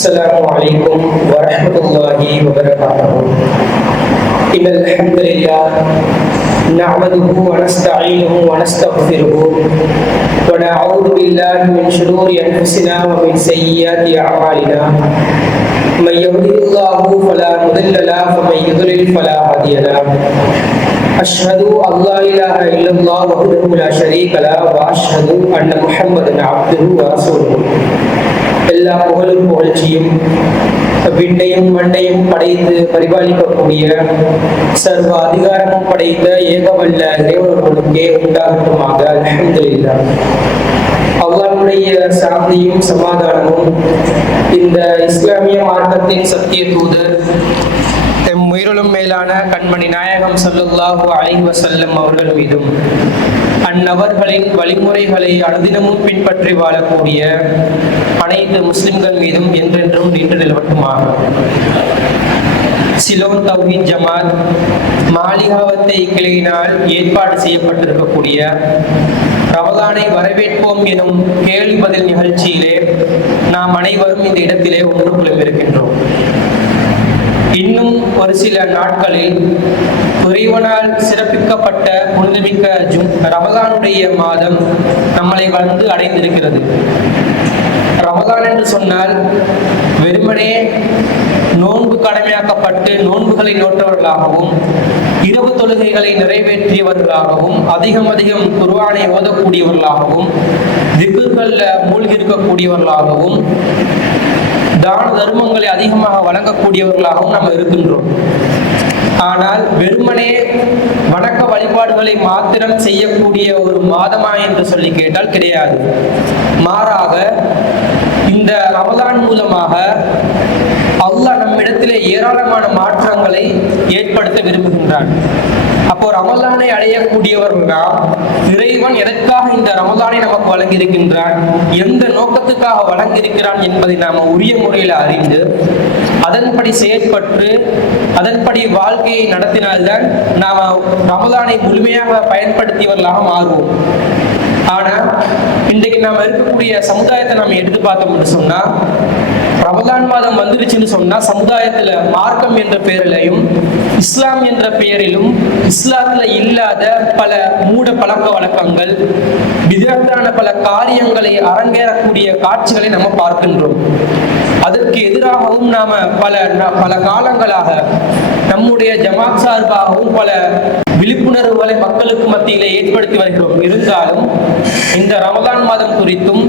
السلام عليكم ورحمة الله وبركاته. إن الحمد لله نعمده ونستعينه ونستغفره ونعوذ بالله من شرور أنفسنا ومن سيئات أعمالنا. من يهده الله فلا مضل له ومن يضلل فلا هادي له. أشهد أن لا إله إلا الله وحده لا شريك له وأشهد أن محمدا عبده ورسوله. எல்லா புகழும் புகழ்ச்சியும் விண்ணையும் மண்ணையும் படைத்து பரிபாலிக்கக்கூடிய சர்வ அதிகாரமும் படைத்த ஏகவல்ல இறைவனுக்கே உண்டாகட்டுமாக. அல்ஹம்துலில்லாஹ். அல்லாஹ்வுடைய சாந்தியும் சமாதானமும் இந்த இஸ்லாமிய மார்க்கத்தின் சத்திய தூதர் எம் உயிரிலும் மேலான கண்மணி நாயகம் ஸல்லல்லாஹு அலைஹி வஸல்லம் அவர்கள் மீதும் அந்நபர்களின் வழிமுறைகளை அனுதினமும் பின்பற்றி வாழக்கூடிய அனைத்து முஸ்லிம்கள் மீதும் என்றென்றும் நின்று நிலவட்டுமாக. சிலோன் தௌஹீத் ஜமாத் மாலிகாவத்தை கிளையினால் ஏற்பாடு செய்யப்பட்டிருக்கக்கூடிய ரமலானை வரவேற்போம் எனும் கேள்வி பதில் நிகழ்ச்சியிலே நாம் அனைவரும் இந்த இடத்திலே ஒன்று குழுமிருக்கின்றோம். இன்னும் ஒரு சில நாட்களில் இறைவனால் சிறப்பிக்கப்பட்ட புனிதமிக்க ரமலானுடைய மாதம் நம்மளை வந்து அடைந்திருக்கிறது. ரமலான் என்று சொன்னால் வெறுமனே நோன்பு கடமையாக்கப்பட்டு நோன்புகளை நோற்றவர்களாகவும் இரவு தொழுகைகளை நிறைவேற்றியவர்களாகவும் அதிகம் குர்ஆனை ஓதக்கூடியவர்களாகவும் திக்ருகள்ல மூழ்கி இருக்கக்கூடியவர்களாகவும் தான தர்மங்களை அதிகமாக வழங்கக்கூடியவர்களாகவும் நாம் இருக்கின்றோம். ஆனால் வெறுமனே வணக்க வழிபாடுகளை மாத்திரம் செய்யக்கூடிய ஒரு மாதமா என்று சொல்லி கேட்டால் கிடையாது. மாறாக இந்த ரமலான் மூலமாக அல்லாஹ் நம்மிடத்திலே ஏராளமான மாற்றங்களை ஏற்படுத்த விரும்புகின்றான். அப்போ ரமலானை அடையக்கூடியவர்களா இறைவன் எதற்காக இந்த ரமலானை நமக்கு வழங்கியிருக்கின்றான், எந்த நோக்கத்துக்காக வழங்கியிருக்கிறான் என்பதை நாம உரிய முறையில் அறிந்து அதன்படி செயற்பட்டு அதன்படி வாழ்க்கையை நடத்தினால்தான் நாம ரமலானை முழுமையாக பயன்படுத்தியவர்களாக மாறுவோம். ஆனா இன்றைக்கு நாம இருக்கக்கூடிய சமுதாயத்தை நாம எடுத்து பார்த்தோம்னு சொன்னா, ரமலான் மாதம் வந்துருச்சுன்னு சொன்னா சமுதாயத்துல மார்க்கம் என்ற பெயரிலையும் இஸ்லாம் என்ற பெயரிலும் இஸ்லாத்துல இல்லாத பல மூட பழக்க வழக்கங்கள் விதத்தான பல காரியங்களை அரங்கேறக்கூடிய காட்சிகளை நம்ம பார்க்கின்றோம். அதற்கு எதிராகவும் நாம பல காலங்களாக நம்முடைய ஜமாத் சார்பாகவும் பல விழிப்புணர்வுகளை மக்களுக்கு மத்தியிலே ஏற்படுத்தி வருகிறோம். இருந்தாலும் இந்த ரமலான் மாதம் குறித்தும்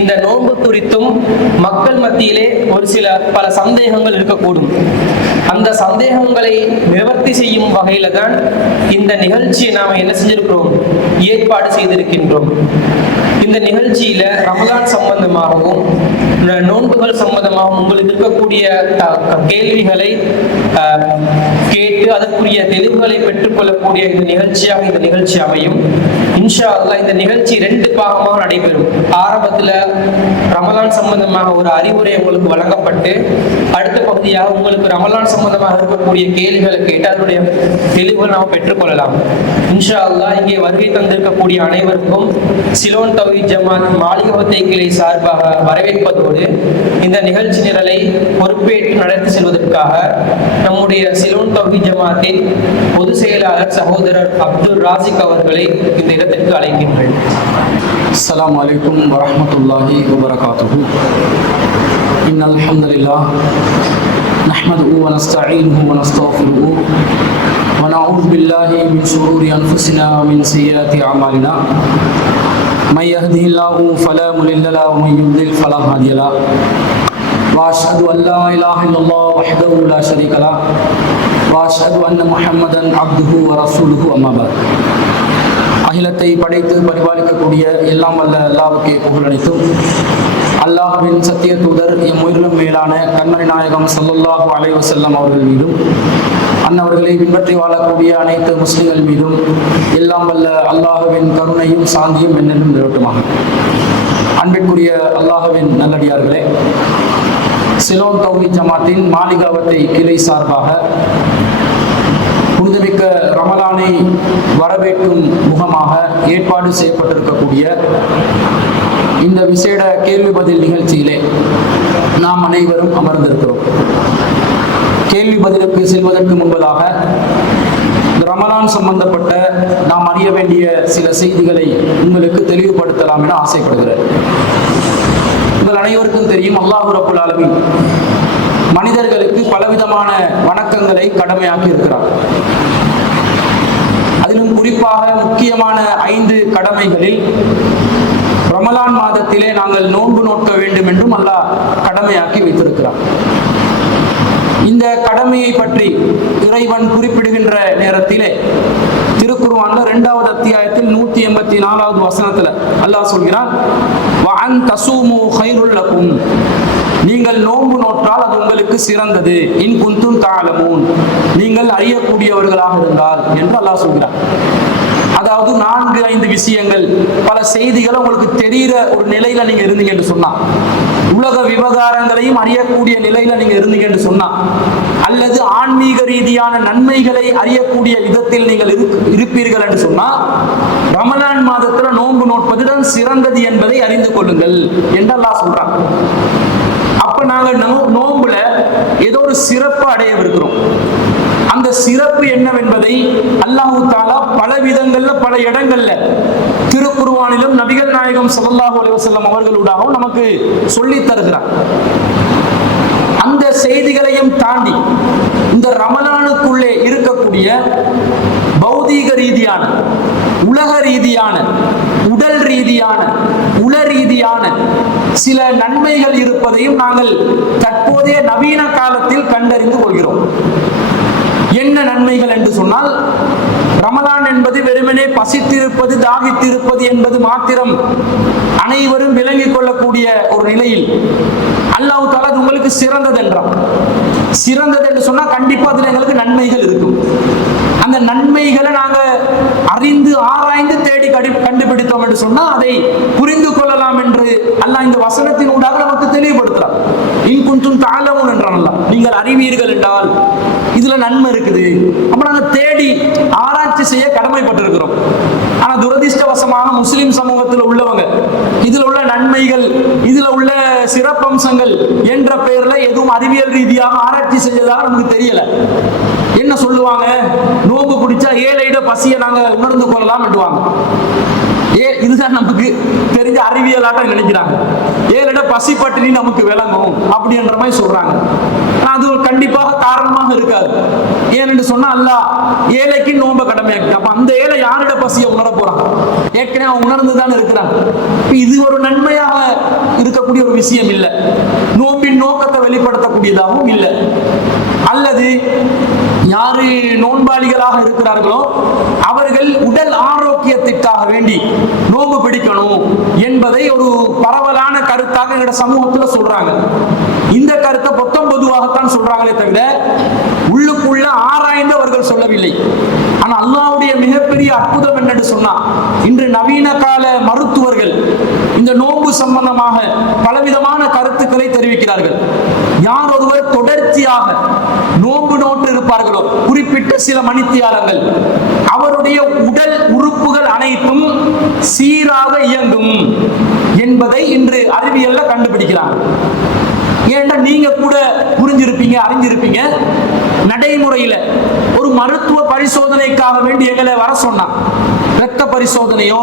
இந்த நோன்பு குறித்தும் மக்கள் மத்தியிலே ஒரு சில பல சந்தேகங்கள் இருக்கக்கூடும். அந்த சந்தேகங்களை நிவர்த்தி செய்யும் வகையில தான் இந்த நிகழ்ச்சியை நாம என்ன செஞ்சிருக்கிறோம், ஏற்பாடு செய்திருக்கின்றோம். இந்த நிகழ்ச்சியில ரமலான் சம்பந்தமாகவும் நோன்புகள் சம்பந்தமாகவும் உங்களுக்கு இருக்கக்கூடிய கேள்விகளை கேட்டு அதற்குரிய தெளிவுகளை பெற்றுக்கொள்ளக்கூடிய இந்த நிகழ்ச்சி அமையும். இன்ஷா அல்லாஹ் இந்த நிகழ்ச்சி 2 பாகமாக நடைபெறும். ஆரம்பத்துல ரமலான் சம்பந்தமாக ஒரு அறிவுரை உங்களுக்கு வழங்கப்பட்டு அடுத்த பகுதியாக உங்களுக்கு ரமலான் சம்பந்தமாக இருக்கக்கூடிய கேள்விகளை கேட்டு அதனுடைய தெளிவுகள் நாம் பெற்றுக்கொள்ளலாம். இன்ஷா அல்லாஹ் இங்கே வருகை தந்திருக்கக்கூடிய அனைவருக்கும் சிலோன் தௌஹீத் ஜமாத் மாலிகாவத்தை கிளை சார்பாக வரவேற்பதோடு இந்த நிகழ்ச்சி நிரலை பொறுப்பேற்று நடத்தி செல்வதற்காக நம்முடைய சிலோன் தௌஹீத் ஜமாத்தின் பொதுச் செயலாளர் சகோதரர் அப்துல் ராசிக் அவர்களை இந்த இடத்திற்கு அழைக்கின்றேன். அஸ்ஸலாமு அலைக்கும் வரஹ்மத்துல்லாஹி வபரகாத்துஹு. இன்னல் ஹம்துலில்லாஹ் நஹ்மதுஹு வ நஸ்தஈனுஹு வ நஸ்தக்ஃபிருஹு வ நஊது பில்லாஹி மின் ஷுரூரி அன்ஃபுஸினா வ மின் ஸய்யிஆத்தி அமாலினா. من يهده الله فلا مضل له ومن يضلل فلا هادي له واشهد ان لا اله الا الله وحده لا شريك له واشهد ان محمدا عبده ورسوله اما بعد. அகிலத்தை படைத்து பரிபாலிக்கக்கூடிய எல்லாம் வல்ல அல்லாஹ்வுக்கே புகழ் அனைத்தும். அல்லாஹ்வின் சத்திய தூதர் எம் உயிரிலும் மேலான கண்மணி நாயகம் ஸல்லல்லாஹு அலைஹி வஸல்லம் அவர்கள் மீதும் அன்னவர்களை பின்பற்றி வாழக்கூடிய அனைத்து முஸ்லிம்கள் மீதும் எல்லாம் வல்ல அல்லாஹ்வின் கருணையும் சாந்தியும் என்னென்னும் நிலவட்டுமாக. அன்பிற்குரிய அல்லாஹ்வின் நல்லடியார்களே, சிலோன் தௌஹீத் ஜமாத்தின் மாலிகாவத்தை கிளை சார்பாக புனிதமிக்க ரமலானை வரவேற்கும் முகமாக ஏற்பாடு செய்யப்பட்டிருக்கக்கூடிய இந்த விசேட கேள்வி பதில் நிகழ்ச்சியிலே நாம் அனைவரும் அமர்ந்திருக்கிறோம். கேள்வி பதிலுக்கு செல்வதற்கு முன்பதாக ரமலான் சம்பந்தப்பட்ட நாம் அறிய வேண்டிய சில செய்திகளை உங்களுக்கு தெளிவுபடுத்தலாம் என ஆசைப்படுகிறேன். உங்கள் அனைவருக்கும் தெரியும், அல்லாஹ் ரப்புல் ஆலமீன் மனிதர்களுக்கு பலவிதமான வணக்கங்களை கடமையாக்கி இருக்கிறார். அதிலும் குறிப்பாக முக்கியமான 5 கடமைகளில் ரமலான் மாதத்திலே நாங்கள் நோன்பு நோக்க வேண்டும் என்றும் அல்லாஹ் கடமையாக்கி வைத்திருக்கிறார். இந்த கடமையை பற்றி இறைவன் குறிப்பிடுகின்ற நேரத்திலே திருக்குர்ஆன்ல 2வது அத்தியாயத்தில் 184வது வசனத்துல அல்லாஹ் சொல்கிறான், வஅன் தஸூமு கைருல் லகும், நீங்கள் நோன்பு நோற்றால் அது உங்களுக்கு சிறந்தது, இன் குன்தும் தஅலமூன், நீங்கள் அறியக்கூடியவர்களாக இருந்தால் என்று அல்லாஹ் சொல்கிறார். அதாவது 4-5 விஷயங்கள், பல செய்திகளை உங்களுக்கு தெரிகிற ஒரு நிலையில நீங்க இருந்தீங்க என்று சொன்னா, உலக விவகாரங்களையும் அறியக்கூடிய நிலையில நீங்க இருந்தீங்க என்று சொன்னா, அல்லது ஆன்மீக ரீதியான நன்மைகளை அறியக்கூடிய விதத்தில் நீங்கள் இருப்பீர்கள் என்று சொன்னா, ரமலான் மாதத்துல நோன்பு நோட்பதுதான் சிறந்தது என்பதை அறிந்து கொள்ளுங்கள் என்று அல்லாஹ் சொல்றான். அப்ப நாங்கள் நோன்புல ஏதோ ஒரு சிறப்பு அடையவிருக்கிறோம். அந்த சிறப்பு என்னவென்பதை அல்லாஹ் தஆலா பல விதங்கள்ல பல இடங்கள்ல திருக்குர்ஆனிலும் நபிகள் நாயகம் ஸல்லல்லாஹு அலைஹி வஸல்லம் அவர்களூடாகவும் நமக்கு சொல்லி தருகிறார். அந்த செய்திகளையும் தாண்டி இந்த ரமலானுக்குள்ளே இருக்கக்கூடிய பௌதீக ரீதியான, உலக ரீதியான, உடல் ரீதியான, உள ரீதியான சில நன்மைகள் இருப்பதையும் நாங்கள் தற்போதைய நவீன காலத்தில் கண்டறிந்து கொள்கிறோம். என்ன நன்மைகள் என்று சொன்னால், ரமலான் என்பது வெறுமனே பசித்திருப்பது, தாகித்திருப்பது என்பது மாத்திரம் அனைவரும் விளங்கிக் கொள்ளக்கூடிய ஒரு நிலையில் அல்லாஹ் தஆலா அது உங்களுக்கு சிறந்தது என்றான். சிறந்தது என்று சொன்னா கண்டிப்பா அதுல எங்களுக்கு நன்மைகள் இருக்கும். அந்த நன்மைகளை நாங்க அறிந்து ஆராய்ந்து தேடி கண்டுபிடித்தோம் என்று சொன்னா அதை புரிந்து கொள்ளலாம் என்று அல்லாஹ் இந்த வசனத்தின் ஊடாக நமக்கு தெளிவுபடுத்துறார். இன் குன்தும் தஅலமூன் என்றான் அல்லாஹ், நீங்கள் அறிவீர்கள் என்றால் இதுல நன்மை இருக்குது. அப்ப நாங்க தேடி ஆராய்ச்சி செய்ய கடமைப்பட்டிருக்கிறோம். ஆனா துரதிர்ஷ்டவசமாக முஸ்லிம் சமூகத்தில் உள்ளவங்க இதுல உள்ள நன்மைகள், இதுல உள்ள சிறப்பம்சங்கள் என்ற பெயர்ல எதுவும் அறிவியல் ரீதியாக ஆராய்ச்சி செய்யதாக நமக்கு தெரியல. என்ன சொல்லுவாங்க, நோம்பு பிடிச்சா ஏழையிட பசியை நாங்க உணர்ந்து கொள்ளலாம் என்றுவாங்க. இதுதான் நமக்கு தெரிஞ்ச அறிவியலாட்டம் நினைக்கிறாங்க. ஏழையிட பசி பட்டினி நமக்கு விளங்கும் அப்படி என்ற மாதிரி சொல்றாங்க. அது கண்டிப்பாக காரணமாக இருக்காது. ஏனென்று சொன்னா அல்லாஹ் ஏழைக்கு நோம்ப கடமையாக்கி, அப்ப அந்த ஏழை யாரிட பசியை உணர போறான்? ஏற்கனவே அவன் உணர்ந்துதான் இருக்கிறான். இது ஒரு நன்மையாக இருக்கக்கூடிய ஒரு விஷயம் இல்லை, நோம்பின் நோக்கத்தை வெளிப்படுத்தக்கூடியதாகவும் இல்லை. அல்லது யாரு நோன்பாளிகளாக இருக்கிறார்களோ அவர்கள் உடல் ஆரோக்கியத்திற்காக வேண்டி நோன்பு பிடிக்கணும் என்பதை ஒரு பரவலான கருத்தாக எங்க சமூகத்துல சொல்றாங்க. இந்த கருத்தை பொதுவாகத்தான் சொல்றாங்களே தவிர உள்ளுக்குள்ள ஆராய்ந்து அவர்கள் சொல்லவில்லை. ஆனா அல்லாஹ்வுடைய மிகப்பெரிய அற்புதம் என்னன்னு சொன்னா, இன்று நவீன கால மருத்துவர்கள் இந்த நோன்பு சம்பந்தமாக பலவிதமான கருத்துக்களை தெரிவிக்கிறார்கள். யார் ஒருவர் தொடர்ச்சியாக நோன்பு நோட்டு இருப்பார்களோ குறிப்பிட்ட சில மணித்தியாலங்கள், அவருடைய உடல் உறுப்புகள் அனைத்தும் சீராக இயங்கும் என்பதை இன்று அறிவியல்ல கண்டுபிடிக்கிறாங்க. ஏன்னா நீங்க கூட புரிஞ்சிருப்பீங்க, அறிஞ்சிருப்பீங்க, நடைமுறையில ஒரு மருத்துவ பரிசோதனைக்காக வேண்டி எங்களை வர சொன்னா, இரத்த பரிசோதனையோ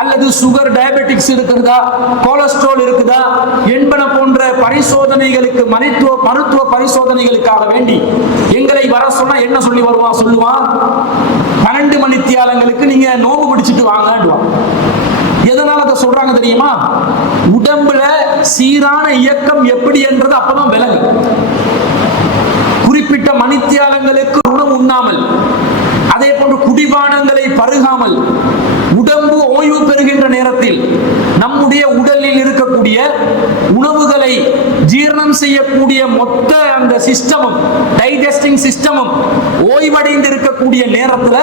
அல்லது சுகர், டயபெட்டிக்ஸ் இருக்கிறதா, கொலஸ்ட்ரால் இருக்குதா என்பன போன்ற பரிசோதனைகளுக்கு, மருத்துவ பரிசோதனைகளுக்காக வேண்டி எங்களை வர சொன்னா என்ன சொல்லுவான் 12 மணித்தியாலங்களுக்கு நீங்க நோம்பு பிடிச்சிட்டு வாங்கன்னுவான். எதனால அதை சொல்றாங்க தெரியுமா? உடம்புல சீரான இயக்கம் எப்படி என்றது அப்பதான் விலங்கு. குறிப்பிட்ட மணித்தியாலங்களுக்கு உணவு உண்ணாமல், அதே போன்று குடிபானங்களை பருகாமல், உடம்பு ஓய்வு பெறுகின்ற நேரத்தில் நம்முடைய உடலில் இருக்கக்கூடிய உணவுகளை ஜீரணம் செய்யக்கூடிய மொத்த அந்த சிஸ்டமும், டைஜஸ்டிங் சிஸ்டமும் ஓய்வடைந்து இருக்கக்கூடிய நேரத்துல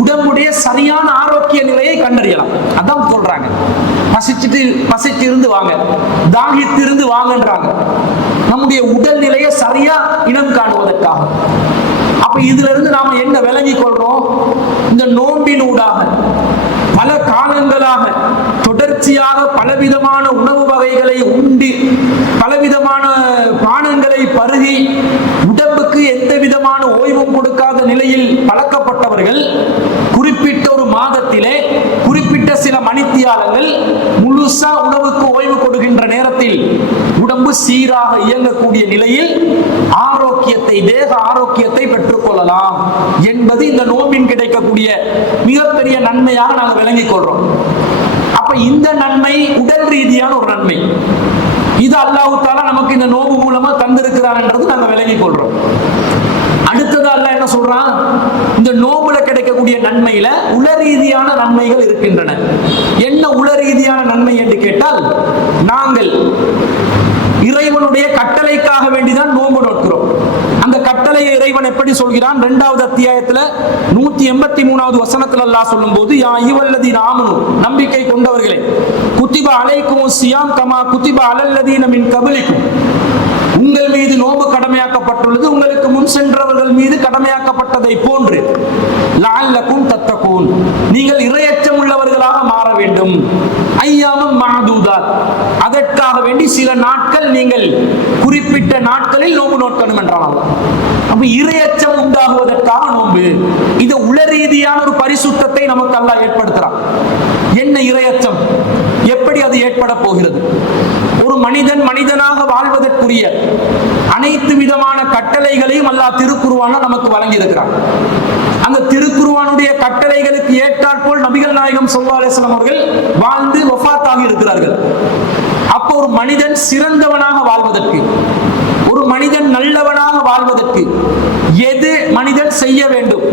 உடம்புடைய சரியான ஆரோக்கிய நிலையை கண்டறியலாம். அதான் சொல்றாங்க, பசிச்சு இருந்து வாங்க, தாகித்து இருந்து வாங்கன்றாங்க. நம்முடைய உடல் நிலையை சரியா இனம் காணுவதற்காக. அப்ப இதுல இருந்து நாம என்ன விளங்கிக் கொள்றோம்? இந்த நோன்பின் ஊடாக பல காலங்களாக தொடர்ச்சி தொடர்ச்சியாக பலவிதமான உணவு வகைகளை உண்டு, பலவிதமான பானங்களை பருகி, உடம்புக்கு எந்த விதமான ஓய்வும் கொடுக்காத நிலையில் பழக்கப்பட்டவர்கள் குறிப்பிட்ட ஒரு மாதத்திலே குறிப்பிட்ட சில மணித்தியாலங்கள் முழுசா உணவுக்கு ஓய்வு கொடுக்கின்ற நேரத்தில் உடம்பு சீராக இயங்கக்கூடிய நிலையில் ஆரோக்கியத்தை, தேக ஆரோக்கியத்தை பெற்றுக் கொள்ளலாம் என்பது இந்த நோம்பின் கிடைக்கக்கூடிய மிகப்பெரிய நன்மையாக நாங்கள் விளங்கிக் கொள்றோம். அப்ப இந்த நன்மை உடல் ரீதியான ஒரு நன்மை. இது அல்லாஹ் தஆலா நமக்கு இந்த நோம்பு மூலமா தந்திருக்கிறார் என்றது நாங்கள் விளங்கிக் கொள்றோம். அடுத்தது அல்லாஹ் என்ன சொல்றான், இந்த நோம்புல கிடைக்கக்கூடிய நன்மையில உள ரீதியான நன்மைகள் இருக்கின்றன. என்ன உள ரீதியான நன்மை என்று கேட்டால், நாங்கள் இறைவனுடைய கட்டளைக்காக வேண்டிதான் நோன்பு நோக்கிறோம். அந்த கட்டளையை இறைவன் எப்படி சொல்கிறான்? 2வது அத்தியாயத்துல 183வது வசனத்துல அல்லாஹ் சொல்லும்போது, யா அய்யுஹல்லதீன ஆமனு, நம்பிக்கை கொண்டவர்களே, குத்திப அலைக்குமுஸ் ஸியாம் கமா குத்திப அலல்லதீன மின் கப்லிக்கும், உங்கள் மீது நோன்பு கடமையாக்கப்பட்டுள்ளது உங்களுக்கு முன் சென்றவர்கள் மீது கடமையாக்கப்பட்டதை போன்று, லஅல்லக்கும் தத்தகூன், நீங்கள் இறையச்சம் உள்ளவர்களாக மாற வேண்டும். ஐயாமும் மஅதூதாத், அதற்காக வேண்டி சில நாட்கள் நீங்கள் குறிப்பிட்ட நாட்களில் நோன்பு நோக்கணும் என்றாங்க. அப்ப இறையச்சம் உண்டாகுவதற்காக நோன்பு. இது உள ரீதியான ஒரு பரிசுத்தத்தை நமக்கு அல்லாஹ் ஏற்படுத்துறான். என்ன இறையச்சம், எப்படி அது ஏற்பட போகிறது? ஒரு மனிதன் மனிதனாக வாழ்வதற்குரிய அனைத்து விதமான கட்டளைகளையும் அல்லாஹ் திருக்குர்ஆன்ல நமக்கு வழங்கி இருக்கிறான். அந்த திருக்குர்ஆனுடைய கட்டளைகளுக்கு ஏற்றாற்போல் நபிகள் நாயகம் ஸல்லல்லாஹு அலைஹி வஸல்லம் அவர்கள் வாழ்ந்து வஃபாத்தாகி இருக்கிறார்கள். அப்போ ஒரு மனிதன் சிறந்தவனாக வாழ்வதற்கு, ஒரு மனிதன் நல்லவனாக வாழ்வதற்கு எது மனிதன் செய்ய வேண்டும்,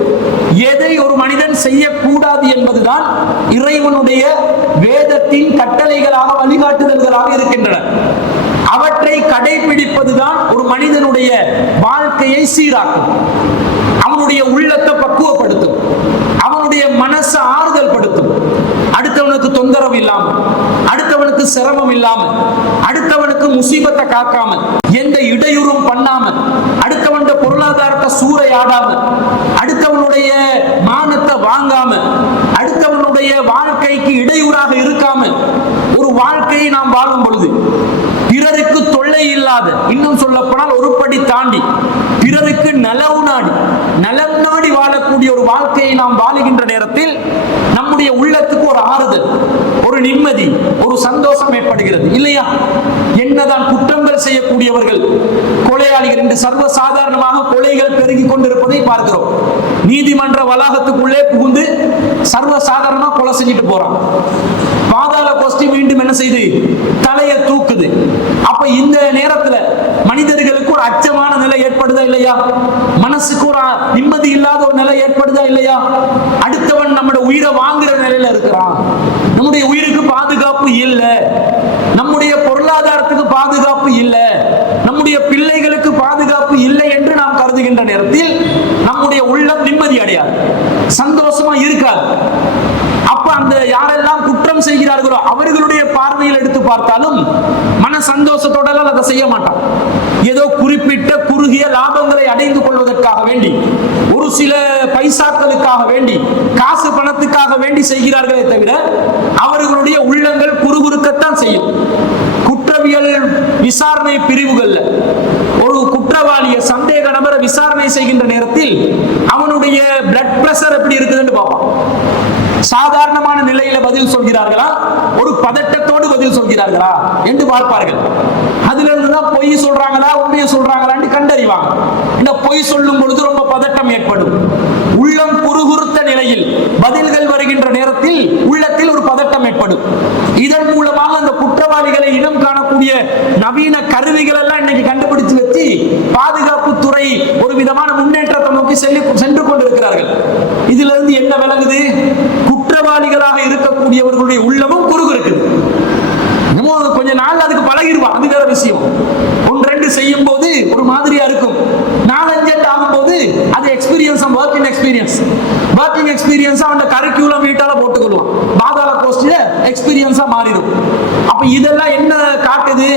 எதை ஒரு மனிதன் செய்யக்கூடாது என்பதுதான் இறைவனுடைய வேதத்தின் கட்டளைகளாக, வழிகாட்டுதல்களாக இருக்கின்றன. அவற்றை கடைபிடிப்பதுதான் ஒரு மனிதனுடைய வாழ்க்கையை சீராக்கும், அவனுடைய உள்ளத்தை பக்குவப்படுத்தும், அவனுடைய மனசை ஆறுதல் படுத்தும். அடுத்தவனுக்கு தொந்தரவு இல்லாம, அடுத்தவனுக்கு சிரமம் இல்லாம, அடுத்தவனுக்கு முசீபத்தை காக்காம, எந்த இடையூறும் பண்ணாம, அடுத்தவன் பொருளாதாரத்தை சூறையாடாம, அடுத்தவனுடைய மானத்தை வாங்காம, அடுத்தவனுடைய வாழ்க்கைக்கு இடையூறாக இருக்காம ஒரு வாழ்க்கையை நாம் வாழும் பொழுது, பிறருக்கு தொல்லை இல்லாத, இன்னும் சொல்ல போனால் ஒரு படி தாண்டி பிறருக்கு நலம் நாடி வாழக்கூடிய ஒரு வாழ்க்கையை நாம் வாழுகின்ற நேரத்தில் நம்முடைய உள்ளத்துக்கு ஒரு ஆறுதல், ஒரு நிம்மதி, ஒரு சந்தோஷம் ஏற்படுகிறது இல்லையா? என்னதான் குற்றங்கள் செய்யக்கூடியவர்கள், கொலையாளிகள் என்று சர்வசாதாரணமாக கொலைகள் பெருகி கொண்டிருப்பதை பார்க்கிறோம். நீதிமன்ற வளாகத்துக்குள்ளே புகுந்து சர்வசாதாரணமா கொலை செஞ்சுட்டு போறான். பாதாள கோஷ்டி மீண்டும் என்ன செய்து தலையை தூக்குது. அப்ப இந்த நேரத்துல மனிதர்களுக்கு ஒரு அச்சமான நிலை ஏற்படுதா இல்லையா? மனசுக்கு ஒரு நிம்மதி இல்லாத ஒரு நிலை ஏற்படுதா இல்லையா? அடுத்தவன் நம்முடைய உயிரை வாங்குற நிலையில இருக்கிறான், நம்முடைய உயிருக்கு பாதுகாப்பு இல்லை, நம்முடைய பொருளாதாரத்துக்கு பாதுகாப்பு இல்லை, நம்முடைய பிள்ளைகளுக்கு பாதுகாப்பு இல்லை என்று நாம் கருதுகின்ற நேரத்தில் நம்முடைய உள்ளம் நிம்மதி அடையாது, சந்தோஷமா இருக்காது. அப்ப அந்த யாரெல்லாம் குற்றம் செய்கிறார்களோ அவர்களுடைய பார்வையில் எடுத்து பார்த்தாலும் மன சந்தோஷத்தோட அதை செய்ய மாட்டான். ஏதோ குறிப்பிட்ட குறுகிய லாபங்களை அடைந்து கொள்வதற்காக வேண்டி, ஒரு சில பைசாக்களுக்காக வேண்டி, காசு பணத்துக்காக வேண்டி செய்கிறார்களே தவிர அவர்களுடைய உள்ளங்கள் குறுகுறுக்கத்தான் செய்யும். குற்றவியல் விசாரணை பிரிவுகள்ல ஒரு குற்றவாளியை, சந்தேக நபரை விசாரணை செய்கின்ற நேரத்தில் அவனுடைய பிளட் பிரஷர் எப்படி இருக்குதுன்னு பார்ப்பான். சாதாரணமான நிலையில பதில் சொல்கிறார்களா, ஒரு பதட்டத்தோடு பதில் சொல்கிறார்களா என்று பார்ப்பார்கள். அதுல இருந்துதான் பொய் சொல்றாங்களா உண்மையை சொல்றாங்களான்னு கண்டறிவாங்க. இந்த பொய் சொல்லும் பொழுது ரொம்ப பதட்டம் ஏற்படும். உள்ளம் குறுகுறுத்த நிலையில் பதில்கள் வருகின்ற நேரத்தில் உள்ளத்தில் ஒரு பதட்டம் ஏற்படும். இதன் மூலமாக அந்த குற்றவாளிகளை இனம் காணக்கூடிய நவீன கருவிகள் எல்லாம் இன்னைக்கு கண்டுபிடிச்சு வச்சு பாதுகாப்பு துறை ஒரு விதமான முன்னேற்றத்தை நோக்கி சென்று கொண்டிருக்கிறார்கள். இதுல இருந்து என்ன விளங்குது? குற்றவாளிகளாக இருக்கக்கூடியவர்களுடைய உள்ளமும் குறுகுறுக்குது. கொஞ்ச நாள் அதுக்கு பழகிடுவான், அது வேற விஷயம். 1-2 செய்யும் போது ஒரு மாதிரியா இருக்கும், 4-5 ஆகும்போது அது எக்ஸ்பீரியன்ஸ், ஒர்க்கிங் எக்ஸ்பீரியன்ஸ் அவன் கரிக்குலம் வீட்டால போட்டுக்கொள்வான். பாதாள கோஷ்டில எக்ஸ்பீரியன்ஸா மாறிடும். அப்ப இதெல்லாம் என்ன காட்டுது?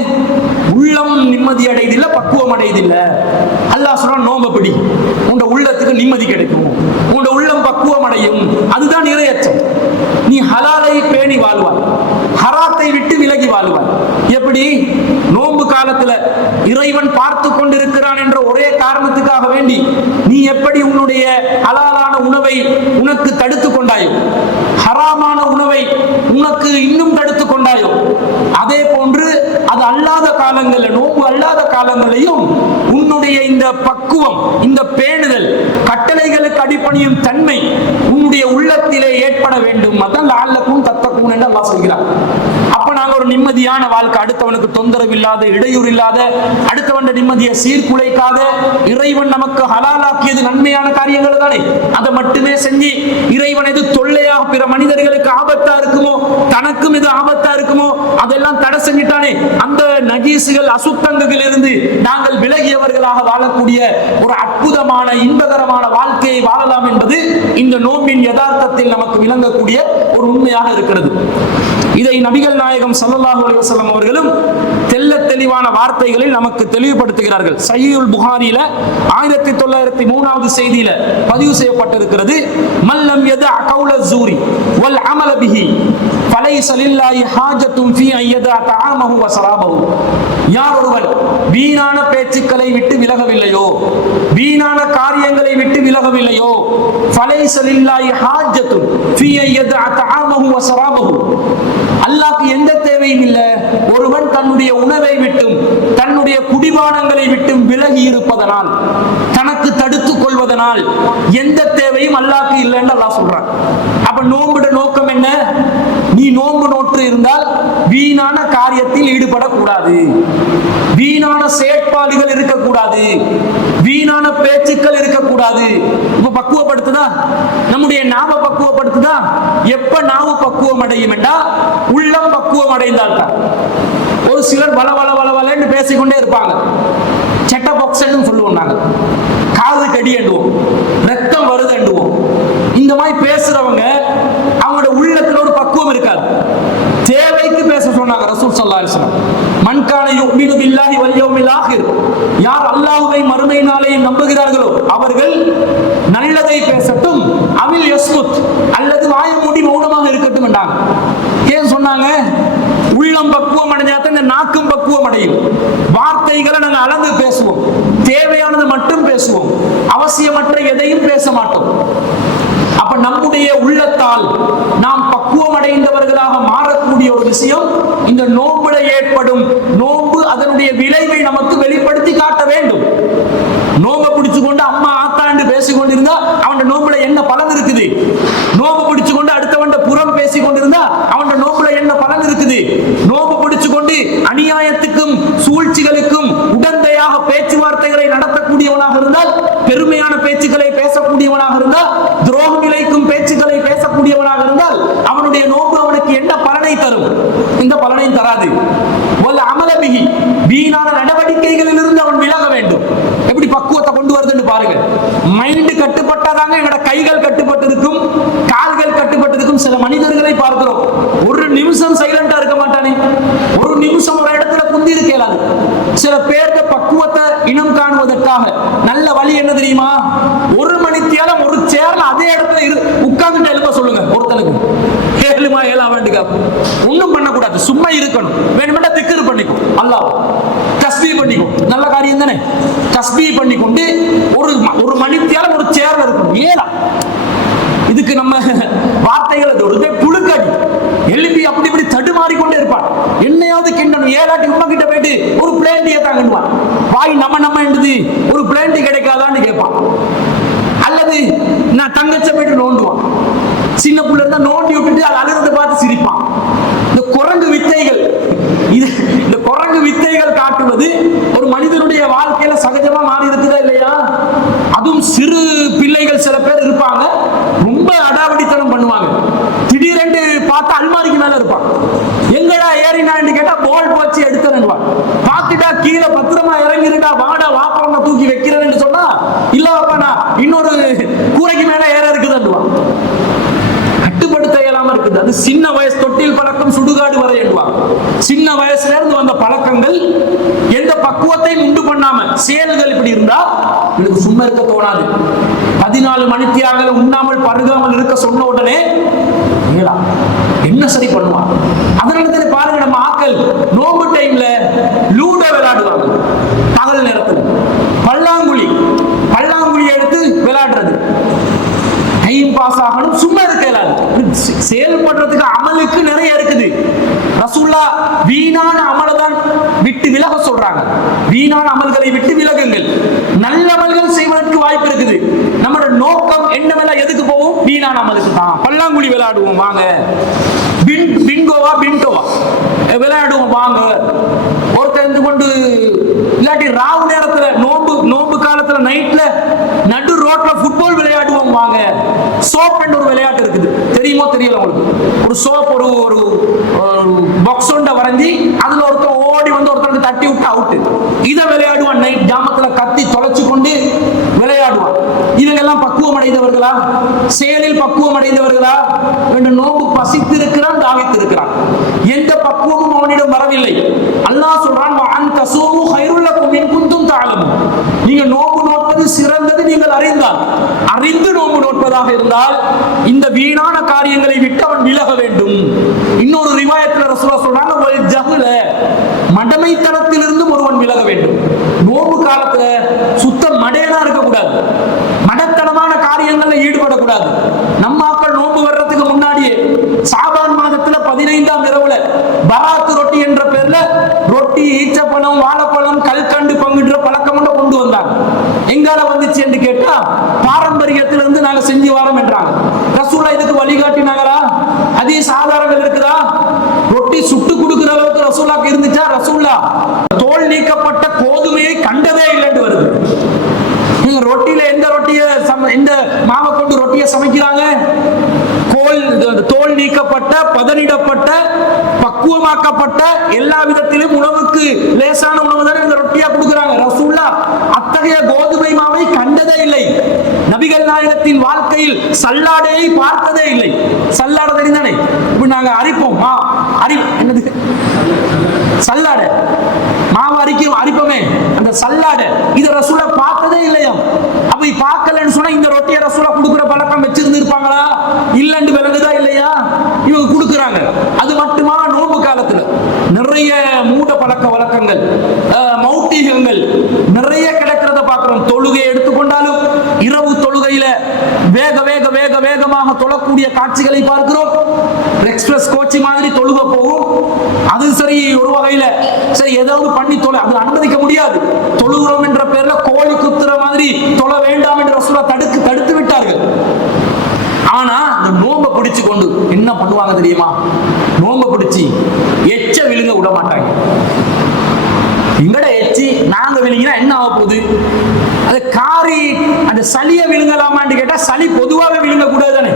உள்ளம் நிம்மதி அடையதில்லை, பக்குவம் அடையதில்லை. அல்லாஹ் சொல்றான், நோம்ப பிடி, உங்க உள்ளத்துக்கு உள்ளத்துக்கு நிம்மதி கிடைக்கும், உன்னோட உள்ளம் பக்குவம் அடையும். அதுதான் இறையச்சம். நீ ஹலாலை பேணி வாழ்வாய், ஹராத்தை விட்டு விலகி வாழ்வாய். எப்படி? நோன்பு காலத்துல இறைவன் பார்த்து கொண்டிருக்கிறான் என்ற ஒரே காரணத்துக்காக வேண்டி நீ எப்படி உன்னுடைய ஹலாலான உணவை உனக்கு தடுத்து கொண்டாயோ, ஹராமான உணவை உனக்கு இன்னும் தடுத்து கொண்டாயோ, அதே போன்று அது அல்லாத காலங்களில், நோன்பு அல்லாத காலங்களையும் உன்னுடைய இந்த பக்குவம், இந்த பேணுதல், கட்டளைகளுக்கு அடிபணியும் தன்மை உன்னுடைய உள்ளத்திலே ஏற்பட வேண்டும். அதான் லஅல்லக்கும் தத்தக்கூன் என்று அல்லாஹ் சொல்கிறார். அப்ப நாங்க ஒரு நிம்மதியான வாழ்க்கை, அடுத்தவனுக்கு தொந்தரவு இல்லாத, இடையூறு இல்லாத, அடுத்தவன் நிம்மதியை சீர்குலைக்காத, இறைவன் நமக்கு ஹலாலாக்கியது நன்மையான காரியங்கள் தானே, அதை மட்டுமே செஞ்சு இறைவன் எது தொல்லையாக பிற மனிதர்களுக்கு ஆபத்தா இருக்குமோ, தனக்கும் இது ஆபத்தா இருக்குமோ அதெல்லாம் தடை செஞ்சிட்டானே, அந்த நஜீசுகள் அசுத்தங்கள் இருந்து நாங்கள் விலகியவர்களாக வாழக்கூடிய ஒரு அற்புதமான இன்பகரமான வாழ்க்கையை வாழலாம் என்பது இந்த நோம்பின் யதார்த்தத்தில் நமக்கு விளங்கக்கூடிய ஒரு உண்மையாக இருக்கிறது. இதை நபிகள் நாயகம் ஸல்லல்லாஹு அலைஹி வஸல்லம் அவர்களும் தெள்ளத் தெளிவான வார்த்தைகளில் நமக்கு தெளிவுபடுத்துகிறார்கள். சஹீஹுல் புகாரியில 1903வது செய்தியில பதிவு செய்யப்பட்டிருக்கிறது. மல்லம் யதஅ கௌல ஸூரி வல் அமல பிஹி ஃபலைஸ லில்லாஹி ஹாஜத்துன் ஃபீ அன் யதஅ தஆமஹு வ ஸராபஹு. யார் ஒருவன் வீணான பேச்சுக்களை விட்டு விலகவில்லையோ, வீணான காரியங்களை விட்டு விலகவில்லையோ, ஃபலைஸ லில்லாஹி ஹாஜத்துன் ஃபீ அன் யதஅ தஆமஹு வ ஸராபஹு, அல்லாஹ்க்கு எந்த தேவையும் இல்லை ஒருவன் தன்னுடைய உணவை விட்டும் தன்னுடைய குடிபானங்களை விட்டும் விலகி இருப்பதனால், தனக்கு தடுத்துக் கொள்வதனால் எந்த தேவையும் அல்லாஹ்க்கு இல்லைன்னு அல்லாஹ் சொல்றான். அப்ப நோன்புட நோக்கம் என்ன? நீ நோன்பு நோற்று இருந்தால் வீணான காரியத்தில் ஈடுபடக்கூடாது, வீணான செயற்பாடுகள் இருக்கக்கூடாது, வீணான பேச்சுக்கள் இருக்கக்கூடாது. இப்ப பக்குவப்படுத்துதா? நம்முடைய நாம பக்குவப்படுத்துதா? எப்ப நாவு பக்குவம் அடையும் என்றா உள்ளம் பக்குவம் அடைந்தால் தான். ஒரு சிலர் வள வள வள வளன்னு பேசிக்கொண்டே இருப்பாங்க. செட்ட பாக்ஸ்ன்னு சொல்லுவோம் நாங்க, காது கடி எண்டுவோம், ரத்தம் வருது எண்டுவோம். இந்த மாதிரி பேசுறவங்க அவங்களோட உள்ளத்துல ஒரு பக்குவம் இருக்காது. தேவைக்கு பேச சொன்னாங்க ரசூல் ஸல்லல்லாஹு அலைஹி வஸல்லம். மன் கான யுமினு பில்லாஹி வல் யௌமில் ஆகிர், யார் அல்லாஹ்வை மறுமை நாளையும் நம்புகிறார்களோ அவர்கள் நல்லதை பேசட்டும், அவில் யஸ்குத், அல்லது வாயை மூடி மௌனமாக இருக்கட்டும் என்றாங்க. ஏன் சொன்னாங்க? உள்ளம் பக்குவம் அடைஞ்சாதான் இந்த நாக்கும் பக்குவம் அடையும். வார்த்தைகளை நாங்கள் அளந்து பேசுவோம், தேவையானது மட்டும் பேசுவோம், அவசியமற்ற எதையும் பேச மாட்டோம். அப்ப நம்முடைய உள்ளத்தால் நாம் பக்குவம் அடைந்தவர்களாக மாறக்கூடிய ஒரு விஷயம் இந்த நோன்புல ஏற்படும். நோன்பு அதனுடைய விளைவை நமக்கு வெளிப்படுத்தி காட்ட வேண்டும். நோம்பை பிடிச்சு கொண்டு அம்மா ஆத்தாண்டு பேசிக்கொண்டிருந்தா அவன் நோம்புல என்ன பலன் இருக்குது? நோம்பு பிடிச்சு கொண்டு அடுத்தவன் புறம் பேசிக் கொண்டிருந்தா அவன் நோம்புல என்ன பலன் இருக்குது? நோம்பு பிடிச்சு கொண்டு அநியாயத்துக்கும் சூழ்ச்சிகளுக்கும் உடந்தையாக பேச்சுவார்த்தைகளை நடத்தக்கூடியவனாக இருந்தால், பெருமையான பேச்சுக்களை பேசக்கூடியவனாக இருந்தால், துரோகம் இழைக்கும் பேச்சுக்களை பேசக்கூடியவனாக இருந்தால் அவனுடைய நோன்பு அவனுக்கு என்ன பலனை தரும்? இந்த பலனை தராது. அமலபிகி, வீணான நடவடிக்கைகளில் இருந்து அவன் விலக வேண்டும். எப்படி பக்குவத்தை கொண்டு வருதுன்னு பாருங்க. மைண்ட் கட்டுப்பட்டாதாங்க எங்களோட கைகள் கட்டுப்பட்டு இருக்கும், கால்கள் கட்டுப்பட்டு இருக்கும். சில மனிதர்களை பார்க்கிறோம், ஒரு நிமிஷம் சைலண்டா இருக்க மாட்டானே, ஒரு நிமிஷம் ஒரு இடத்துல குந்தி இருக்கலாது. சில பேருக்கு பக்குவத்தை இனம் காணுவதற்காக நல்ல வழி என்ன தெரியுமா? ஒரு மணித்தியாலம் ஒரு சேர்ல அதே இடத்துல உட்கார்ந்துட்டு எழுப்ப சொல்லுங்க. ஒருத்தனுக்கு ஏழுமா ஏழா வேண்டுங்க, ஒன்னும் பண்ணக்கூடாது, சும்மா இருக்கணும். வேணுமெண்டா திக்ர் பண்ணிக்கும், அல்லாஹ் தஸ்பீஹ் பண்ணிக்கும், நல்ல காரியம் தானே. தஸ்பீஹ் பண்ணிக்கொண்டு ஒரு மணித்தியாலம் ஒரு சேர்ல இருக்கணும். ஏழா இதுக்கு நம்ம வார்த்தைகள் ஒரு புழுக்கடி எழுப்பி அப்படி இப்படி தடுமாறிக்கொண்டே இருப்பான். என்னையாவது கிண்டணும். ஏழாட்டி உமா கிட்ட போயிட்டு ஒரு பிளேண்டியை தாங்கிடுவான். வாய் நம்ம என்றது ஒரு பிளேண்டி கிடைக்காதான்னு கேட்பான். அல்லது நான் தங்கச்ச போயிட்டு நோண்டுவான். சின்ன புள்ள இருந்தா நோண்டி விட்டுட்டு அது அழுகிறத பார்த்து சிரிப்பான். இந்த குரங்கு வித்தைகள், இந்த குரங்கு வித்தைகள் காட்டுவது ஒரு மனிதனுடைய வாழ்க்கையில சகஜமா மாறி இருக்குதா இல்லையா? அதுவும் சிறு பிள்ளைகள் சில பேர் இருப்பாங்க, ரொம்ப அடாவடித்தனம் பண்ணுவாங்க. திடீரென்று பார்த்தா அல்மாரிக்கு மேல இருப்பான். எங்கடா ஏறினான்னு கேட்டா பால் போச்சு எடுத்துறேன்வான். பார்த்துட்டா கீழே பத்திரமா இறங்கிருக்கா, வாடா வாப்பா தூக்கி வைக்கிறேன்னு சொன்னா இல்லவாப்பா நான் இன்னொரு கூரைக்கு மேல ஏற இருக்குதுன்னுவான். கட்டுப்படுத்த இயலாம இருக்குது. அது சின்ன வயசு, தொட்டில் பழக்கம் சுடுகாடு வரை என்பாங்க. சின்ன வயசுல இருந்து வந்த பழக்கங்கள் எந்த பக்குவத்தையும் உண்டு பண்ணாம செயல்கள் இப்படி இருந்தா எனக்கு சும்மா இருக்க தோணாது. 14 மணித்தியாகல உண்ணாமல் பருகாமல் இருக்க சொன்ன உடனே என்ன சரி பண்ணுவாங்க? அதனால தானே பாருங்க, நம்ம ஆக்கள் நோம்பு டைம்ல லூடோ விளையாடுவாங்க. பகல் நேரத்தில் பல்லாங்குழி எடுத்து விளையாடுறது. டைம் பாஸ் ஆகணும், சும்மா இருக்க இயலாது. செயல்படுறதுக்கு அமலுக்கு நிறைய இருக்குது. ரசூலுல்லாஹ் வீணான அமலை தான் விட்டு விலக சொல்றாங்க. வீணான அமல்களை விட்டு விலகுங்கள், நல்ல அமல்கள் செய்வதற்கு வாய்ப்பு இருக்குது. நம்மளோட நோக்கம் என்னவெல்லாம் எதுக்கு போவோம்? வீணான அமலுக்கு தான். பல்லாங்குழி விளையாடுவோம் வாங்க, பிங்கோவா பின்டோவா விளையாடுவோம் வாங்க. ஒருத்தர் கொண்டு இல்லாட்டி ராவு நேரத்துல நோம்பு காலத்துல நைட்ல நடு ரோட்ல ஃபுட்பால் விளையாடுவோம் வாங்க. சோப் என்ற ஒரு விளையாட்டு இருக்குது, தெரியுமோ தெரியல உங்களுக்கு? ஒரு சோப் ஒரு பாக்ஸ் ஒன்றை வரைஞ்சி அதுல ஒருத்தர் ஓடி வந்து ஒருத்தருக்கு தட்டி விட்டு அவுட்டு. இதை விளையாடுவான். நைட் ஜாமத்துல கத்தி தொலைச்சு கொண்டு விளையாடுவான். இவங்க எல்லாம் பக்குவம் அடைந்தவர்களா? செயலில் பக்குவம் அடைந்தவர்களா? நோம்பு பசித்து இருக்கிறான், தாகித்து இருக்கிறான், எந்த பக்குவமும் அவனிடம் வரவில்லை. அல்லாஹ் சொல்றான், நீங்க நோம்பு நோட்பது சிறந்தது நீங்கள் அறிந்து நோம்பு நோட்பதாக இருந்தால் இந்த வீணான காரியங்களை விட்டு அவன் விலக வேண்டும். இன்னொரு ரிவாயத்தில் ரசூலுல்லாஹ் சொல்றாங்க, மடமைத்தனத்திலிருந்து ஒருவன் விலக வேண்டும். நோம்பு காலத்துல சுத்த மடையனா இருக்கக்கூடாது, மடத்தனமான காரியங்கள்ல ஈடுபடக்கூடாது. நம்ம ஆக்கள் நோம்பு வர்றதுக்கு முன்னாடியே சாபான் மாதத்துல 15ஆம் இரவுல பராத்து ரொட்டி என்ற பேர்ல ரொட்டி, ஈச்சப்பழம், வாழைப்பழம், கல்கண்டு பங்குன்ற பழக்கம் கொண்டு வந்தாங்க. எங்கால வந்துச்சு என்று கேட்டா பாரம்பரியத்திலிருந்து நாங்க செஞ்சு வாரோம் என்றாங்க. ரசூலுல்லாஹ் இதுக்கு வழிகாட்டினாங்களா? ஹதீஸ் ஆதாரங்கள் இருக்குதா? ரொட்டி சுட்டு கொடுக்கிற அளவுக்கு ரசூலுல்லாஹ்க்கு இருந்துச்சா? ரசூலுல்லாஹ் தோல் நீக்கப்பட்ட கோதுமையை கண்டதே இல்லைன்னு வருது. நீங்க ரொட்டியில எந்த மாவை கொண்டு ரொட்டியை சமைக்கிறாங்க? தோல் நீக்கப்பட்ட, பதனிடப்பட்ட, பக்குவமாக்கப்பட்ட, எல்லா விதத்திலும் உணவுக்கு லேசான உணவு தானே இந்த ரொட்டியா கொடுக்குறாங்க. ரசூலுல்லாஹ் அத்தகைய கோதுமை மாவை கண்டதே இல்லை. நபிகள் நாயகத்தின் வாழ்க்கையில் சல்லாடையை பார்த்ததே இல்லை. சல்லாடை தெரிந்தானே? இப்ப நாங்க அரிப்போம், என்னது சல்லாடை, மாவு அரிப்போமே, அந்த சல்லாடை இத ரசூலுல்லாஹ் பார்த்ததே இல்லையா? அப்படி பார்க்கலன்னு சொன்னா இந்த ரொட்டியை ரசூலுல்லாஹ் கொடுக்குற பழக்கம் வச்சிருந்து இருப்பாங்களா? இல்லன்னு விளங்குதா இல்லையா? இவங்க கொடுக்குறாங்க. அது மட்டுமா, நோன்பு காலத்துல நிறைய மூட பழக்க வழக்கங்கள், மௌட்டிகங்கள் நிறைய கிடக்கிறத பார்க்கிறோம். தொழுகை எடுத்துக்கொண்டாலும் இரவு தொழுகையில வேகமாக தொழக்கூடிய காட்சிகளை பார்க்கிறோம். எக்ஸ்பிரஸ் கோச்சி மாதிரி தொழுக போகும். அது சரி, ஒரு வகையில சரி ஏதாவது பண்ணி அது அனுமதிக்க முடியாது. தொழுகிறோம் என்ற பேர்ல கோழி குத்துற மாதிரி தொழ வேண்டாம் என்று ரசூலுல்லாஹ் தடுத்து விட்டார்கள். ஆனா இந்த நோம்பை பிடிச்சு கொண்டு என்ன பண்ணுவாங்க தெரியுமா? நோம்பை பிடிச்சி எச்ச விழுங்க விட மாட்டாங்க. எங்கட எச்சி நாங்க விழுங்கினா என்ன ஆக போகுது? அது காரி அந்த சளியை விழுங்கலாமான்னு கேட்டா சளி பொதுவாகவே விழுங்க கூடாது தானே.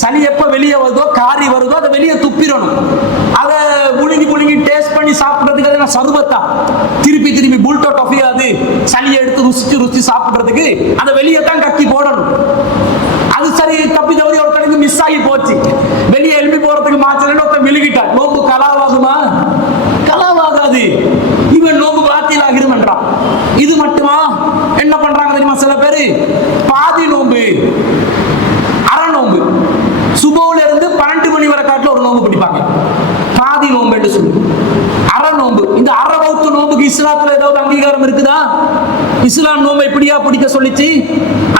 சளி எப்ப வெளியே வருதோ, காரி வருதோ, அதை வெளியே துப்பிடணும். அதை புழுங்கி டேஸ்ட் பண்ணி சாப்பிடுறதுக்கு அதை சருபத்தா திருப்பி புல்டோ டொஃபியாது சளியை எடுத்து ருசிச்சு சாப்பிடுறதுக்கு அதை வெளியே தான் கக்கி போடணும். அது சரி தப்பி தவறி ஒருத்தனுக்கு மிஸ் ஆகி போச்சு, வெளியே எழுப்பி போறதுக்கு மாச்சலன்னு ஒருத்தன் விழுகிட்டான். நோம்பு கலாவாகுமா? கலாவாகாது. இவன் நோம்பு பாத்தியில் ஆகிரும் என்றான். இது மட்டுமா? என்ன பண்றாங்க தெரியுமா? சில பேரு பாதி நோம்பு, அரை நோம்பு, சுபோல இருந்து 12 மணி வரை காட்டுல ஒரு நோம்பு பிடிப்பாங்க. பாதி நோம்பு என்று சொல்லு, அரை நோம்பு. இந்த அரை வௌத்து நோம்புக்கு இஸ்லாத்துல ஏதாவது அங்கீகாரம் இருக்குதா? இஸ்லாம் நோம்பை இப்படியா பிடிக்க சொல்லிச்சு?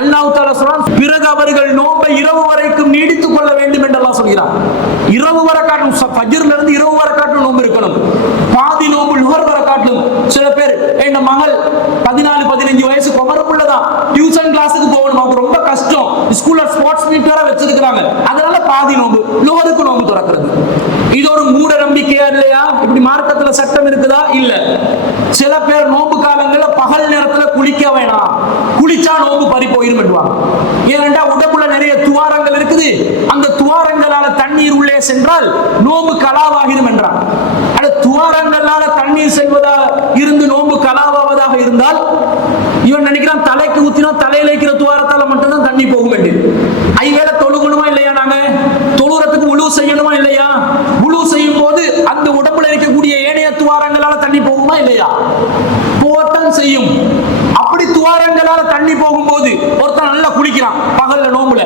அல்லாஹ் தஆலா சொல்றான், பிறகு அவர்கள் நோம்பை இரவு வரைக்கும் நீடித்துக் கொள்ள வேண்டும் என்று அல்லாஹ் சொல்கிறான். இரவு வரை காட்டும், ஃபஜ்ர்ல இருந்து இரவு வரை காட்டும் நோம்பு இருக்கணும். பாதி நோம்பு லுஹர் வரை காட்டும். சில பேர், என் மகள் 14-15 வயசு குமரப்புள்ளதான், டியூஷன் கிளாஸுக்கு போகணும், அவங்க ரொம்ப கஷ்டம், ஸ்கூல்ல ஸ்போர்ட்ஸ் மீட் வேற வச்சிருக்காங்க, அதனால பாதி நோம்பு, லுஹருக்கு நோம்பு திறக்கிறது. இது ஒரு மூட நம்பிக்கையா இல்லையா? இப்படி மார்க்கத்துல சட்டம் இருக்குதா? இல்ல. சில பேர் நோம்பு காலங்கள்ல பகல் நேரத்துல குளிக்க வேணாம், குளிச்சா நோம்பு பறி போயிரும் என்றுவாங்க. ஏனென்றா உடம்புல நிறைய துவாரங்கள் இருக்குது, அந்த துவாரங்களால தண்ணீர் உள்ளே சென்றால் நோம்பு கலாவாகிரும் என்றான். அது துவாரங்களால தண்ணீர் செல்வதா இருந்து நோம்பு கலாவாவதாக இருந்தால் இவன் நினைக்கிறான் தலைக்கு ஊத்தினா தலையில இருக்கிற துவாரத்தால மட்டும்தான் தண்ணி போக வேண்டியது. ஐவேளை தொழுகணுமா இல்லையா? நாங்க தொழுறதுக்கு உழு செய்யணுமா இல்லையா? உழு செய்யும் போது அந்த உடம்புல இருக்கக்கூடிய ஏனைய துவாரங்களால தண்ணி போகுமா இல்லையா? போகத்தான் செய்யும். அப்படி துவாரங்களால தண்ணி போகும்போது ஒருத்தன் நல்லா குளிக்கிறான் பகல்ல நோம்புல,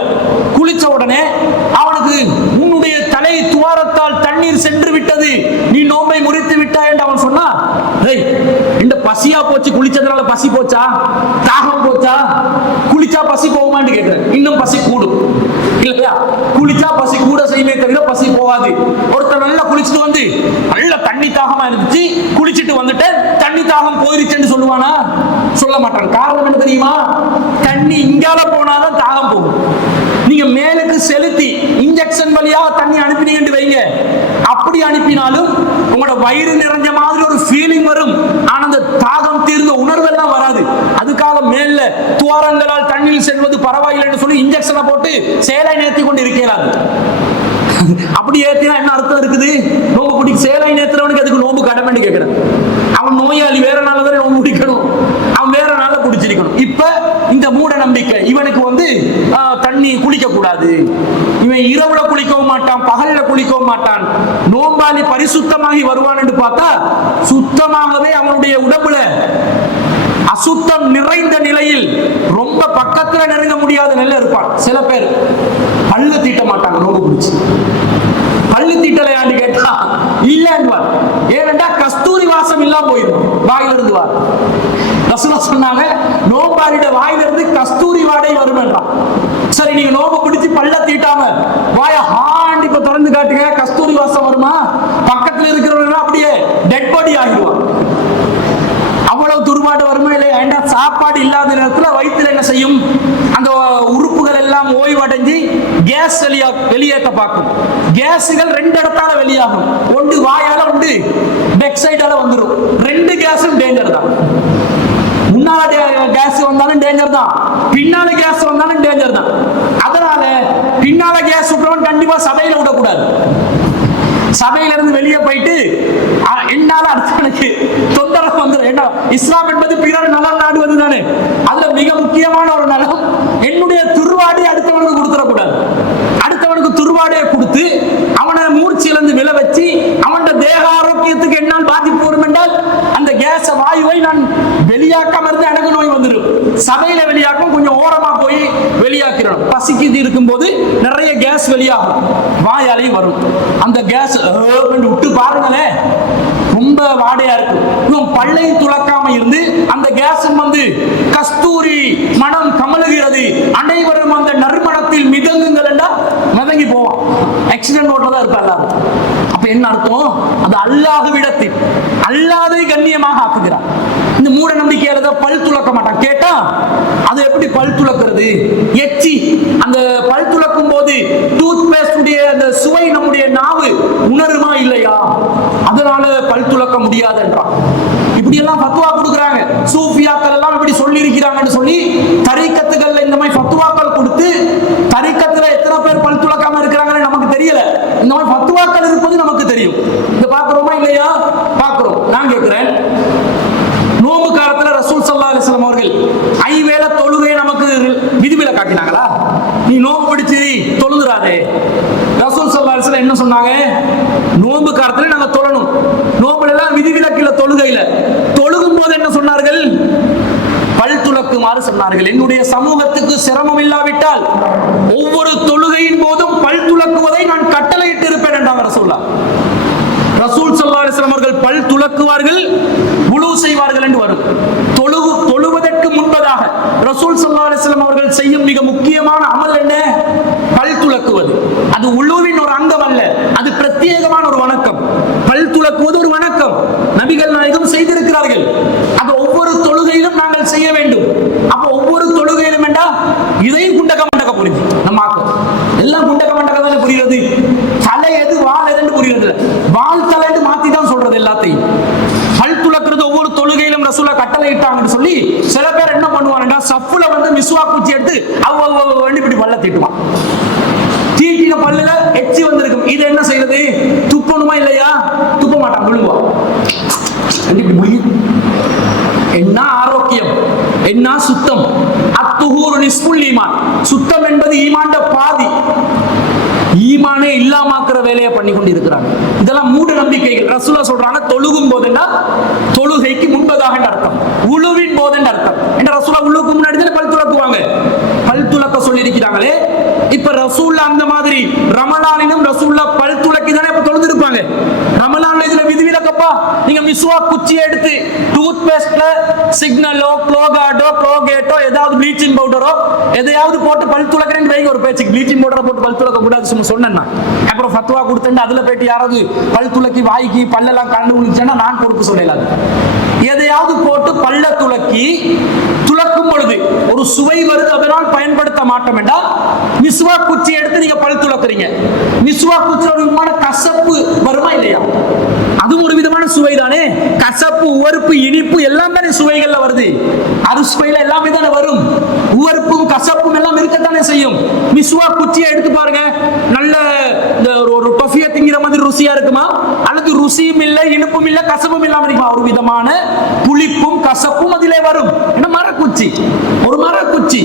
குளிச்ச உடனே அவனுக்கு உன்னுடைய தலை துவாரத்தால் தண்ணீர் சென்று விட்டது, நீ நோம்பை முறித்து விட்டாய் என்று அவன் சொன்னா, இந்த பசியா போச்சு, குளிச்சதுனால பசி போச்சா, தாகம் போச்சா, குளிச்சா பசி போகுமான்னு கேட்கிறேன். இன்னும் பசி கூடும் இல்லையா? குளிச்சா பசி கூட செய்யுமே தவிர பசி போகாது. ஒருத்தர் நல்லா குளிச்சுட்டு வந்து நல்ல தண்ணி தாகமா இருந்துச்சு, குளிச்சுட்டு வந்துட்டு தண்ணி தாகம் போயிருச்சுன்னு சொல்லுவானா? சொல்ல மாட்டான். காரணம் என்ன தெரியுமா? தண்ணி இங்கால போனாதான் தாகம் போகும். நீங்க மேலுக்கு செலுத்தி இன்ஜெக்ஷன் வழியா தண்ணி அனுப்பினீங்கன்னு வைங்க, அப்படி அனுப்பினாலும் உங்களோட வயிறு நிறைஞ்ச மாதிரி ஒரு ஃபீலிங் வரும், ஆனா அந்த தாகம் தீர்ந்த உணர்வு எல்லாம் வராது. அதுக்காக மேல துவாரங்களால் தண்ணீர் செல்வது பரவாயில்லைன்னு சொல்லி இன்ஜெக்ஷனை போட்டு சேலை நேர்த்தி கொண்டு இருக்கிறார். அப்படி ஏத்தினா என்ன அர்த்தம் இருக்குது? நோம்பு பிடிக்க சேலை நேர்த்துறவனுக்கு அதுக்கு நோம்பு கடமைன்னு கேட்கிறேன். அவன் நோயாளி, வேற நாள் வரை நோம்பு பிடிக்கணும், அவன் வேற நாள பிடிச்சிருக்கணும். இப்ப இந்த மூட நம்பிக்கை, இவனுக்கு தண்ணி குளிக்க கூடாது, இவன் இரவுல குளிக்கவும் மாட்டான், பகல்ல குளிக்கவும் மாட்டான், நோம்பாளி பரிசுத்தமாகி வருவான் என்று பார்த்தா சுத்தமாகவே அவனுடைய உடம்புல அசுத்தம் நிறைந்த நிலையில் ரொம்ப பக்கத்துல நெருங்க முடியாத நிலையில இருப்பான். சில பேர் பல்லு தீட்ட மாட்டாங்க நோம்பு பிடிச்சு. பல்லு தீட்டலையான்னு கேட்டா இல்லைன்னுவார். ஏனென்றா கஸ்தூரி வாசம் இல்லாம போயிடும் வாயிலிருந்து வார். ரசூலுல்லாஹ் சொன்னாங்க, நோம்பாளிட வாயிலிருந்து கஸ்தூரி வாடை வரும் என்றான். சரி, நீங்க நோம்பு பிடிச்சு பல்ல தீட்டாம வாய ஹாண்டி இப்ப திறந்து காட்டுங்க, கஸ்தூரி வாசம் வருமா? பக்கத்துல இருக்கிறவங்க அப்படியே டெட் பாடி ஆகிடுவான். அவ்வளவு துர்பாடு வருமா இல்லையா? ஏண்டா சாப்பாடு இல்லாத நேரத்தில் வயிற்றுல என்ன செய்யும்? அந்த உறுப்புகள் எல்லாம் ஓய்வடைஞ்சு கேஸ் வெளியேற்ற பார்க்கும். கேஸுகள் ரெண்டு இடத்தால வெளியாகும், ஒன்று வாயால, ஒன்று பேக் சைடால வந்துடும். ரெண்டு கேஸும் டேஞ்சர் தான். முன்னால கேஸ் வந்தாலும் டேஞ்சர் தான், பின்னால கேஸ் வந்தாலும் டேஞ்சர் தான். அதனால பின்னால கேஸ் விட்டுறவன் கண்டிப்பா சபையில விடக்கூடாது. சபையில இருந்து வெளியே போயிட்டு என்னால அடுத்தவனுக்கு தொந்தரவு வந்துடும். என்ன, இஸ்லாம் என்பது பிறர் நலன் நாடுவது தானே. அதுல மிக முக்கியமான ஒரு நலம், என்னுடைய துர்வாடை அடுத்தவனுக்கு கொடுத்துடக்கூடாது. அடுத்தவனுக்கு துர்வாடையை கொடுத்து அவனை மூர்ச்சியிலிருந்து விழ வச்சு அவன் தேக ஆரோக்கியத்துக்கு என்னால் பாதிப்பு வரும் என்றால் அந்த கேஸ் வாயுவை நான் வெளியாக்காம இருந்து எனக்கு நோய் வந்துடும். சபையில வெளியாக்கும், கொஞ்சம் ஓரமா போய் வெளியாக்கிறோம். பசிக்கு இருக்கும் போது நிறைய கேஸ் வெளியாகும், வாயாலையும் வரும். அந்த கேஸ் விட்டு பாருங்களேன், ரொம்ப வாடையா இருக்கும். இவன் பல்லையும் துளக்காம இருந்து அந்த கேஸ் கஸ்தூரி மனம் கமலுகிறது, அனைவரும் அந்த நறுமணத்தில் மிதங்குங்கள் என்றா மிதங்கி போவான். ஆக்சிடென்ட் ரோட்ல தான் இருப்பாங்க. அப்ப என்ன அர்த்தம்? அது அல்லாஹ்விடத்தில் அல்லாஹ்வை கண்ணியமாக ஆக்குகிறார். இந்த மூட நம்பிக்கையால பல் துளக்க மாட்டான். கேட்டா அது எப்படி பல் துளக்கிறது? எச்சி, அந்த பல் துளக்கும் போது டூத் பேஸ்ட் உடைய அந்த சுவை நம்முடைய நாவு உணருமா இல்லையா? அதனால பல் துளக்க முடியாது என்றான். இப்படி எல்லாம் ஃபத்வா கொடுக்குறாங்க. சூஃபியாக்கள் எல்லாம் இப்படி சொல்லி இருக்கிறாங்கன்னு சொல்லி தரீக்கத்துகள்ல இந்த மாதிரி ஃபத்வாக்கள் கொடுத்து, தரீக்கத்துல எத்தனை பேர் பல் துளக்காம இருக்கிறாங்கன்னு நமக்கு தெரியல. இந்த மாதிரி ஃபத்வாக்கள் இருப்பது நமக்கு தெரியும். இத பாக்குறோமா இல்லையா? பாக்குறோம். நான் கேட்கிறேன், நோம்பு காலத்துல ரசூல் ஸல்லல்லாஹு அலைஹி வஸல்லம் அவர்கள் ஐவேளை தொழுகை நமக்கு விதிவில காட்டினாங்களா? நீ நோம்பு பிடிச்சி தொழுதுறாதே. ரசூல் ஸல்லல்லாஹு அலைஹி வஸல்லம் என்ன சொன்னாங்க? நோம்பு காலத்துல நாங்க தொழணும். நோம்புல எல்லாம் விதிவிலக்கில தொழுகையில தொழுகும் போது என்ன சொன்னார்கள்? பல் துலக்குமாறு சொன்னார்கள். என்னுடைய சமூகத்துக்கு சிரமம் இல்லாவிட்டால் ஒவ்வொரு தொழுகையின் போதும் பல் துலக்குவதை நான் கட்டளையிட்டு இருப்பேன் என்றாங்க ரசூலுல்லாஹ். ரசூல் ஸல்லல்லாஹு அலைஹி வஸல்லம் அவர்கள் பல் துலக்குவார்கள், வுளூ செய்வார்கள் என்று வரும். தொழுவதற்கு முன்பதாக ரசூல் ஸல்லல்லாஹு அலைஹி வஸல்லம் அவர்கள் செய்யும் மிக முக்கியமான அமல் என்ன? பல் துலக்குவது. அது உளுவின் ஒரு அங்கம் அல்ல, அது பிரத்யேகமான ஒரு வணக்கம். பல் துலக்குவது ஒரு வணக்கம், நபிகள் நாயகம் செய்திருக்கிறார்கள். அது ஒவ்வொரு தொழுகையிலும் நாங்கள் செய்ய வேண்டும். அப்ப ஒவ்வொரு தொழுகையிலும் என்றா இதையும் குண்டக்க மண்டக்க புரியுது. நம்ம எல்லாம் குண்டக்க மண்டக்க தானே புரியுது. தலை எது வால் எதுன்னு புரியுது. வால் தலைன்னு மாத்தி தான் சொல்றது எல்லாத்தையும். பல் துலக்கிறது ஒவ்வொரு தொழுகையிலும் ரசூலா கட்டளை இட்டாங்கன்னு சொல்லி சில பேர் என்ன பண்ணுவாங்கன்னா, சஃப்ல மிஸ்வாக் குச்சி எடுத்து இப்படி பல்ல தீட்டுவான். தீட்டின பல்லுல எச்சி வந்திருக்கும். இது என்ன செய்யறது? துப்பணுமா இல்லையா? துப்ப மாட்டான், விழுங்குவான். என்ன ஆரோக்கியம், என்ன சுத்தம். அத்துஹூரு நிஸ்ஃபுல் ஈமான். சுத்தம் என்பது ஈமான்ட பாதி. ஈமானே இல்லாமக்கிற வேலையை பண்ணி கொண்டு இருக்கிறாங்க. இதெல்லாம் மூட நம்பிக்கைகள். ரசூலுல்லாஹ் சொல்றாங்க, தொழுகும் போதுன்னா தொழுகைக்கு முன்பதாக அர்த்தம், உளுவின் போது அர்த்தம். என்ற ரசூலுல்லாஹ் ரசூல்லா அந்த மாதிரி ரமலானிலும் ரசூல்லா பல் துலக்கி தானே இப்ப தொழுது இருப்பாங்க. ரமலான்ல இதுல விதிவிலக்கப்பா, நீங்க மிஸ்வாக் குச்சியை எடுத்து டூத் பேஸ்ட்ல சிக்னலோ க்ளோகார்டோ க்ளோகேட்டோ ஏதாவது ப்ளீச்சிங் பவுடரோ எதையாவது போட்டு பல் துலக்கிறேன்னு வைங்க. ஒரு பேச்சுக்கு ப்ளீச்சிங் பவுடரை போட்டு பல் துலக்க கூடாது சொன்னேன்னா அப்புறம் ஃபத்வா கொடுத்துட்டு அதுல போயிட்டு யாராவது பல் துலக்கி வாய்க்கு பல்லெல்லாம் கண்டு விழுந்துச்சுன்னா நான் பொறுப்பு சொல்லலாது. எதையாவது போட்டு பல்ல துலக்கி துலக்கும் பொழுது ஒரு சுவை வருது, அதனால் பயன்படுத்த மாட்டோம் என்றால் மிஸ்வாக் குச்சி எடுத்து நீங்க பல் துலக்குறீங்க. மிஸ்வாக் குச்சி ஒரு விதமான கசப்பு வருமா இல்லையா? அதுவும் ஒரு விதமான சுவை தானே. கசப்பு, உவர்ப்பு, இனிப்பு எல்லாம் தானே சுவைகள்ல வருது. அறுசுவையில எல்லாமே தானே வரும். உவர்ப்பும் கசப்பும் எல்லாம் இருக்கத்தானே செய்யும். மிஸ்வாக் குச்சியை எடுத்து பாருங்க, நல்ல ஒரு டொஃபியை திங்கிற மாதிரி ருசியா இருக்குமா? அல்லது ருசியும் இல்லை, இனிப்பும் இல்லை, கசப்பும் இல்லாம இருக்குமா? ஒரு விதமான புளிப்பும் கசப்பும் அதிலே வரும். என்ன மரக்குச்சி, ஒரு மரக்குச்சி.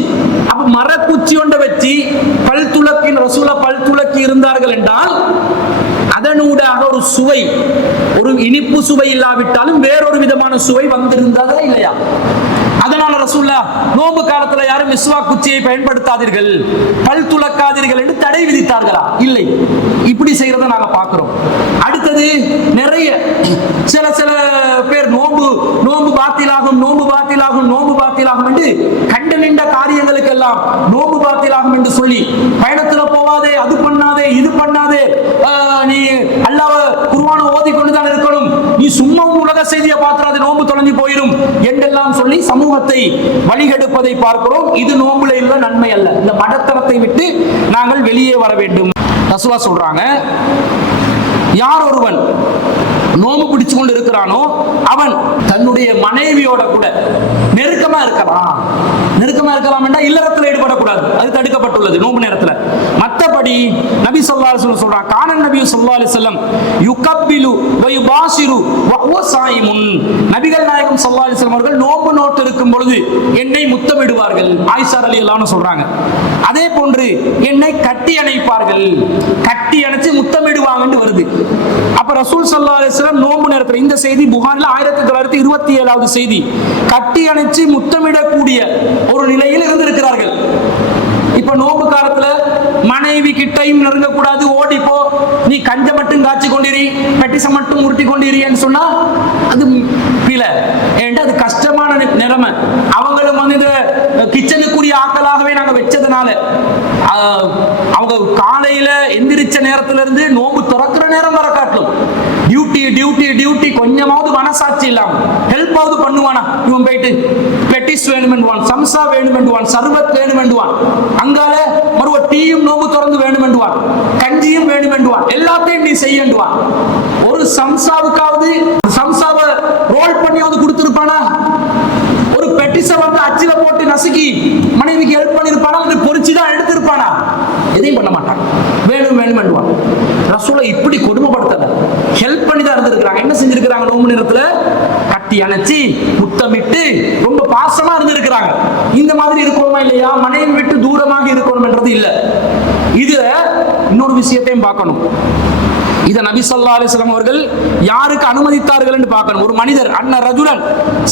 அப்ப மரக்குச்சி ஒன்றை வச்சு பல் துலக்கி ரசூலா பல் துலக்கி இருந்தார்கள் என்றால் அதனூடாக ஒரு சுவை, ஒரு இனிப்பு சுவை இல்லாவிட்டாலும் வேறொரு விதமான சுவை வந்திருந்ததா இல்லையா? அதனால ரசூல்லா நோன்பு காலத்துல யாரும் மிஸ்வாக் குச்சியை பயன்படுத்தாதீர்கள், பல் துலக்காதீர்கள் என்று தடை விதித்தார்களா? இல்லை. இப்படி செய்யறத நாங்க பார்க்கிறோம். அடுத்தது நிறைய சில பேர் நோன்பு பாத்திலாகும், நோன்பு பாத்திலாகும், நோன்பு பாத்திலாகும் என்று கண்டு நின்ற காரியங்களுக்கு எல்லாம் நோன்பு பாத்திலாகும் என்று சொல்லி பயணத்துல போவாதே, அது பண்ணாதே, இது பண்ணாதே, நீ அல்லாஹ் குர்ஆனை ஓதி கொண்டுதான் இருக்கணும், நீ சும்மா உலக செய்தியை பார்த்துறாது, நோன்பு தொலைஞ்சு போயிடும் என்றெல்லாம் சொல்லி சமூகத்தை வழிகெடுப்பதை பார்க்கிறோம். இது நோன்புல உள்ள நன்மை அல்ல. இந்த மடத்தனத்தை விட்டு நாங்கள் வெளியே வர வேண்டும். ரசூலா சொல்றாங்க, யார் ஒருவன் நோம்பு பிடிச்சு கொண்டு இருக்கிறானோ அவன் தன்னுடைய மனைவியோட கூட நெருக்கமா இருக்கலாம். நெருக்கமா இருக்கலாம் என்றால் இல்லறத்தில் ஈடுபடக்கூடாது, அது தடுக்கப்பட்டுள்ளது நோம்பு நேரத்தில். மற்றபடி நபி ஸல்லல்லாஹு அலைஹி வஸல்லம் சொல்றாங்க, கானன் நபி ஸல்லல்லாஹு அலைஹி வஸல்லம் யுகப்பிலு வ யுபாஷிரு வ ஹுவ ஸாயிமுன். நபிகள் நாயகம் ஸல்லல்லாஹு அலைஹி வஸல்லம் அவர்கள் நோம்பு நோட்டு இருக்கும் பொழுது என்னை முத்தமிடுவார்கள். ஆயிஷா ரலியல்லாஹு அன்ஹா சொல்றாங்க. அதே போன்று என்னை கட்டி அணைப்பார்கள், கட்டி அணைச்சு முத்தமிடுவாங்கன்னு வருது. அப்ப ரசூல் ஸல்லல்லாஹு அலைஹி வஸல்லம் நோன்பு நேரத்தில், இந்த செய்தி புகாரில் 1927வது செய்தி, கட்டி அணைச்சு முத்தமிடக்கூடிய ஒரு நிலையில் இருந்திருக்கிறார்கள். இப்ப நோம்பு காலத்துல மனைவி கிட்டையும் நெருங்கக்கூடாது, ஓடிப்போ, நீ கஞ்ச மட்டும் காய்ச்சி கொண்டிரி, பெட்டிச மட்டும் உருட்டி கொண்டிரின்னு சொன்னா அது பிழை. ஏன்டா அது கஷ்டமான நிலைமை. அவங்களும் வந்து இந்த கிச்சனுக்குரிய ஆக்களாகவே நாங்க வச்சதுனால அவங்க காலையில எந்திரிச்ச நேரத்துல இருந்து நோம்பு திறக்கிற நேரம் வர காட்டலும் டியூட்டி டியூட்டி டியூட்டி, கொஞ்சமாவது மனசாட்சி இல்லாம ஹெல்ப் ஆவது பண்ணுவானா? இவன் போயிட்டு பெட்டிஸ் வேணுமென்றுவான், சம்சா வேணுமென்றுவான், சர்பத் வேணுமென்றுவான், அங்கால மறுவ டீயும் நோம்பு திறந்து வேணுமென்றுவான், கஞ்சியும் வேணுமென்றுவான், எல்லாத்தையும் நீ செய்யண்டுவான். ஒரு சம்சாவுக்காவது சம்சாவை ரோல் பண்ணியாவது கொடுத்திருப்பானா? ஒரு பெட்டிஸ வந்து அச்சில போட்டு நசுக்கி மனைவிக்கு ஹெல்ப் பண்ணிருப்பானா? அது பொரிச்சுதான் எடுத்திருப்பானா? எதையும் பண்ண மாட்டான், வேணும் வேணுமென்றுவான். ரசூலை இப்படி கொடுமைப்படுத்தல, ஹெல்ப் பண்ணி தான் இருந்திருக்கிறாங்க. என்ன செஞ்சிருக்கிறாங்க? நோம்பு நேரத்துல கட்டி அணைச்சி முத்தமிட்டு ரொம்ப பாசமா இருந்திருக்கிறாங்க. இந்த மாதிரி இருக்கணுமா இல்லையா? மனைவி விட்டு தூரமாக இருக்கணும் என்றது இல்ல. இது இன்னொரு விஷயத்தையும் பார்க்கணும். இத நபி ஸல்லல்லாஹு அலைஹி வஸல்லம் அவர்கள் யாருக்கு அனுமதித்தார்கள் என்று பார்க்கணும். ஒரு மனிதர் அன்ன ரஜுலன்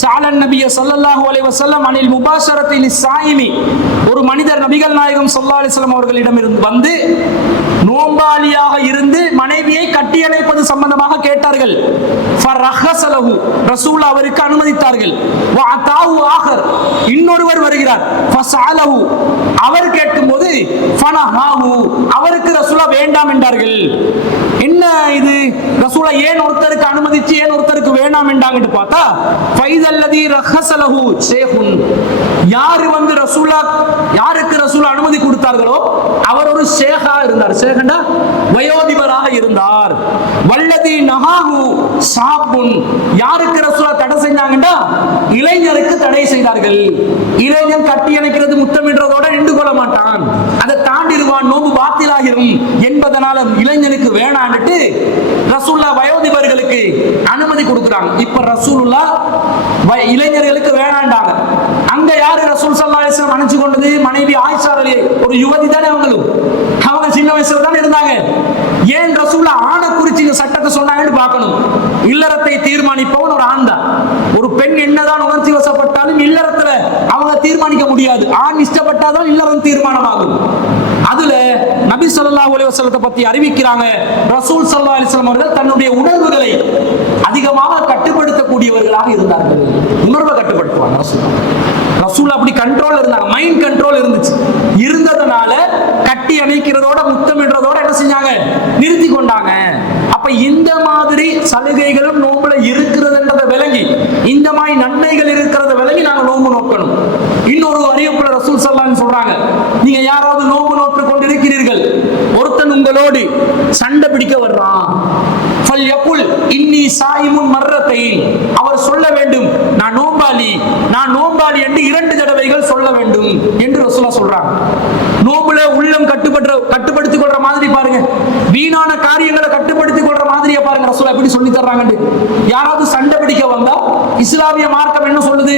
ஸஅலன் நபிய ஸல்லல்லாஹு அலைஹி வஸல்லம் அனில் முபாஷரத்தி லிஸ்ஸாயிமி, ஒரு மனிதர் நபிகள் நாயகம் ஸல்லல்லாஹு அலைஹி வஸல்லம் அவர்களிடம் வந்து நோம்பாளியாக இருந்து மனைவியை கட்டியணைப்பது சம்பந்தமாக கேட்டார்கள். ஃபரஹஸலஹு, ரசூல் அவருக்கு அனுமதித்தார்கள். வஅதாஹு ஆகர், இன்னொருவர் வருகிறார். ஃபஸஅலஹு, அவர் கேட்கும்போது ஃபனஹாஹு, அவருக்கு ரசூலா வேண்டாம் என்றார்கள். என்ன இது ரசூலா ஏன் ஒருத்தருக்கு அனுமதிச்சு ஏன் ஒருத்தருக்கு வேண்டாம் என்றாங்கன்னு பார்த்தா, ஃபைதல்லதி ரஹஸலஹு ஷேஹுன், யார் வந்து ரசூலா யாருக்கு ரசூலா அனுமதி கொடுத்தார்களோ அவர் ஒரு ஷேகா இருந்தார். ஷேகண்டா வயோதிபராக இருந்தார். வல்லதி நஹாஹு ஷாபுன், யாருக்கு ரசூலா தடை செஞ்சாங்கண்டா இளைஞருக்கு தடை செய்தார்கள். இளைஞன் கட்டி அணைக்கிறது முத்தமிடுறதோட நின்று கொள்ள மாட்டான், அதை தாண்டிடுவான், நோம்பு பாத்திலாகிரும் என்பதனால இளைஞனுக்கு வேணான்னுட்டு ரசூலுல்லா வயோதிபர்களுக்கு அனுமதி கொடுக்குறாங்க. இப்ப ரசூலுல்லா இளைஞர்களுக்கு வேணாண்டாங்க. அங்க யாரு ரசூல் ஸல்லல்லாஹு அலைஹி வஸல்லம் அணைச்சு கொண்டது? மனைவி ஆயிஷா ரலியல்லாஹு, ஒரு யுவதி தானே அவங்களும், அவங்க சின்ன வயசுல தானே இருந்தாங்க. ஏன் ரசூலுல்லா ஆணை குறிச்சு இந்த சட்டத்தை சொன்னாங்கன்னு பார்க்கணும். இல்லறத்தை தீர்மானிப்பவன் ஒரு ஆண் தான். ஒரு பெண் என்னதான் உணர்ச்சி வசப்பட்டாலும் இல்லறத்துல அவங்க தீர்மானிக்க முடியாது. ஆண் இஷ்டப்பட்டாதான் இல்லறம் தீர்மானமாகும். அதுல நபி நபி ஸல்லல்லாஹு அலைஹி வஸல்லத்தை பத்தி அறிவிக்கிறாங்க. ரசூல் ஸல்லல்லாஹு அலைஹி வஸல்லம் அவர்கள் தன்னுடைய உணர்வுகளை அதிகமாக கட்டுப்படுத்தக்கூடியவர்களாக இருந்தார்கள். உணர்வை கட்டுப்படுத்துவாங்க ரசூல் அப்படி கண்ட்ரோல் இருந்தாங்க. மைண்ட் கண்ட்ரோல் இருந்ததுனால கட்டி அணைக்கிறதோட முத்தமிடுறதோட என்ன செஞ்சாங்க, நிறுத்தி கொண்டாங்க. அப்ப இந்த மாதிரி சலுகைகளும் நோம்புல இருக்கிறதுன்றதை விளங்கி, இந்த மாதிரி நன்மைகள் இருக்கிறத விளங்கி நாங்க நோம்பு நோக்கணும். இன்னொரு அறிவிப்புல ரசூல் ஸல்லல்லாஹு அலைஹி வஸல்லம் சொல்றாங்க, நீங்க யாராவது நோம்பு நோற்று கொண்டிருக்கிறீர்கள், ஒருத்தன் உங்களோடு சண்டை பிடிக்க வர்றான், ஃபல்யகுல் இன்னி சாயிமுன் மர்ரத்தைன், அவர் சொல்ல வேண்டும் நான் நோம்பாளி என்று 2 தடவைகள் சொல்ல வேண்டும் என்று ரசூலுல்லாஹ் சொல்றாங்க. நோம்புல உள்ளம் கட்டுப்படுத்திக் கொள்ற மாதிரி பாருங்க, வீணான காரியங்களை கட்டுப்படுத்திக் கொள்ற மாதிரியே பாருங்க ரசூலுல்லாஹ் எப்படி சொல்லி தர்றாங்க. யாராவது சண்டை பிடிக்க வந்தா இஸ்லாமிய மார்க்கம் என்ன சொல்லுது,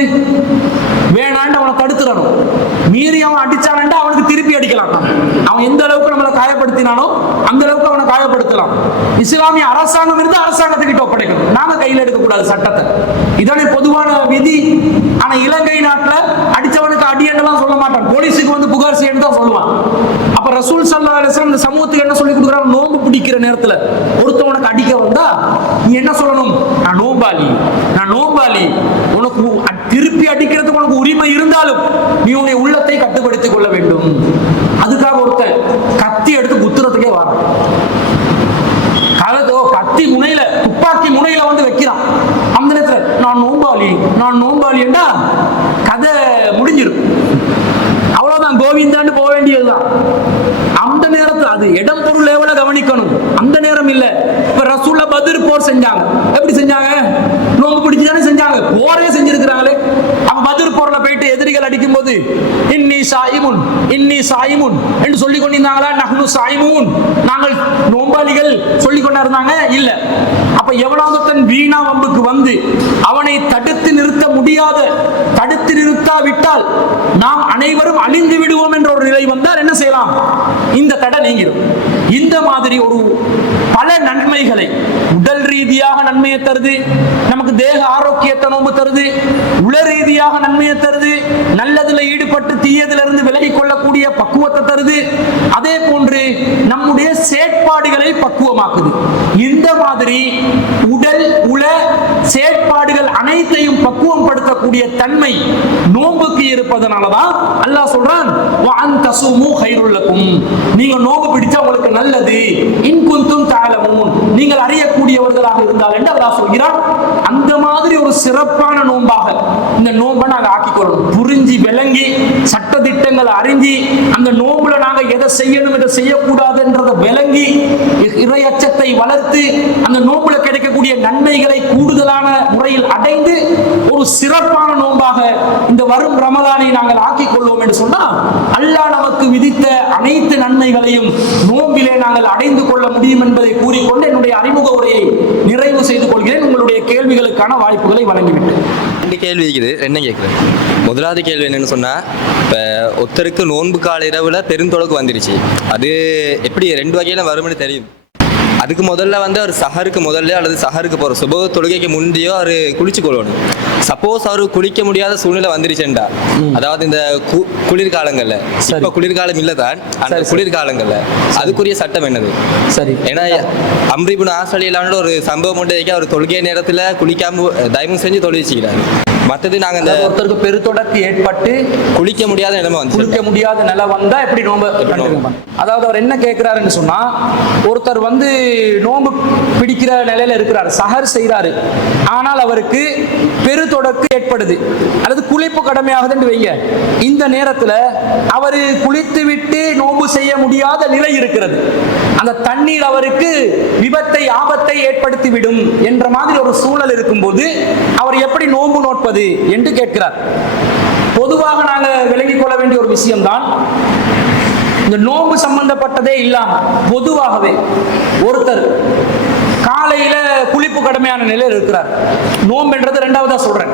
வேணான்னு அவனை தடுத்துறணும். மீறி அவன் அடிச்சானண்டா அவனுக்கு திருப்பி அடிக்கலாம். அவன் எந்த அளவுக்கு நம்மளை காயப்படுத்தினானோ அந்த அளவுக்கு அவனை காயப்படுத்தலாம். இஸ்லாமிய அரசாங்கம் இருந்து அரசாங்கத்துக்கிட்ட ஒப்படைக்கணும், நாங்க கையில் எடுக்கக்கூடாது சட்டத்தை. இதானே பொதுவான விதி. ஆனா இலங்கை நாட்டுல அடிச்சவனுக்கு அடியெல்லாம் சொல்ல மாட்டான், போலீஸுக்கு வந்து புகார் செய்யணும் தான் சொல்லுவான். அப்ப ரசூல் ஸல்லல்லாஹு அலைஹி வஸல்லம் இந்த சமூகத்துக்கு என்ன சொல்லி கொடுக்குறாங்க, நோம்பு பிடிக்கிற நேரத்துல ஒருத்தவனுக்கு அடிக்க வந்தா நீ என்ன சொல்லணும், நான் நோம்பாளி, உனக்கு திருப்பி அடிக்கிறதுக்கு உனக்கு உரிமை இருந்தாலும் நீ உன்னை உள்ளத்தை கட்டுப்படுத்திக் கொள்ள வேண்டும். அதுக்காக ஒருத்தன் கத்தி எடுத்து குத்துறதுக்கே வரான், கத்தி முனையில துப்பாக்கி முனையில வந்து வைக்கிறான். அந்த நேரத்துல நான் நோம்பாளி என்றா கதை முடிஞ்சிடும், அவ்வளவுதான், கோவிந்தான்னு போக வேண்டியதுதான். அந்த நேரத்துல அது இடம் பொருள் லெவல கவனிக்கணும், அந்த நேரம் இல்ல. இப்ப ரசூலுல்லாஹ் பத்ர் போர் செஞ்சாங்க, எப்படி செஞ்சாங்க, நோம்பு பிடிச்சுதானே செஞ்சாங்க, போரே செஞ்சிருக்கிறாங்களே. அப்ப பத்ர் போர்ல போயிட்டு எதிரிகள் அடிக்கும் போது இன்னி சாயிமுன் என்று சொல்லிக் கொண்டிருந்தாங்களா, நஹ்னு சாயிமுன், நாங்கள் நோம்பாளிகள் சொல்லிக் கொண்டிருந்தாங்க இல்ல. அப்ப எவனாகத்தன் வீணா வம்புக்கு வந்து அவனை தடுத்து நிறுத்தாவிட்டால் நாம் அனைவரும் அழிந்து விடுவோம் என்ற ஒரு நிலை வந்தால் என்ன செய்யலாம், இந்த தடை நீங்கிடும். இந்த மாதிரி ஒரு பல நன்மைகளை, உடல் ரீதியாக நன்மையை தருது, நமக்கு தேக ஆரோக்கியத்தை நோம்பு தருது, உள ரீதியாக நன்மையை தருது, நல்லதுல ஈடுபட்டு தீயதுல இருந்து விலகிக் கொள்ளக்கூடிய பக்குவத்தை தருது, அதே போன்று நம்முடைய செயற்பாடுகளை பக்குவமாக்குது. இந்த மாதிரி உடல் உள செயற்பாடுகள் அனைத்தையும் பக்குவம் படுத்தக்கூடிய தன்மை நோம்புக்கு இருப்பதனாலதான் அல்லாஹ் சொல்றான், நீங்க நோம்பு பிடிச்சா உங்களுக்கு நல்லது, இன் குன்தும் தஅலமூன், நீங்கள் அறியக்கூடியவர்களாக இருந்தால் என்று அல்லாஹ் சொல்கிறான். அந்த மாதிரி ஒரு சிறப்பான நோம்பாக இந்த நோம்பை நாங்க ஆக்கிக்கொள்ளணும். புரிஞ்சு விளங்கி சட்ட திட்டங்களை அறிஞ்சி அந்த நோம்புல நாங்க எதை செய்யணும் எதை செய்யக்கூடாதுன்றதை விளங்கி இறையச்சத்தை வளர்த்து அந்த நோம்புல கிடைக்கக்கூடிய நன்மைகளை கூடுதலான முறையில் அடைந்து ஒரு சிறப்பான நோம்பாக இந்த வரும் ரமலானை நாங்கள் ஆக்கிக் கொள்வோம் என்று சொன்னால் அல்லாஹ் நமக்கு விதித்த அனைத்து நன்மைகளையும் நோம்பிலே நாங்கள் அடைந்து கொள்ள முடியும் என்பதை கூறிக்கொண்டு என்னுடைய அறிமுக உரையை நிறைவு செய்து கொள்கிறேன். உங்களுடைய கேள்விகளுக்கான வாய்ப்புகளை வழங்கிவிட்டேன். 2 கேள்வி இருக்குது, 2 கேட்குறேன். முதலாவது கேள்வி என்னன்னு சொன்னா, இப்போ ஒருத்தருக்கு நோன்பு கால இரவுல பெருந்தொடக்கு வந்துருச்சு, அது எப்படி 2 வகையில வரும்னு தெரியும். அதுக்கு முதல்ல வந்து அவர் சஹருக்கு முதல்ல அல்லது சஹருக்கு போகிற சுப தொழுகைக்கு முந்தையோ அவர் குளிச்சு கொள்ளணும். சப்போஸ் அவர் குளிக்க முடியாத சூழ்நிலை வந்துருச்சுண்டா, அதாவது இந்த குளிர்காலங்கள்ல, இப்ப குளிர்காலம் இல்லதான், அந்த குளிர்காலங்கள்ல அதுக்குரிய சட்டம் என்னது? சரி, ஏன்னா அம்ர் இப்னு ஆஸ் ரலியல்லாஹு ஒரு சம்பவம் உண்டு, அவர் தொழுகை நேரத்துல குளிக்காம தயவு செஞ்சு தொழுவிச்சுக்கிறாரு. மற்றது நாங்க இந்த ஒருத்தருக்கு பெருத்தொடர்ச்சி ஏற்பட்டு குளிக்க முடியாத நிலை வந்தா எப்படி நோம்பு, அதாவது அவர் என்ன கேட்கிறாருன்னு சொன்னா, ஒருத்தர் வந்து நோம்பு பிடிக்கிற நிலையில இருக்கிறார், சஹர் செய்யறாரு, ஆனால் அவருக்கு பெருத்தொடர்ச்சி ஏற்படுது அல்லது குளிப்பு கடமையாகுதுன்னு வைங்க. இந்த நேரத்துல அவரு குளித்து விட்டு நோம்பு செய்ய முடியாத நிலை இருக்கிறது, அந்த தண்ணீர் அவருக்கு விபத்தை ஆபத்தை ஏற்படுத்தி விடும் என்ற மாதிரி ஒரு சூழல் இருக்கும்போது அவர் எப்படி நோம்பு நோட்பது என்று கேட்கிறார். பொதுவாக நாங்கள் விளங்கிக் கொள்ள வேண்டிய ஒரு விஷயம்தான், இந்த நோம்பு சம்பந்தப்பட்டதே இல்லாம பொதுவாகவே ஒருத்தர் காலையில குளிப்பு கடமையான நிலையில் இருக்கிறார், நோம்பு என்றது 2வதா சொல்றேன்,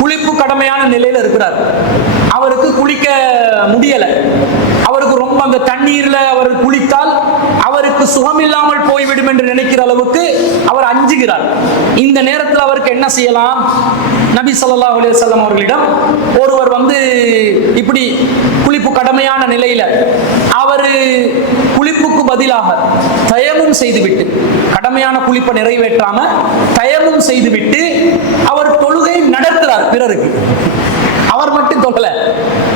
குளிப்பு கடமையான நிலையில இருக்கிறார், அவருக்கு குளிக்க முடியல, அவருக்கு ரொம்ப நோன்பு அந்த தண்ணீர்ல அவர் குளித்தால் அவருக்கு சுகமில்லாமல் போய்விடும் என்று நினைக்கிற அளவுக்கு அவர் அஞ்சுகிறார். இந்த நேரத்தில் அவருக்கு என்ன செய்யலாம்? நபி ஸல்லல்லாஹு அலைஹி வஸல்லம் அவர்களிடம் ஒருவர் இப்படி குளிப்பு கடமையான நிலையில அவர் குளிப்புக்கு பதிலாக தயமும் செய்துவிட்டு, கடமையான குளிப்பை நிறைவேற்றாம தயமும் செய்துவிட்டு அவர் தொழுகை நடத்துறார். பிறருக்கு, அவர் மட்டும் தொழல,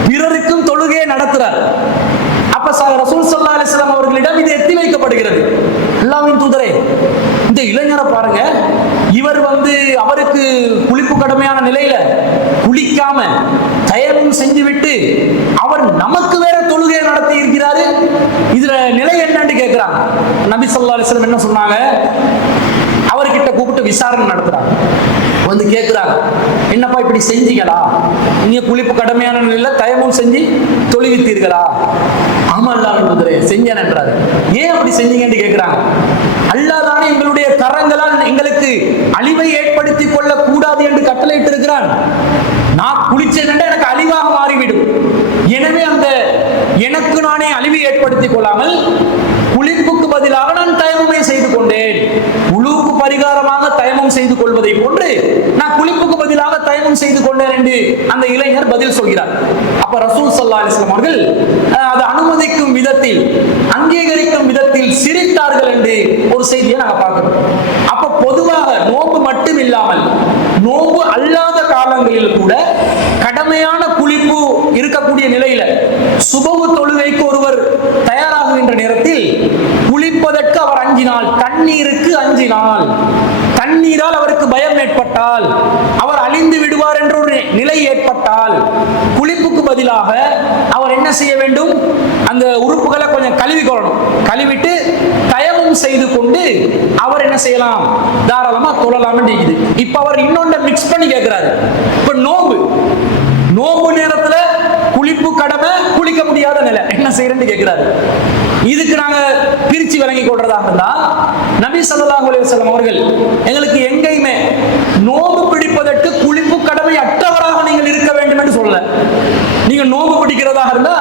பிறருக்கும் தொழுகையை நடத்துறார். அப்ப ரசூல் ஸல்லல்லாஹு அலைஹி வஸல்லம் அவர்களிடம் இது எத்தி வைக்கப்படுகிறது. அல்லாஹ்வின் தூதரே, இந்த இளைஞரை பாருங்க, இவர் அவருக்கு குளிப்பு கடமையான நிலையில குளிக்காம தயமும் செஞ்சுவிட்டு அவர் நமக்கு வேற தொழுகையை நடத்தி இருக்கிறாரு, இதுல நிலை என்னன்னு கேட்கிறாங்க. நபி ஸல்லல்லாஹு அலைஹி வஸல்லம் என்ன சொன்னாங்க? அவர்கிட்ட கூப்பிட்டு விசாரணை நடத்துறாங்க. கேட்கிறாங்க, என்னப்பா இப்படி செஞ்சீங்களா? நீங்க குளிப்பு கடமையான நிலையில தயமும் செஞ்சு தொழுவித்தீர்களா? ஆமா அல்லாஹ்வின் தூதரே, செஞ்சேன் என்றாரு. ஏன் அப்படி செஞ்சீங்கன்னு கேட்கிறாங்க. அல்லாஹ் தானே எங்களுடைய கரங்களால் எங்களுக்கு அழிவை ஏற்படுத்திக் கொள்ள கூடாது என்று கட்டளையிட்டு இருக்கிறான். நான் குளிச்சேன் எனக்கு அழிவாக மாறிவிடும். எனவே அந்த எனக்கு நானே அழிவை ஏற்படுத்திக் கொள்ளாமல் குளிப்புக்கு பதிலாக நான் தயமுமே செய்து கொண்டேன். உளுவுக்கு பரிகாரமாக தயமம் செய்து கொள்வதை போன்று நான் குளிப்புக்கு பதிலாக தயமம் செய்து கொண்டேன் என்று அந்த இளைஞர் பதில் சொல்கிறார். அப்ப ரசூல் ஸல்லல்லாஹு அலைஹி வஸல்லம் அவர்கள் அதை அனுமதிக்கும் விதத்தில், அங்கீகரிக்கும் விதத்தில் சிரித்தார்கள் என்று ஒரு செய்தியை நாங்கள் பார்க்கிறோம். அப்ப பொதுவாக நோன்பு மட்டும் இல்லாமல் நோன்பு அல்லாத காலங்களில் கூட கடமையான குளிப்பு இருக்கக்கூடிய நிலையில சுபஹு தொழுகைக்கு ஒருவர் தயாராகுகின்ற நேரத்தில் குளிப்பதற்கு அவர் அஞ்சினால், தண்ணீருக்கு அஞ்சினால், தண்ணீரால் அவருக்கு பயம் ஏற்பட்டால், அவர் அழிந்து விடுவார் என்ற ஒரு நிலை ஏற்பட்டால் குளிப்புக்கு பதிலாக அவர் என்ன செய்ய வேண்டும்? அந்த உறுப்புகளை கொஞ்சம் கழுவிக்கொள்ளணும். கழுவிட்டு தயமும் செய்து கொண்டு அவர் என்ன செய்யலாம்? தாராளமா தொழலாம் இருக்குது. இப்ப அவர் இன்னொன்று மிக்ஸ் பண்ணி கேட்கிறாரு. இப்ப நோம்பு நேரத்துல குளிப்பு கடமை, குளிக்க முடியாத நிலை, என்ன செய்யறேன்னு கேட்கிறாரு. இதுக்கு நாங்க பிரிச்சு விளங்கி கொள்றதாக இருந்தா, நபி ஸல்லல்லாஹு அலைஹி வஸல்லம் அவர்கள் எங்களுக்கு எங்கேயுமே நோம்பு பிடிப்பதற்கு குளிப்பு கடமை அற்றவராக நீங்கள் இருக்க வேண்டும் என்று சொல்லல. நீங்க நோம்பு பிடிக்கிறதாக இருந்தா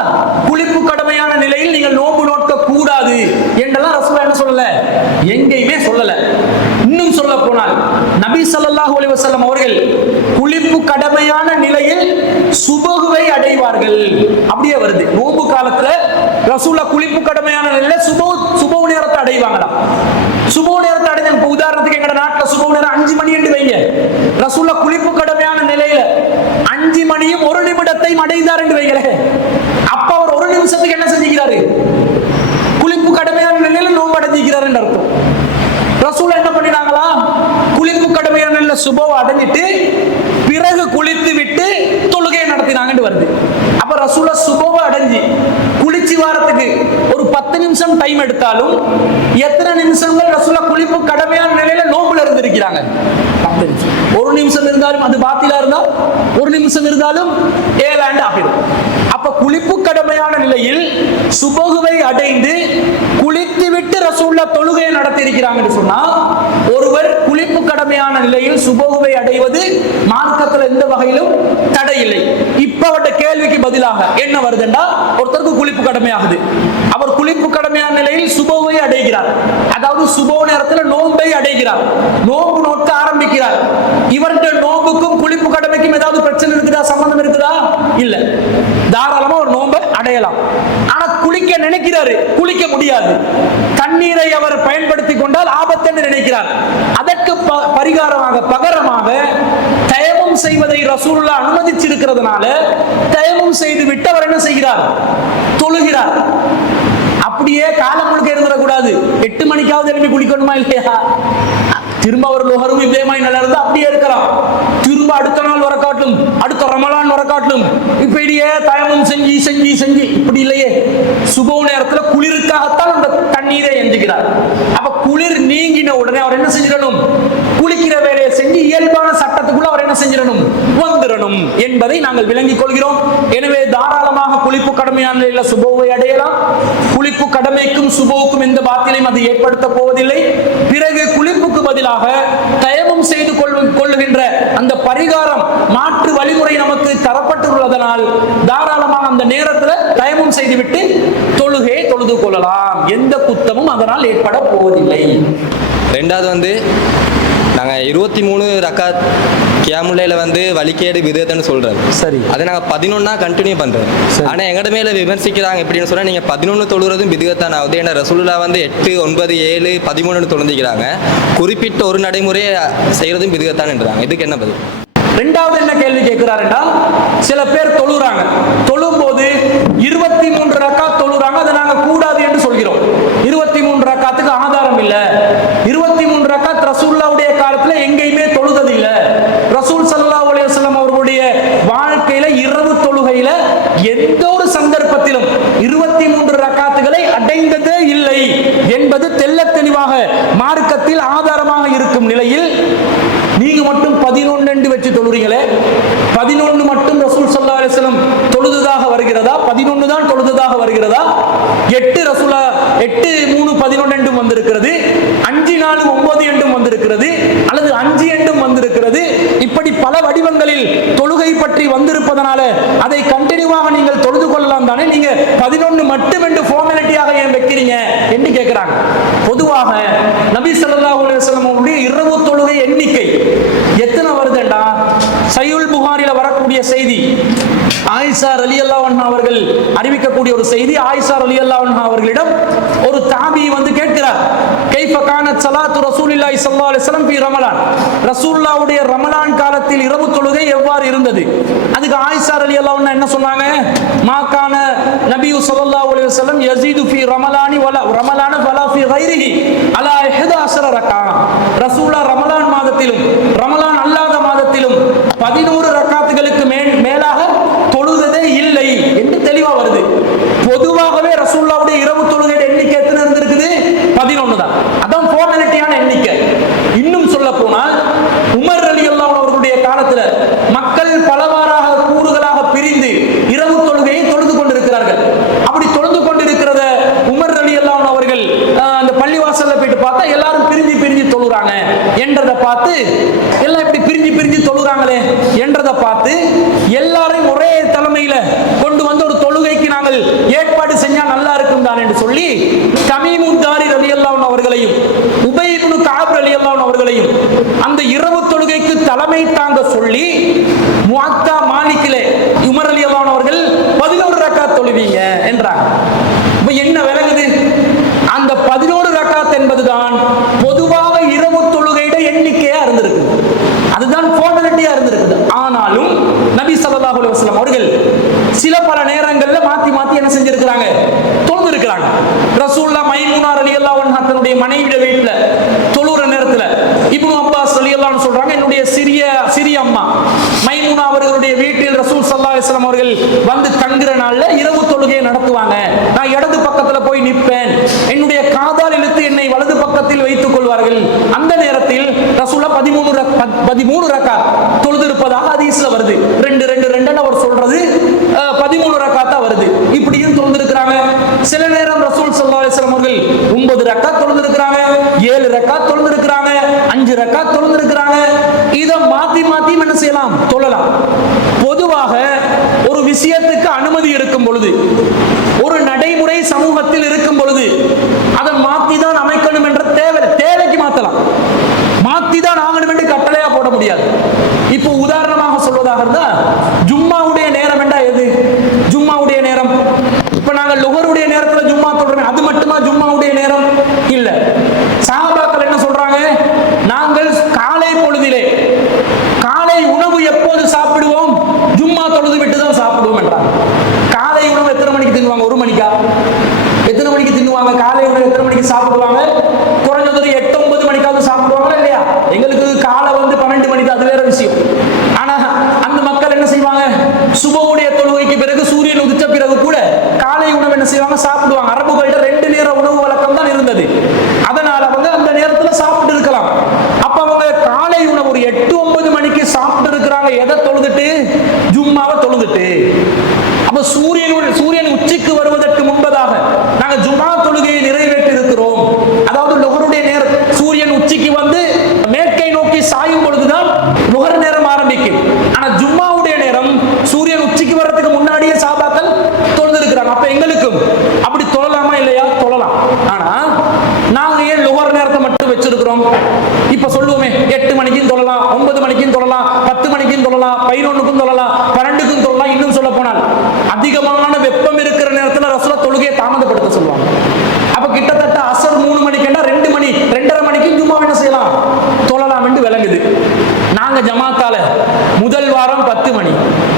குளிப்பு கடமையான நிலையில் நீங்கள் நோம்பு நோக்க கூடாது என்றெல்லாம் ரசூல் என்ன சொல்லல, எங்கேயுமே சொல்லல. இன்னும் சொல்ல போனால் நபி ஸல்லல்லாஹு அலைஹி வஸல்லம் அவர்கள் குளிப்பு கடமையான நிலையில் சுபகுவை அடைவார்கள். அப்படியே வருது. நோம்பு காலத்துல ரசூலுல்லாஹ் குளிப்பு கடமையான நிலையில சுபஹு நேரத்தை அடைவாங்களாம். சுபஹு நேரத்தை அடைஞ்ச, இப்ப உதாரணத்துக்கு எங்க நாட்டுல சுபஹு நேரம் 5 மணி என்று வைங்க. ரசூலுல்லாஹ் குளிப்பு கடமையான நிலையில 5 மணியும் 1 நிமிடத்தையும் அடைந்தார் என்று வைங்களே. அப்ப அவர் 1 நிமிஷத்துக்கு என்ன செஞ்சுக்கிறாரு? குளிப்பு கடமையான நிலையில நோம்பு அடைஞ்சிக்கிறார் என்று அர்த்தம். ரசூல் என்ன பண்ணினாங்களா? குளிப்பு கடமையான நிலையில சுபஹு அடைஞ்சிட்டு பிறகு குளித்து விட்டு தொழுகையை நடத்தினாங்கன்னு வருது. அப்ப ரசூலுல்லாஹ் சுபஹு அடைஞ்சி குளிச்சு வாரத்துக்கு ஒரு 10 நிமிஷம் டைம் எடுத்தாலும் எத்தனை நிமிஷங்கள் ரசூலுல்லாஹ் குளிப்பு கடமையான நிலையில நோம்புல இருந்திருக்கிறாங்க? 10 நிமிஷம். 1 நிமிஷம் இருந்தாலும் அது பாத்திலா இருந்தா 1 நிமிஷம் இருந்தாலும் 7 ஆண்டு ஆகிடும். அப்ப குளிப்பு கடமையான நிலையில் சுபஹுவை அடைந்து குளித்து விட்டு ரசூலுல்லாஹ் தொழுகையை நடத்தி இருக்கிறாங்கன்னு சொன்னா, ஒருவர் குளிப்பு கடமையான நிலையில் சுபஹுவை அடைவது மார்க்கத்துல எந்த வகையிலும் தடை இல்லை. இப்ப அவட்ட கேள்விக்கு பதிலாக என்ன வருதுன்னா, ஒருத்தருக்கு குளிப்பு கடமையாகுது, அவர் குளிப்பு கடமையான நிலையில் சுபஹுவை அடைகிறார், அதாவது சுபஹு நேரத்தில் நோன்பை அடைகிறார், நோன்பு நோக்க ஆரம்பிக்கிறார். இவருடைய நோன்புக்கும் குளிப்பு கடமைக்கும் ஏதாவது பிரச்சனை இருக்குதா? சம்பந்தம் இருக்குதா? இல்ல. தாராளமா ஒரு நோன்பை அடையலாம். ஆனா குளிக்க நினைக்கிறாரு, குளிக்க முடியாது. தண்ணீரை அவர் பயன்படுத்தி கொண்டால் ஆபத்து என்று நினைக்கிறார். அதற்கு பரிகாரமாக, பகரமாக தயமம் செய்வதை ரசூலுல்லாஹ் அனுமதிச்சிருக்கிறதுனால தயமம் செய்து விட்டு அவர் என்ன செய்கிறார்? தொழுகிறார். அப்படியே காலம் முழுக்க இருந்துடக்கூடாது. 8 மணிக்காவது எழுப்பி குளிக்கணுமா இல்லையா? திரும்ப அவர் லோஹரும் இதேமாய் நல்லா இருந்தா அப்படியே இருக்கலாம். திரும்ப அடுத்த நாள் வர காட்டும், அடுத்த ரமலான் வர காட்டும், இப்படியே தயமம் செஞ்சு செஞ்சு செஞ்சு இப்படி இல்லையே. சுபஹு நேரத்துல குளிருக்காகத்தான் அந்த தண்ணீரை எஞ்சுகிறார். அப்ப குளிர் நீங்கின உடனே அவர் என்ன செஞ்சிடணும்? குளிக்கிற வேலையை செஞ்சு இயல்பான சட்டத்துக்குள்ள அவர் என்ன செஞ்சிடணும்? வந்துடணும் என்பதை நாங்கள் விளங்கிக் கொள்கிறோம். எனவே தாராளமாக குளிப்பு கடமையான நிலையில சுபஹுவை அடையலாம். குளிப்பு கடமைக்கும் சுபஹுக்கும் எந்த பாத்திலையும் அது ஏற்படுத்த போவதில்லை. பிறகு குளிப்புக்கு பதிலாக தயமம் செய்து கொள்ளுகின்ற அந்த பரிகாரம், மாற்று வழிமுறை நமக்கு தரப்பட்டுள்ளதனால் தாராளமாக அந்த நேரத்தில் தயமம் செய்துவிட்டு தொழுக தொழுது கொள்ளலாம், எந்த குத்தமும் அதனால் ஏற்பட போவதில்லை. ரெண்டாவது வந்து நாங்கள் 23 ரக்காத் கியாமுல்லையில் வந்து வழிகேடு விதத்துன்னு சொல்கிறோம். சரி, அதை நாங்கள் 11 கண்டினியூ பண்ணுறோம். ஆனால் எங்கள்ட மேலே விமர்சிக்கிறாங்க எப்படின்னு சொன்னால், நீங்கள் 11 தொழுறதும் விதத்தான் ஆகுது. ஏன்னா ரசூலுல்லாஹ் வந்து 8, 9, 7, 13 தொழுந்திக்கிறாங்க. குறிப்பிட்ட ஒரு நடைமுறையை செய்கிறதும் விதத்தான்ன்றாங்க. இதுக்கு என்ன பதில்? ரெண்டாவது என்ன கேள்வி கேட்கிறாருன்னா, சில பேர் தொழுறாங்க, தொழும் போது 23 ரக்காத் தொழுறாங்க, அதை நாங்க கூடாது என்று சொல்கிறோம். 23 ரக்காத்துக்கு ஆதாரம் இல்ல. 23 ரக்காத் ரசூலுல்லாஹ்வுடைய காலத்துல எங்கேயுமே தொழுதது இல்ல. ரசூல் ஸல்லல்லாஹு அலைஹி வஸல்லம் அவர்களுடைய வாழ்க்கையில இரவு தொழுகையில எந்த ஒரு சந்தர்ப்பத்திலும் 23 ரக்காத்துகளை அடைந்ததே இல்லை என்பது தெள்ளத் தெளிவாக மார்க்கத்தில் ஆதாரமாக இருக்கும் நிலையில் நீங்க மட்டும் 11 என்று வச்சு தொழுறீங்களே, 11 மட்டும் ரசூல் ஸல்லல்லாஹு அலைஹி வஸல்லம் தொழுததாக வருகிறதா? 11 தான் தொழுததாக வருகிறதா? 8 ரசூலா 8, 3, 11 என்றும் வந்திருக்கிறது, 5, 4, 9 என்றும் வந்திருக்கிறது, அல்லது 5 என்றும் வந்திருக்கிறது. இப்படி பல வடிவங்களில் தொழுகை பற்றி வந்திருப்பதனால அதை கண்டினியூவாக நீங்கள் தொழுது கொள்ளலாம் தானே, நீங்க 11 மட்டும் என்று ஃபார்மாலிட்டியாக ஏன் வைக்கிறீங்க என்று கேட்கிறாங்க. பொதுவாக நபி ஸல்லல்லாஹு அலைஹி வஸல்லம் அவருடைய இரவு தொழுகை எண்ணிக்கை எத்தனை வருதுண்டா? சஹீஹுல் புகாரில வரக்கூடிய செய்தி, ஆயிஷா ரலியல்லாஹு அன்ஹா அவர்கள் அறிவிக்கக்கூடிய ஒரு செய்தி. ஆயிஷா ரலியல்லாஹு அன்ஹா அவர்களிடம் ஒரு தாபி வந்து கேட்கிறார், கைஃப கானத் ஸலாத்து ரசூலில்லாஹி ஸல்லல்லாஹு அலைஹி வஸல்லம் ஃபீ ரமலான், ரசூலுல்லாஹ்வுடைய ரமலான் காலத்தில் இரவு தொழுகை எவ்வாறு இருந்தது? அதுக்கு ஆயிஷா ரலியல்லாஹு அன்ஹா என்ன சொன்னாங்க? மா கான நபியு ஸல்லல்லாஹு அலைஹி வஸல்லம் யஸீது ஃபீ ரமலானி வலா ஃபீ கைரிஹி அலா 11 ரக்கா. ரசூலுல்லாஹ் ரமலான் மாதத்திலும் ரமலான் அல்லாத மாதத்திலும் 11 ரக்காத்துகளுக்கு மேலாக தொழுததே இல்லை என்று தெளிவா வருது. பொதுவாகவே ரசூலுல்லாஹ்வுடைய இரவு தொழுகை எண்ணிக்கை எத்தனை இருந்திருக்குது? 11 தான். அதான் ஃபார்மாலிட்டியான எண்ணிக்கை. இன்னும் சொல்ல போனால் உமர் ரலியல்லாஹு அவர்களுடைய காலத்துல மக்கள் பலவாறாக கூறுகளாக பிரிந்து இரவு தொழுகையை தொழுது கொண்டிருக்கிறார்கள். அப்படி தொழுது கொண்டிருக்கிறத உமர் ரலியல்லாஹு அவர்கள் அந்த பள்ளிவாசல்ல போயிட்டு பார்த்தா எல்லாரும் பிரிஞ்சு பிரிஞ்சு தொழுறாங்க என்றதை பார்த்து, எல்லாம் இப்படி பிரிஞ்சு பிரிஞ்சு தொழுறாங்களே என்றதை பார்த்து எல்லாரையும் ஒரே தலைமையில கொண்டு வந்து ஒரு தொழுகைக்கு நாங்கள் ஏற்பாடு செஞ்சா நல்லா இருக்கும் தான் என்று சொல்லி தமீமுத் தாரி ரலியல்லாஹு அவர்களையும் உபை இப்னு கஅப் ரலியல்லாஹு அவர்களையும் அந்த இரவு தொழுகைக்கு தலைமை தாங்க சொல்லி முஅத்தா மாலிக்கிலே உமர் ரலியல்லாஹு அவர்கள் 11 ரக்காத் தொழுவீங்க என்றாங்க. இப்ப என்ன விளங்குது? அந்த 11 ரக்காத் என்பதுதான் பொதுவாக இரவு தொழுகையோட எண்ணிக்கையா இருந்திருக்கு. அதுதான் ஃபார்மாலிட்டியா இருந்திருக்குது. ஆனாலும் நபி ஸல்லல்லாஹு அலைஹி வஸல்லம் அவர்கள் சில பல நேரங்கள்ல மாத்தி மாத்தி என்ன செஞ்சிருக்கிறாங்க? தொழுது இருக்கிறாங்க. ரசூலுல்லாஹ் மைமூனா ரலியல்லாஹு அன்ஹா தன்னுடைய மனைவியோட வீட்டுல தொழுற நேரத்துல இப்னு அப்பாஸ் ரலியல்லாஹு அன்ஹு சொல்றாங்க, என்னுடைய சிறிய அம்மா மைமூனா அவர்களுடைய வீட்டில் ரசூல் ஸல்லல்லாஹு அலைஹி வஸல்லம் அவர்கள் வந்து தங்குற நாள்ல இரவு தொழுகையை நடத்துவாங்க. நான் இடது பக்கத்துல போய் நிற்பேன், என்னுடைய காதால் இழுத்து என்னை வலது பக்கத்தில் வைத்துக் கொள்வார்கள். அந்த நேரத்தில் ரசூலுல்லாஹ் 13 ரக்காத் தொழுது இருப்பதாக ஹதீஸ்ல வருது. 2 2 2 அவர் சொல்றது 13 ரக்காத்தா வருது. இப்படியும் தொழுது இருக்கிறாங்க. சில நேரம் ரசூல் ஸல்லல்லாஹு அலைஹி வஸல்லம் அவர்கள் 9 ரக்காத் தொழுது இருக்கிறாங்க, 7 ரக்காத் தொழுது இருக்கிறாங்க, 5 ரக்காத் தொழுது இருக்கிறாங்க. இதை மாத்தி மாத்தி என்ன செய்யலாம்? தொழலாம். பொதுவாக ஒரு விஷயத்துக்கு அனுமதி இருக்கும் பொழுது, ஒரு நடைமுறை சமூகத்தில் இருக்கும் பொழுது அதை மாத்தி தான் அமைக்கணும் என்ற தேவைக்கு மாத்தலாம். மாத்தி தான் ஆகணும் என்று கட்டளையா போட முடியாது. இப்போ உதாரணமாக சொல்வதாக இருந்தா, ஜும்மாவுடைய நேரம் என்றா எது? ஜும்மாவுடைய நேரம் இப்ப நாங்கள் லுஹருடைய நேரத்துல ஜும்மா தொழுறோம், அது மட்டுமா ஜும்மாவுடைய நேரம்? இல்ல. சஹாபாக்கள் என்ன சொல்றாங்க? நாங்கள் காலை பொழுதிலே காலை உணவு எப்போது சாப்பிடுவோம்? ஜும்மா தொழுது விட்டு தான் சாப்பிடுவோம் என்றாங்க. காலை உணவு எத்தனை மணிக்கு தின்னுவாங்க? 1 மணிக்கா? எத்தனை மணிக்கு தின்னுவாங்க? காலை உணவு எத்தனை மணிக்கு சாப்பிடுவாங்க? குறைஞ்சது 8, 9 மணிக்காவது சாப்பிடுவாங்களா இல்லையா? எங்களுக்கு காலை வந்து 12 மணிக்கு, அது வேற விஷயம். ஆனா அந்த மக்கள் என்ன செய்வாங்க? சுபவுடைய தொழுகைக்கு பிறகு சூரியன் உதிச்ச பிறகு கூட காலை உணவு என்ன செய்வாங்க? சாப்பிடுவாங்க. அரபுகள்ட்ட 2 நேர உணவு வழக்கம் தான் இருந்தது. அதனால அவங்க அந்த நேரத்துல சாப்பிட்டு இருக்கலாம். அப்ப அவங்க காலை உணவு ஒரு 8, 9 மணிக்கு சாப்பிட்டு இருக்கிறாங்க. எதை தொழுதுட்டு? ஜும்மாவை தொழுதுட்டு. அப்ப சூரியன் உச்சிக்கு வருவதற்கு முன்பதாக நாங்க ஜும்மா தொழுகையை நிறைவேற்றி இருக்கிறோம். அதாவது லுஹருடைய நேரம் சூரியன் உச்சிக்கு வந்து மேற்கை நோக்கி சாயும் பொழுதுதான் லுஹர் நேரம் ஆரம்பிக்கும். ஆனா ஜும்மாவுடைய நேரம் சூரியன் உச்சிக்கு வர்றதுக்கு முன்னாடியே சஹாபாக்கள் தொழுது இருக்கிறாங்க. அப்ப எங்களுக்கும் அப்படி தொழலாமா இல்லை சொல்லலாம், 11க்கும் சொல்லலாம், 12க்கும் சொல்லலாம். இன்னும் சொல்ல போனால் அதிகமான வெப்பம் இருக்கிற நேரத்தில் ரசூலுல்லாஹ் தொழுகையை தாமதப்படுத்த சொல்லுவாங்க. அப்ப கிட்டத்தட்ட அசர் 3 மணிக்குன்னா 2 மணி 2:30 மணிக்கு ஜும்மா என்ன செய்யலாம், தொழலாம் என்று விளங்குது. நாங்க ஜமாத்தால முதல் வாரம் 10 மணி,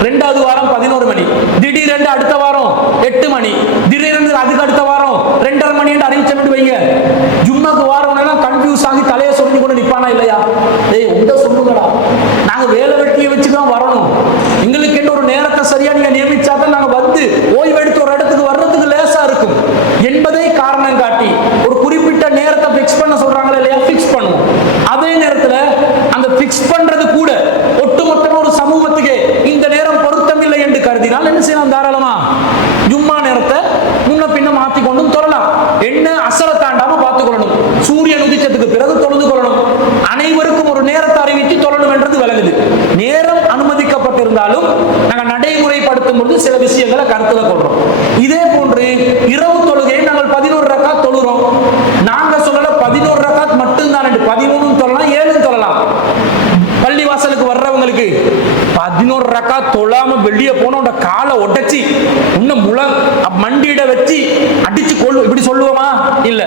2வது வாரம் 11 மணி, திடீரென்று அடுத்த வாரம் 8 மணி, திடீரென்று அதுக்கு அடுத்த வாரம் 2:30 மணி என்று அறிவிச்சு வைங்க. ஜும்மாக்கு வாரம் எல்லாம் கன்ஃபியூஸ் ஆகி தலையை சொல்லி கொண்டு நிப்பானா இல்லையா? ஏய் உண்ட சொல்லுங்கடா, நாங்க வேலை வெட்டியை வச்சுதான் வரணும், எங்களுக்கு என்ன ஒரு நேரத்தை சரியா நீங்க நியமிச்சாதான் நாங்க வந்து ஓய்வெடுத்து ஒரு இடத்துக்கு வர்றதுக்கு லேசா இருக்கும் என்பதை காரணம் காட்டி ஒரு குறிப்பிட்ட நேரத்தை பிக்ஸ் பண்ண சொல்றாங்களா இல்லையா, பிக்ஸ் பண்ணுவோம். அதே நேரத்தில் அந்த பிக்ஸ் பண்றது கூட ஒட்டுமொத்த ஒரு சமூகத்துக்கு இந்த நேரம் பொருத்தமில்லை என்று கருதினால் என்ன செய்யலாம், தாராளமா ஜும்மா நேரத்தை முன்ன பின்ன மாத்தி கொண்டும் தொழலாம். என்ன அசர தாண்டாம பார்த்துக் கொள்ளணும், சூரியன் உதிச்சதுக்கு பிறகு தொழுது கொள்ளணும், அனைவருக்கும் ஒரு நேரத்தை அறிவித்து தொழணும் என்றது விளங்குது. நேரம் அனுமதிக்கப்பட்டிருந்தாலும் நாங்கள் நடைமுறைப்படுத்தும் பொழுது சில விஷயங்களை கருத்துல கொள்றோம். இதே போன்று இரவு தொழுகையை நாங்கள் 11 ரக்காத் தொழுறோம். நாங்க சொல்லல 11 ரக்காத் மட்டும்தான், 13 தொழலாம், 7 தொழலாம். பள்ளிவாசலுக்கு வர்றவங்களுக்கு 11 ரக்காத் தொழாம வெளியே போன காலை உடைச்சி இன்னும் மண்டியிட வச்சு அடிச்சு கொள்ளு இப்படி சொல்லுவோமா? இல்ல,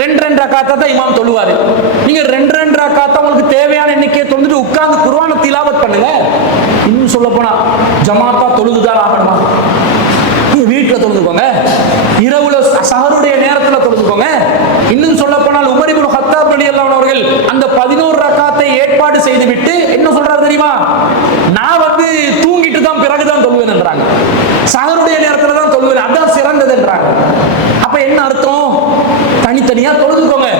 2 ரக்காத்தை தான் இமாம் தொழுவாரு. நீங்க 2 ரக்காத்தை உங்களுக்கு தேவையான எண்ணிக்கையை தொழுந்துட்டு உட்கார்ந்து குர்ஆனை திலாவத் பண்ணுங்க. இன்னும் சொல்ல போனா ஜமாத்தா தொழுதுதான் ஆகணுமா? வீட்டில் தொழுதுக்கோங்க, இரவுல சஹருடைய நேரத்தில் தொழுதுக்கோங்க. இன்னும் சொல்ல போனால் உமர் இப்னு கத்தாப் ரலியல்லாஹு அன்ஹு அவர்கள் அந்த 11 ரக்காத்தை ஏற்பாடு செய்துவிட்டு என்ன சொல்றாரு தெரியுமா? நான் வந்து தூங்கிட்டு தான் பிறகுதான் தொழுவேன் என்றாங்க. சஹருடைய நேரத்தில் தான் தொழுவேன், அதான் சிறந்தது என்றாங்க. அப்ப என்ன அர்த்தம்? தனித்தனியா தொழுதுக்கோங்க.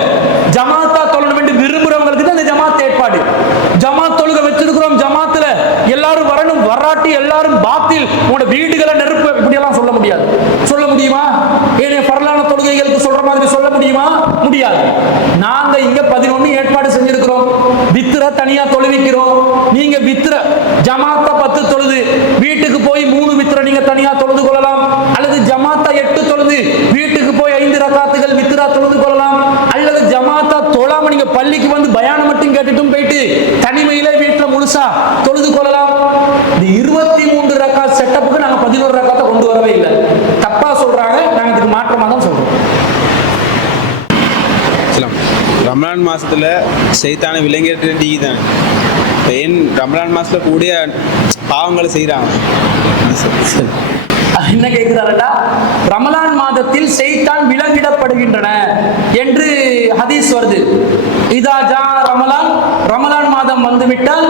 ஜமாத்தா தொழணும் என்று விரும்புறவங்களுக்கு தான் இந்த ஜமாத் ஏற்பாடு. ஜமாத் தொழுக வச்சிருக்கிறோம், ஜமாத்துல எல்லாரும் வரணும், வராட்டி எல்லாரும் பாத்தில் உங்களோட வீடுகளை நெருப்பு இப்படி எல்லாம் சொல்ல முடியாது. சொல்ல முடியுமா? ஏனே பரலான தொழுகைகளுக்கு சொல்ற மாதிரி சொல்ல முடியுமா? முடியாது. நாங்க இங்க 11 ஏற்பாடு செஞ்சிருக்கிறோம். வித்திர தனியா தொழுவிக்கிறோம். நீங்க வித்திர ஜமாத்தா 10 தொழுது வீட்டுக்கு போய் 3 வித்திர நீங்க தனியா தொழுது கொள்ளலாம். அல்லது ஜமாத்தா 8 தொழுது வீட்டுக்கு போய் 5 ரக்காத்துகள் வித்திரா தொழுது கொள்ளலாம். அல்லது ஜமாத்தா தொழாம நீங்க பள்ளிக்கு வந்து பயானம் மட்டும் கேட்டுட்டும் போயிட்டு தனிமையில வீட்டுல முழுசா தொழுது கொள்ளலாம். இந்த 23 ரக்காத் செட்டப்புக்கு நாங்க 11 ரக்காத்தை கொண்டு வரவே இல்லை. தப்பா சொல்றாங்க, நாங்க இதுக்கு மாற்றமா தான் சொல்றோம். ரமலான் மாசத்துல சைத்தான விலங்கிட்டு தான் ஏன் ரமலான் மாசத்துல கூடிய பாவங்களை செய்யறாங்க. என்ன கேட்கிறாரா? ரமலான் மாதத்தில் சைத்தான் விலங்கிடப்படுகின்றன என்று ஹதீஸ் வருது. இதா ஜா ரமலான், ரமலான் மாதம் வந்துவிட்டால்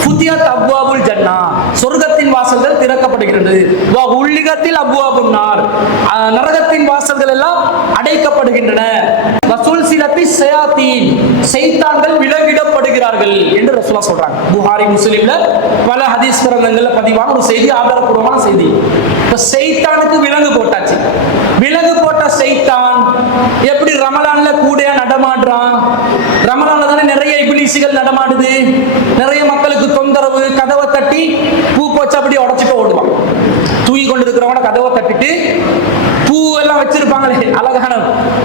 ஃபுதியத் அப்வாபுல் ஜன்னா, சொர்க்கத்தின் வாசல்கள் திறக்கப்படுகிறது. வ உல்லிகத்தில் அப்வாபுன் நார், நரகத்தின் வாசல்கள் எல்லாம் அடைக்கப்படுகின்றன. வசூல் சிலத்தி ஷயாத்தீன், சைத்தான்கள் விலங்கிடப்படுகிறார்கள் என்று ரசூலுல்லாஹ் சொல்றாங்க. புகாரி முஸ்லிம்ல பல ஹதீஸ் கிரந்தங்கள்ல பதிவான ஒரு செய்தி, ஆதாரப்பூர்வமான செய்தி. சைத்தானுக்கு விலங்கு போட்டாச்சு. விலங்கு போட்ட சைத்தான் எப்படி ரமலான்ல கூடையா நடமாடுறான்? ரமலான்ல தானே நிறைய இப்லீசுகள் நடமாடுது, நிறைய மக்களுக்கு தொந்தரவு, கதவை தட்டி பூ போச்சு அப்படி உடைச்சிட்டு ஓடுவான். தூங்கி கொண்டு இருக்கிறவங்க கதவை தட்டிட்டு பூ எல்லாம் வச்சிருப்பாங்களே, அழகான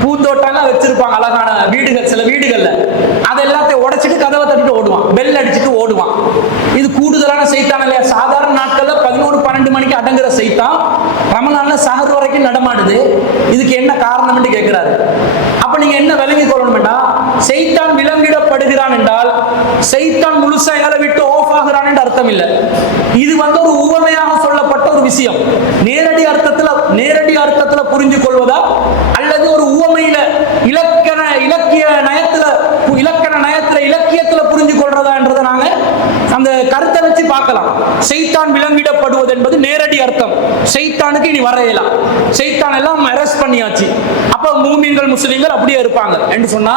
பூந்தோட்டம்லாம் வச்சிருப்பாங்க, அழகான வீடுகள், சில வீடுகள்ல அதை எல்லாத்தையும் உடைச்சிட்டு கதவை தட்டிட்டு ஓடுவான், பெல் அடிச்சுட்டு ஓடுவான். இது கூடுதலான சைத்தான் இல்லையா? சாதாரண நாட்கள்ல 11-12 மணிக்கு அடங்குற சைத்தான் ரமலான்ல சஹர் வரைக்கும் நடமாடுது. இதுக்கு என்ன காரணம் கேட்கிறாரு. அப்ப நீங்க என்ன விளங்கி கொள்ளணும்னா, சைத்தான் விலங்கிடப்படுகிறான் என்றால் சைத்தான் முழுசா எங்களை விட்டு ஆஃப் ஆகிறான் என்று அர்த்தம் இல்லை. இது வந்து ஒரு உவமையாக சொல்லப்பட்ட ஒரு விஷயம். நேரடி அர்த்தத்துல புரிஞ்சு கொள்வதா அல்லது ஒரு உவமையில இலக்கியத்துல புரிஞ்சு கொள்றதா என்றதை நாங்க அந்த கருத்தை வச்சு பார்க்கலாம். சைத்தான் விலங்கிடப்படுவது என்பது நேரடி அர்த்தம். சைத்தானுக்கு இனி வரையலாம், சைத்தான் எல்லாம் அரெஸ்ட் பண்ணியாச்சு. அப்ப மூமின்கள் முஸ்லிம்கள் அப்படியே இருப்பாங்க என்று சொன்னா,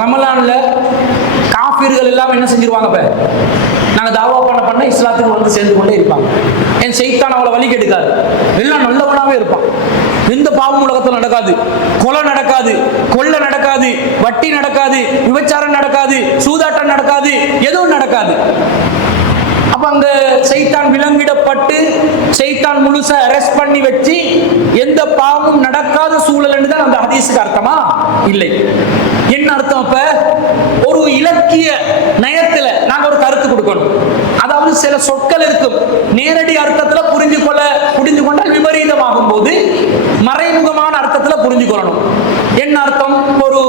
ரமலான்ல காஃபிர்கள் எல்லாம் என்ன செஞ்சிருவாங்க? நாங்க தாவா பண்ண இஸ்லாத்துக்கு வந்து சேர்ந்து கொண்டே இருப்பாங்க. என் சைத்தான் அவளை வழி கெடுக்காது, எல்லாம் நல்லவனாவே இருப்பான். எந்த பாவம் உலகத்தில் நடக்காது, கொலை நடக்காது, கொள்ளை நடக்காது, வட்டி நடக்காது, விபச்சாரம் நடக்காது, சூதாட்டம் நடக்காது, எதுவும் நடக்காது. அப்ப அங்க சைத்தான் விலங்கிடப்பட்டு சைத்தான் முழுசா அரெஸ்ட் பண்ணி வச்சு எந்த பாவமும் நடக்காத சூழல் என்றுதான் அந்த ஹதீஸுக்கு அர்த்தமா? இல்லை. என்ன அர்த்தம்? அப்ப ஒரு இலக்கிய நயத்துல நாங்க ஒரு கருத்து கொடுக்கணும். அதாவது அதாவது சில சொற்கள் இருக்கும் நேரடி அர்த்தத்துல புரிந்து கொண்டால் விபரீதமாகும் போது மறைமுகமான அர்த்தத்துல புரிஞ்சு கொள்ளணும். என்ன அர்த்தம்? ஒரு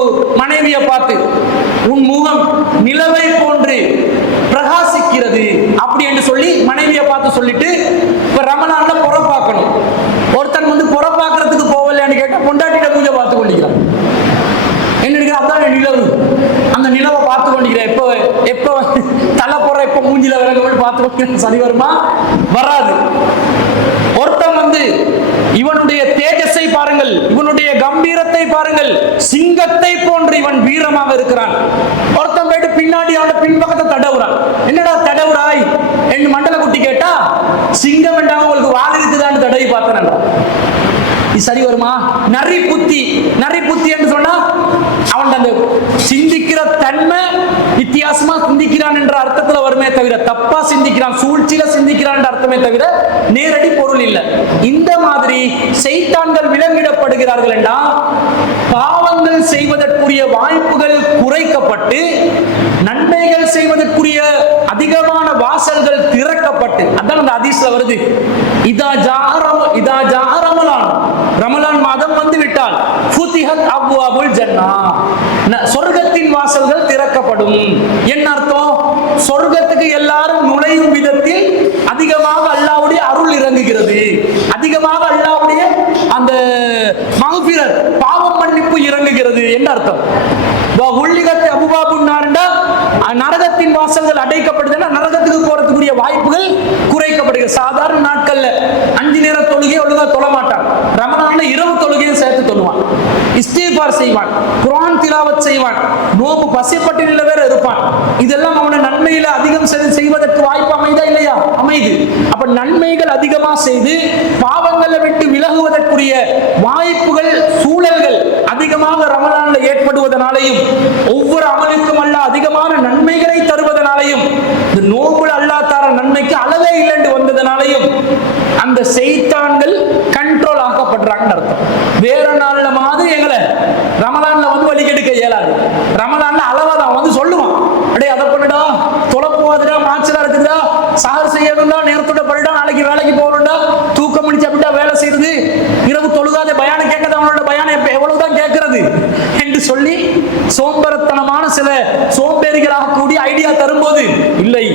மனைவியை பார்த்து உன் முகம் நிலவை போன்று பிரகாசிக்கிறது அப்படி என்று சொல்லி மனைவியை பார்த்து சொல்லிட்டு இப்ப ரமலான்ல புறப்பாக்கணும். ஒருத்தன் வந்து புறப்பாக்குறதுக்கு போகலையான்னு கேட்டா பொண்டாட்டிட பூஜை பார்த்து கொண்டிருக்கிறான். என்ன அதான் நிலவு, அந்த நிலவை பார்த்து கொண்டிருக்கிறேன், எப்ப தலை போற எப்ப மூஞ்சில விலக பார்த்து கொண்டிருக்கிறேன், சரி வருமா? வராது. ஒருத்தன் வந்து இவனுடைய தேஜஸை பாருங்கள், இவனுடைய கம்பீரத்தை பாருங்கள், சிங்கத்தை போன்று இவன் வீரமாக இருக்கிறான். ஒருத்தன் போயிட்டு பின்னாடி அவன பின்பக்கத்தை தடவுறான். என்னடா தடவுறாய் என்று மண்டல குட்டி கேட்டா, சிங்கம் என்றால் உங்களுக்கு வால் இருக்குதான்னு தடவி பார்த்தேன். இது சரி வருமா? நரி புத்தி என்று சொன்னா அவன் அந்த சிந்திக்கிற தன்மை வித்தியாசமா சிந்திக்கிறான் என்ற அர்த்தத்துல வருமே தவிர, தப்பா சிந்திக்கிறான், சூழ்ச்சியில சிந்திக்கிறான் என்ற அர்த்தமே தவிர நேரடி பொருள் இல்லை. இந்த மாதிரி சைத்தான்கள் விலங்கிடப்படுகிறார்கள் என்றால் பாவங்கள் செய்வதற்குரிய வாய்ப்புகள் குறைக்கப்பட்டு நன்மைகள் செய்வதற்குரிய அதிகமான வாசல்கள் திறக்கப்பட்டு, அதான் அந்த ஹதீஸ்ல வருது, இதா ஜா ரமலான் மாதம் வந்து விட்டால் ஃபுதிஹத் அப்வாபுல் ஜன்னா, சொர்க்கத்தின் வாசல்கள் திறக்கப்படும். என்ன அர்த்தம்? சொர்க்கத்துக்கு எல்லாரும் நுழையும் விதத்தில் அதிகமாக அல்லாஹ்வுடைய அருள் இறங்குகிறது, அதிகமாக அல்லாஹ்வுடைய அந்த மக்ஃபிரத் பாவம் மன்னிப்பு இறங்குகிறது என்ன அர்த்தம்? நரகத்தின் வாசல்கள் அடைக்கப்படுதுன்னா நரகத்துக்கு போறதுக்குரிய வாய்ப்புகள் குறைக்கப்படுகிறது. சாதாரண நாட்கள்ல 5 நேர தொழுகை ஒழுங்கா தொழ மாட்டான், ரமலான்ல இரவு தொழுகையும் சேர்த்து தொழுவான், இஸ்திக்பார் செய்வான், குர்ஆன் திலாவத் செய்வான், நோம்பு பசிப்பட்டினில வேற இருப்பான். இதெல்லாம் அவனை நன்மையில அதிகம் செய்வதற்கு வாய்ப்பு அமைதா இல்லையா? அமைது. அப்ப நன்மைகள் அதிகமா செய்து பாவங்களை விட்டு விலகுவதற்குரிய வாய்ப்புகள் சூழல்கள் அதிகமாக ரமலான்ல ஏற்படுவதனாலையும் ஒவ்வொரு அமலுக்கும் அல்லாஹ் அதிகமான நன்மைகளை தருவதனாலையும் இந்த நோம்புல அல்லாஹ் தர நன்மைக்கு அளவே இல்லை என்று வந்ததனாலையும் அந்த சைத்தான்கள் கண்ட்ரோல் ஆக்கப்படுறாங்கன்னு அர்த்தம். வேற நாள்ல மாதிரி எங்களை ரமலான்ல வந்து வழிகெடுக்க இயலாது. ரமலான்ல அளவாதான் வந்து சொல்லுவான், அடே அதை பண்ணுடா, தொலைப்போவாதுடா, மாச்சலா இருக்குதுடா, சஹர் செய்யணும்டா, நேரத்தோட படிடா, நாளைக்கு வேலைக்கு போகணும்டா, தூக்கம் முடிச்சு அப்படின்னா வேலை செய்யறது, இரவு தொழுகாத பயான கேட்காத அவனோட பயான எவ்வளவுதான் கேட்கறது என்று சொல்லி சோம்பரத்தனமான சில சோம்பேறிகளாக கூடிய ஐடியா தரும்போது இல்லை,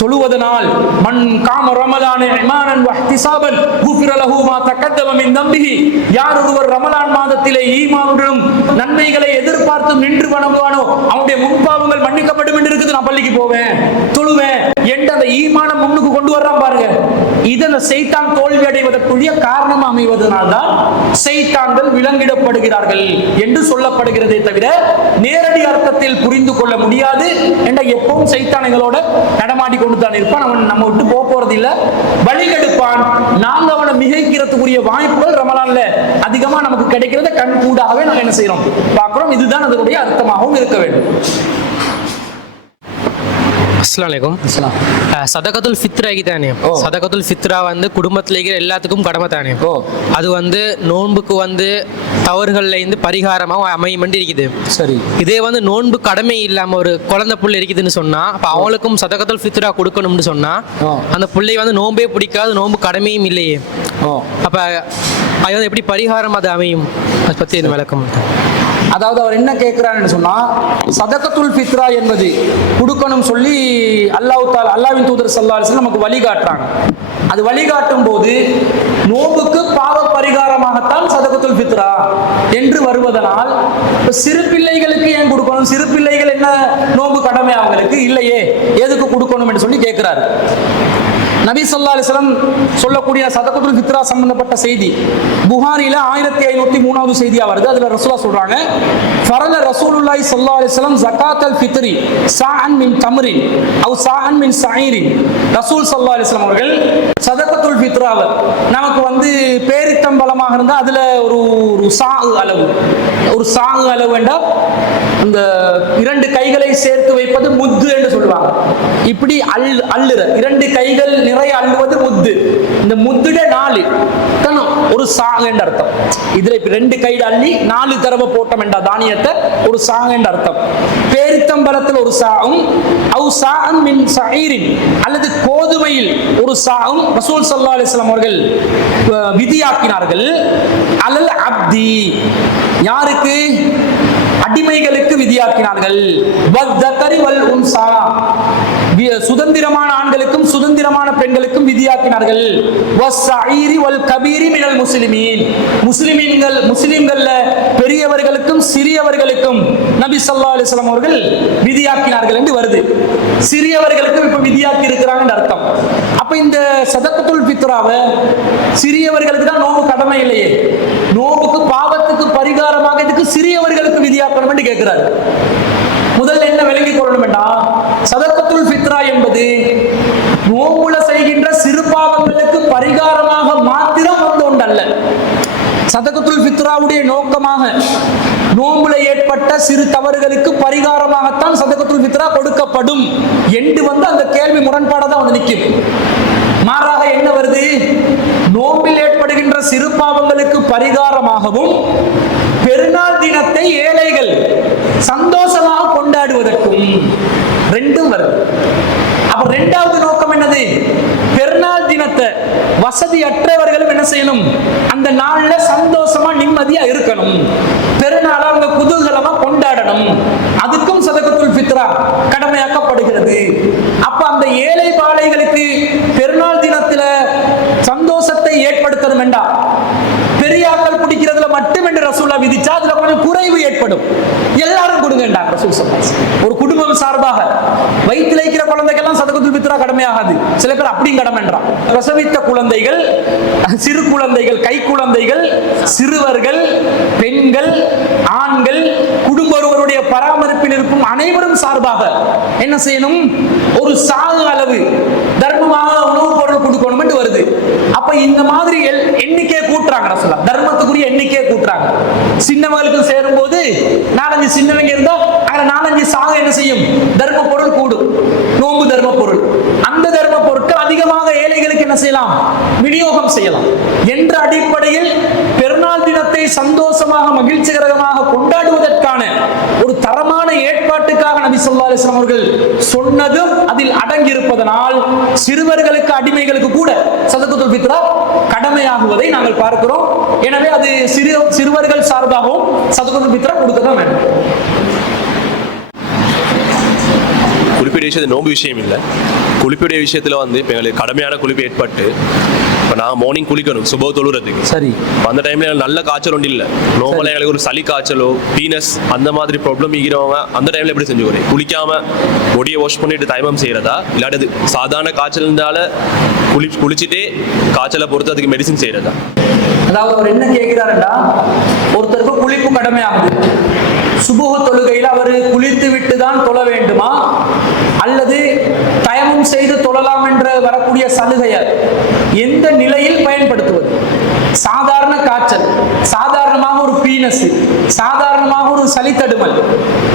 தொழுவதனால் மன் காம ரமலான இமானன் வஹ்திசாபன் குஃபிர லஹு மா தகத்தம மின் தம்பிஹி, யார் ஒருவர் ரமலான் மாதத்திலே ஈமானுடனும் நன்மைகளை எதிர்பார்த்து நின்று வணங்குவானோ அவனுடைய முன்பாவங்கள் மன்னிக்கப்படும் என்று இருக்குது, நான் பள்ளிக்கு போவேன் தொழுவேன் என்று அந்த ஈமான முன்னுக்கு கொண்டு வர்றான் பாருங்க. இதன் சைத்தான் தோல்வி அடைவதற்குரிய காரணம் அமைவதனால்தான் சைத்தான்கள் விலங்கிடப்படுகிறார்கள் என்று சொல்லப்படுகிறதே தவிர நேரடி அர்த்தத்தில் புரிந்து கொள்ள முடியாது என்ற எப்பவும் சைத்தான்களோட நடமாடி கொண்டு தான் இருப்பான். அவன் நம்ம விட்டு போறது இல்லை, வழிகெடுப்பான். நாங்க அவனை மிகைக்கிறதுக்குரிய வாய்ப்புகள் ரமலான்ல அதிகமா நமக்கு கிடைக்கிறத கண் கூடாகவே நாங்க என்ன செய்யறோம் பார்க்கிறோம். இதுதான் அதனுடைய அர்த்தமாகவும் இருக்க வேண்டும். அஸ்ஸலாமு அலைக்கும். சதகத்துல் ஃபித்ரா தானே, சதகத்துல் ஃபித்ரா வந்து குடும்பத்தில் இருக்கிற எல்லாத்துக்கும் கடமை தானே. அது வந்து நோன்புக்கு வந்து தவறுகள்ல இருந்து பரிகாரமாக அமையும் இருக்குது. சரி, இதே வந்து நோன்பு கடமை இல்லாம ஒரு குழந்தை புள்ளை இருக்குதுன்னு சொன்னா அப்ப அவங்களுக்கும் சதகத்துல் ஃபித்ரா கொடுக்கணும்னு சொன்னா அந்த பிள்ளை வந்து நோன்பே பிடிக்காது, நோன்பு கடமையும் இல்லையே, அப்ப அது வந்து எப்படி பரிகாரம் அது அமையும்? அதை பத்தி என்ன விளக்கம்? அதாவது அவர் என்ன கேட்கிறான்னு சொன்னா, சதகத்துல் ஃபித்ரா என்பது கொடுக்கணும் சொல்லி அல்லாஹ்வின் தூதர் ஸல்லல்லாஹு அலைஹி வஸல்லம் நமக்கு வழிகாட்டுறாங்க. அது வழிகாட்டும் போது நோம்புக்கு பாவ பரிகாரமாகத்தான் சதகத்துல் ஃபித்ரா என்று வருவதனால் சிறு பிள்ளைகளுக்கு ஏன் கொடுக்கணும்? சிறு பிள்ளைகள் என்ன நோம்பு கடமை அவங்களுக்கு இல்லையே, எதுக்கு கொடுக்கணும் என்று சொல்லி கேட்கிறாரு. நபி ஸல்லல்லாஹு அலைஹி வஸல்லம் சொல்லக்கூடிய சதகத்துல் ஃபித்ரா சம்பந்தப்பட்ட செய்தி புகாரில 1503வது செய்தியா வருது. அதுல ரசூலுல்லாஹ் சொல்றாங்க, ஃபரல ரசூலுல்லாஹி ஸல்லல்லாஹு அலைஹி வஸல்லம் ஜகாத்தல் ஃபித்ரி சாஅன் மின் தம்ரின் அவ் சாஅன் மின் ஸஈரின். ரசூல் ஸல்லல்லாஹு அலைஹி வஸல்லம் அவர்கள் சதகத்துல் ஃபித்ராவை நமக்கு வந்து பேரித்தம்பலமாக இருந்தா அதுல ஒரு சாஉ அளவு, ஒரு சாஉ அளவு என்றால் இந்த 2 கைகளை சேர்த்து வைப்பது முத்து என்று சொல்லுவாங்க. இப்படி அள்ளுற 2 கைகள் நிறைய அள்ளுவது முத்து. இந்த முத்துட 4 ஒரு சாங் என்ற அர்த்தம். இதுல இப்ப 2 கையில அள்ளி 4 தடவை போட்டோம் என்ற தானியத்தை ஒரு சாங் என்ற அர்த்தம். பேரித்தம்பலத்தில் ஒரு சாவும் அவு சாஅன் மின் ஸஈரின் அல்லது கோதுமையில் ஒரு சாவும் ரசூல் ஸல்லல்லாஹு அலைஹி வஸல்லம் அவர்கள் விதியாக்கினார்கள். அலல் அப்தி, யாருக்கு? அடிமைகளுக்கு விதியாக்கினார்கள். வத்தகரி வல் உன்சா, சுதந்திரமான ஆண்களுக்கும் சுதந்திரமான பெண்களுக்கும் விதியாக்கினார்கள். வஸ்ஸஈரி வல் கபீரி மினல் முஸ்லிமீன், முஸ்லிம்கள்ல பெரியவர்களுக்கும் சிறியவர்களுக்கும் நபி ஸல்லல்லாஹு அலைஹி வஸல்லம் அவர்கள் விதியாக்கினார்கள் என்று வருது. சிறியவர்களுக்கும் இப்ப விதியாக்கி இருக்கிறாங்கன்னு அர்த்தம். அப்ப இந்த சதகத்துல் ஃபித்ராவை சிறியவர்களுக்கு தான் நோம்பு கடமை இல்லையே, நோம்புக்கு பாவத்துக்கு பரிகாரமாக இதுக்கு சிறியவர்களுக்கு விதியாக்கணும் என்று கேட்கிறார். முதல்ல என்ன விளங்கிக் கொள்ளணும் என்றால், சதகத்துல் ஃபித்ரா என்பது நோம்புல செய்கின்ற சிறு பாவங்களுக்கு பரிகாரமாக மாத்திரம் வந்து ஒன்றல்ல. சதகத்துல் ஃபித்ராவுடைய நோக்கமாக நோம்புல ஏற்பட்ட சிறு தவறுகளுக்கு பரிகாரமாகத்தான் சதகத்துல் ஃபித்ரா கொடுக்கப்படும் என்று வந்து அந்த கேள்வி முரண்பாடாதான் வந்து நிற்கும். மாறாக என்ன வருது? நோம்பில் ஏற்படுகின்ற சிறு பாவங்களுக்கு பரிகாரமாகவும் பெருநாள் தினத்தை ஏழைகள் சந்தோஷமாக கொண்டாடுவதற்கும் ரெண்டும் வருது. அப்ப இரண்டாவது நோக்கம் என்னது? பெருநாள் தினத்தை வசதியற்றவர்களும் என்ன செய்யணும்? அந்த நாள்ல சந்தோஷமா நிம்மதியா இருக்கணும், பெருநாளை அவங்க குதூகலமா கொண்டாடணும். அதுக்கும் சதகத்துல் ஃபித்ரா கடமையாக்கப்படுகிறது. அப்ப அந்த ஏழை பாலைகளுக்கு பெருநாள் தினத்துல சந்தோஷத்தை ஏற்படுத்தணும் என்றா பெரியாக்கள் பிடிக்கிறதுல மட்டும் என்று ரசூலா விதிச்சா அதுல கொஞ்சம் குறைவு ஏற்படும். எல்லாரும் கொடுங்கண்டா ரசூல் ஸல்லல்லாஹு. ஒரு குடும்பம் சார்பாக வயிற்றில் இருக்கிற குழந்தைகள்லாம் சதகத்துல் ஃபித்ரா கடமையாகாது. சில பேர் அப்படியும் கடமைன்றான். பிரசவித்த குழந்தைகள், சிறு குழந்தைகள், கை குழந்தைகள், சிறுவர்கள், பெண்கள், ஆண்கள், குடும்ப ஒருவருடைய பராமரிப்பில் இருக்கும் அனைவரும் சார்பாக என்ன செய்யணும்? ஒரு சாகு அளவு தர்மமாக உணவுப் பொருள் கொடுக்கணும் என்று வருது. அப்ப இந்த மாதிரி எண்ணிக்கையை கூட்டுறாங்க ரசூலா, தர்மத்துக்குரிய எண்ணிக்கையை கூட்டுறாங்க. சின்னவங்களுக்கு சேரும் போது 4-5 சின்னவங்க இருந்தா அங்க 4-5 சாக என்ன செய்யும்? தர்ம பொருள் கூடும், நோம்பு தர்ம பொருள். அந்த தர்ம பொருட்கள் அதிகமாக ஏழைகளுக்கு என்ன செய்யலாம்? விநியோகம் செய்யலாம் என்ற அடிப்படையில் பெருநாள் தினத்தை சந்தோஷமாக மகிழ்ச்சிகரமாக கொண்டாடுவதற்கான ஒரு தரமான ஏற்பாட்டுக்காக நபி ஸல்லல்லாஹு அலைஹி வஸல்லம் அவர்கள் சொன்னதும் அதில் அடங்கி இருப்பதனால் சிறுவர்களுக்கு அடிமைகளுக்கு கூட சதகத்துல் ஃபித்ரா கடமையாகுவதை நாங்கள் பார்க்கிறோம். எனவே அது சிறுவர்கள் சார்பாகவும் சதகத்துல் ஃபித்ரா கொடுக்க தான் வேண்டும். குளிப்பிட விஷயத்து நோம்பு விஷயம் இல்லை, குளிப்பிடைய விஷயத்தில் வந்து இப்போ எங்களுக்கு கடுமையான குளிப்பு ஏற்பட்டு இப்போ நான் மார்னிங் குளிக்கணும் சுப தொழுறதுக்கு. சரி, அந்த டைமில் எனக்கு நல்ல காய்ச்சல் ஒன்றும் இல்லை. நோம்பல எங்களுக்கு ஒரு சளி காய்ச்சலோ பீனஸ் அந்த மாதிரி ப்ராப்ளம் இருக்கிறவங்க அந்த டைமில் எப்படி செஞ்சுக்கிறேன்? குளிக்காமல் முடியை வாஷ் பண்ணிட்டு தைமம் செய்கிறதா, இல்லாட்டது சாதாரண காய்ச்சல் இருந்தால குளிச்சுட்டே காய்ச்சலை பொறுத்து அதுக்கு மெடிசின் செய்கிறதா? அதாவது அவர் என்ன கேட்கிறாருன்னா, ஒருத்தருக்கு குளிப்பு கடமையாகுது. சுபுஹ் தொழுகையில் அவர் குளித்து விட்டு தான் தொழ வேண்டுமா, அல்லது தயமம் செய்து தொழலாம் என்று வரக்கூடிய சலுகையை எந்த நிலையில் பயன்படுத்துவது? சாதாரண காய்ச்சல், சாதாரணமாக ஒரு பீனஸ், சாதாரணமாக ஒரு சளி தடுமல்